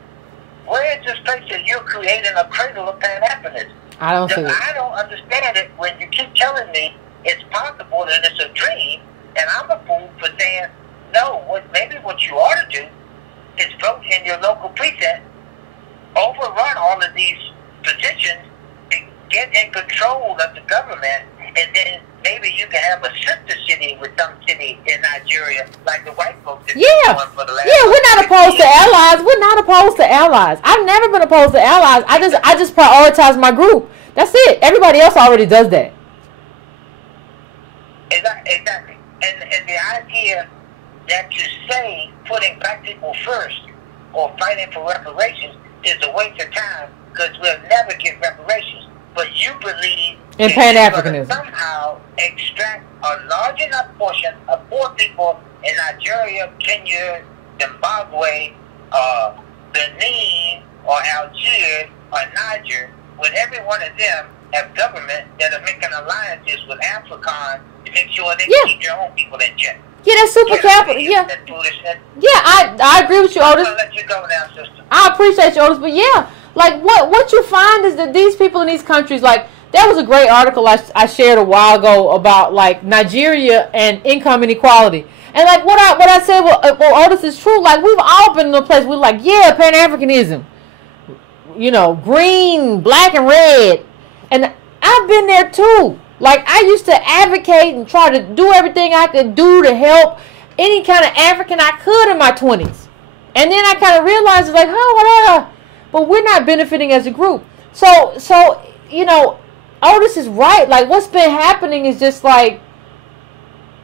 Where is this place that you're creating a cradle of Pan-Africanism? I don't see it. I don't understand it when you keep telling me it's possible and it's a dream, and I'm a fool for saying, no, maybe what you ought to do is vote in your local precinct, overrun all of these positions, get in control of the government, and then maybe you can have a sister city with some city in Nigeria, like the white folks have been doing for the last we're not opposed to allies. We're not opposed to allies. I've never been opposed to allies. I just prioritize my group. That's it. Everybody else already does that. Exactly. And the idea that you say putting black people first or fighting for reparations is a waste of time because we'll never get reparations. But you believe in Pan-Africanism somehow extract a large enough portion of poor people in Nigeria, Kenya, Zimbabwe, Benin, or Algiers, or Niger, when every one of them have government that are making alliances with Africans to make sure they can keep their own people in check. Yeah, that's super capital. Yeah, I agree with you, Otis. I'm gonna let you go now, sister. I appreciate you, Otis, but yeah, like what you find is that these people in these countries, like, there was a great article I shared a while ago about, like, Nigeria and income inequality. And, like, what I said, well, Otis, is true. Like, we've all been in a place where, like, yeah, Pan-Africanism, you know, green, black, and red. And I've been there, too. Like, I used to advocate and try to do everything I could do to help any kind of African I could in my 20s. And then I kind of realized, like, but we're not benefiting as a group. So you know, Otis is right. Like, what's been happening is just like,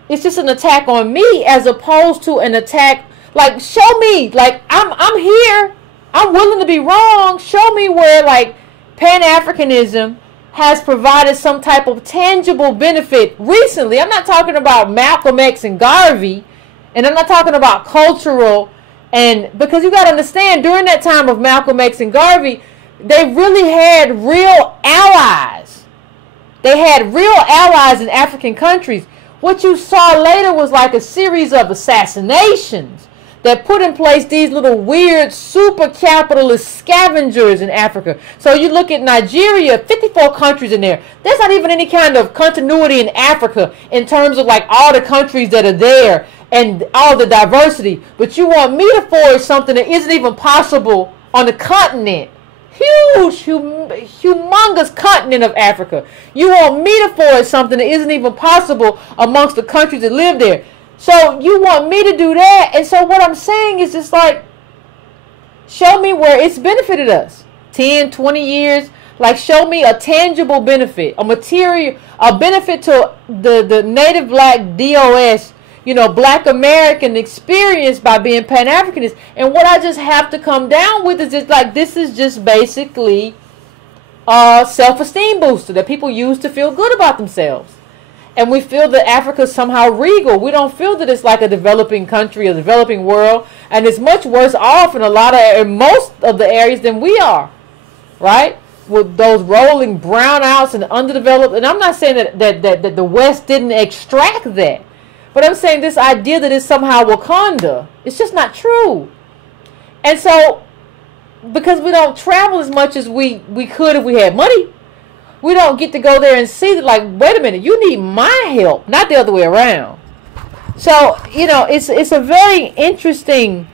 it's just an attack on me as opposed to an attack. Like, show me, like, I'm here. I'm willing to be wrong. Show me where, like, Pan-Africanism has provided some type of tangible benefit recently. I'm not talking about Malcolm X and Garvey, and I'm not talking about cultural, and because you got to understand, during that time of Malcolm X and Garvey, they really had real allies. They had real allies in African countries. What you saw later was like a series of assassinations that put in place these little weird super capitalist scavengers in Africa. So you look at Nigeria, 54 countries in there. There's not even any kind of continuity in Africa in terms of like all the countries that are there and all the diversity. But you want me to forge something that isn't even possible on the continent. Huge, humongous continent of Africa. You want me to forge something that isn't even possible amongst the countries that live there. So you want me to do that. And so what I'm saying is just like, show me where it's benefited us. 10, 20 years. Like, show me a tangible benefit, a material, a benefit to the native black DOS, you know, black American experience by being Pan-Africanist. And what I just have to come down with is just like, this is just basically a self-esteem booster that people use to feel good about themselves. And we feel that Africa is somehow regal. We don't feel that it's like a developing country, a developing world. And it's much worse off in most of the areas than we are. Right? With those rolling brownouts and underdeveloped. And I'm not saying that the West didn't extract that. But I'm saying this idea that it's somehow Wakanda, it's just not true. And so, because we don't travel as much as we could if we had money, we don't get to go there and see that, like, wait a minute, you need my help, not the other way around. So, you know, it's a very interesting,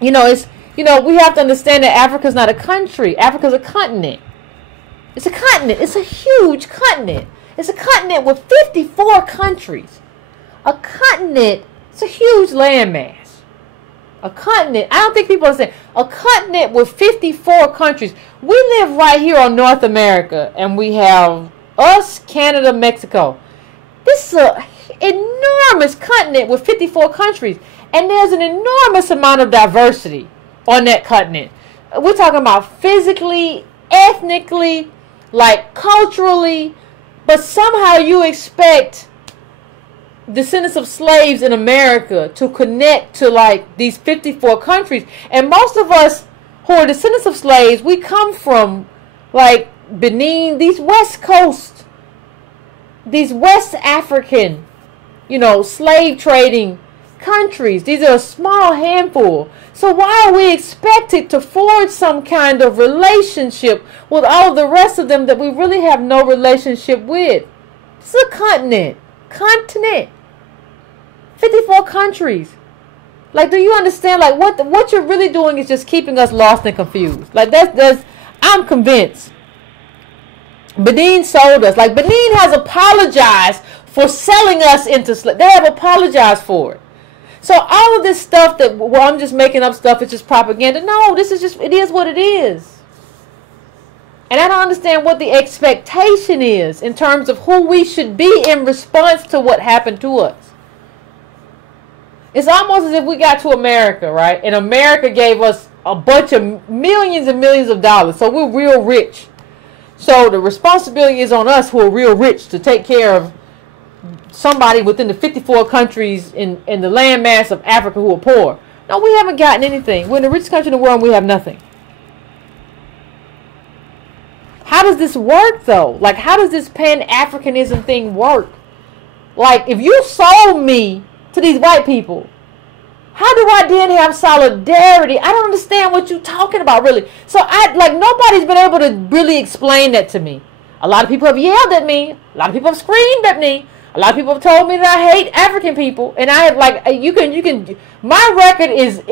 you know, we have to understand that Africa's not a country. Africa's a continent. It's a continent. It's a huge continent. It's a continent with 54 countries. A continent, it's a huge landmass. A continent, I don't think people understand. A continent with 54 countries. We live right here on North America, and we have us, Canada, Mexico. This is an enormous continent with 54 countries, and there's an enormous amount of diversity on that continent. We're talking about physically, ethnically, like culturally, but somehow you expect descendants of slaves in America to connect to like these 54 countries. And most of us who are descendants of slaves, we come from like Benin, these West Coast, these West African, you know, slave trading countries. These are a small handful. So why are we expected to forge some kind of relationship with all the rest of them that we really have no relationship with? It's a continent. 54 countries. Like, do you understand? Like, what you're really doing is just keeping us lost and confused. Like, I'm convinced. Benin sold us. Like, Benin has apologized for selling us into slavery. They have apologized for it. So all of this stuff that, well, I'm just making up stuff, it's just propaganda. No, this is just, it is what it is. And I don't understand what the expectation is in terms of who we should be in response to what happened to us. It's almost as if we got to America, right? And America gave us a bunch of millions and millions of dollars. So we're real rich. So the responsibility is on us who are real rich to take care of somebody within the 54 countries in the landmass of Africa who are poor. No, we haven't gotten anything. We're in the richest country in the world and we have nothing. How does this work, though? Like, how does this Pan-Africanism thing work? Like, if you sold me to these white people, how do I then have solidarity? I don't understand what you're talking about, really. So, nobody's been able to really explain that to me. A lot of people have yelled at me. A lot of people have screamed at me. A lot of people have told me that I hate African people. And I have, like, my record is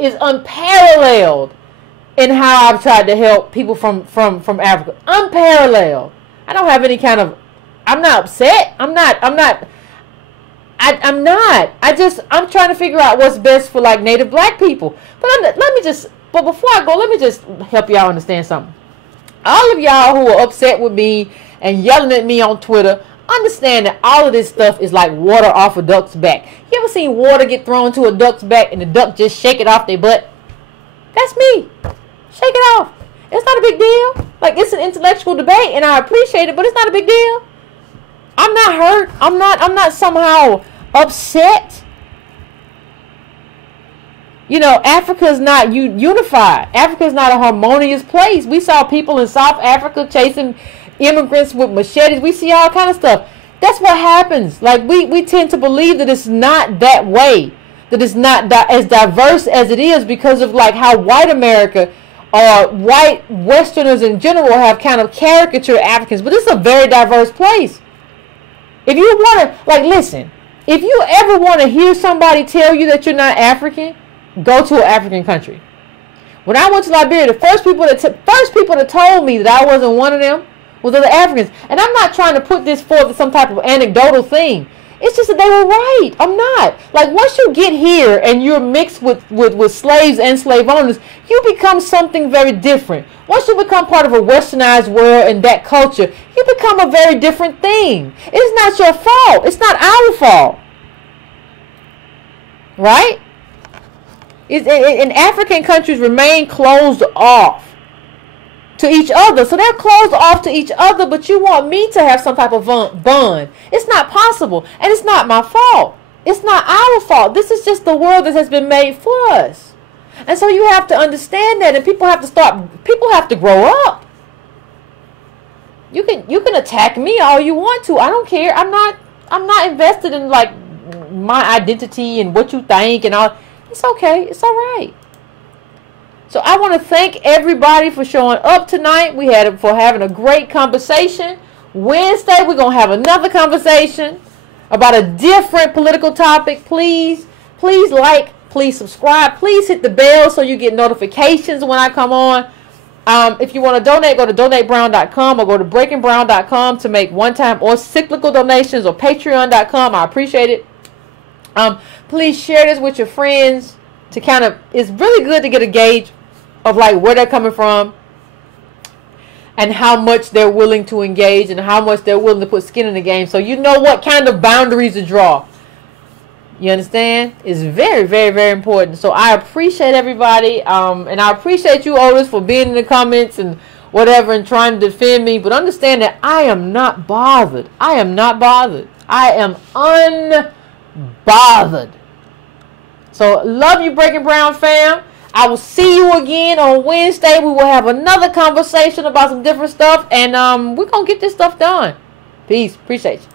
unparalleled in how I've tried to help people from Africa. Unparalleled. I don't have any kind of, I'm not upset. I I'm not. I'm trying to figure out what's best for like Native Black people. But but before I go, let me just help y'all understand something. All of y'all who are upset with me and yelling at me on Twitter, understand that all of this stuff is like water off a duck's back. You ever seen water get thrown to a duck's back and the duck just shake it off their butt? That's me. Shake it off. It's not a big deal. Like, it's an intellectual debate and I appreciate it, but it's not a big deal. I'm not hurt. I'm not somehow upset. You know, Africa's not unified. Africa's not a harmonious place. We saw people in South Africa chasing immigrants with machetes. We see all kind of stuff. That's what happens. Like, we tend to believe that it's not that way. That it's not as diverse as it is because of like how white America or white Westerners in general have kind of caricatured Africans. But it's a very diverse place. If you want to, like, listen, if you ever want to hear somebody tell you that you're not African, go to an African country. When I went to Liberia, the first people that told me that I wasn't one of them was other Africans. And I'm not trying to put this forth as some type of anecdotal thing. It's just that they were right. I'm not. Like, once you get here and you're mixed with slaves and slave owners, you become something very different. Once you become part of a westernized world and that culture, you become a very different thing. It's not your fault. It's not our fault. Right? In African countries remain closed off to each other. So they're closed off to each other, but you want me to have some type of bond. It's not possible. And it's not my fault. It's not our fault. This is just the world that has been made for us. And so you have to understand that, and people have to grow up. You can attack me all you want to. I don't care. I'm not invested in like my identity and what you think and all. It's okay. It's all right. So I want to thank everybody for showing up tonight. For having a great conversation. Wednesday, we're going to have another conversation about a different political topic. Please like, please subscribe. Please hit the bell so you get notifications when I come on. If you want to donate, go to donatebrown.com or go to breakingbrown.com to make one-time or cyclical donations, or patreon.com. I appreciate it. Please share this with your friends to it's really good to get a gauge of like where they're coming from and how much they're willing to engage and how much they're willing to put skin in the game, so you know what kind of boundaries to draw. You understand? It's very, very, very important. So I appreciate everybody, and I appreciate you, Otis, for being in the comments and whatever and trying to defend me. But understand that I am not bothered. I am not bothered. I am unbothered. So love you, Breaking Brown fam. I will see you again on Wednesday. We will have another conversation about some different stuff, and we're going to get this stuff done. Peace. Appreciate you.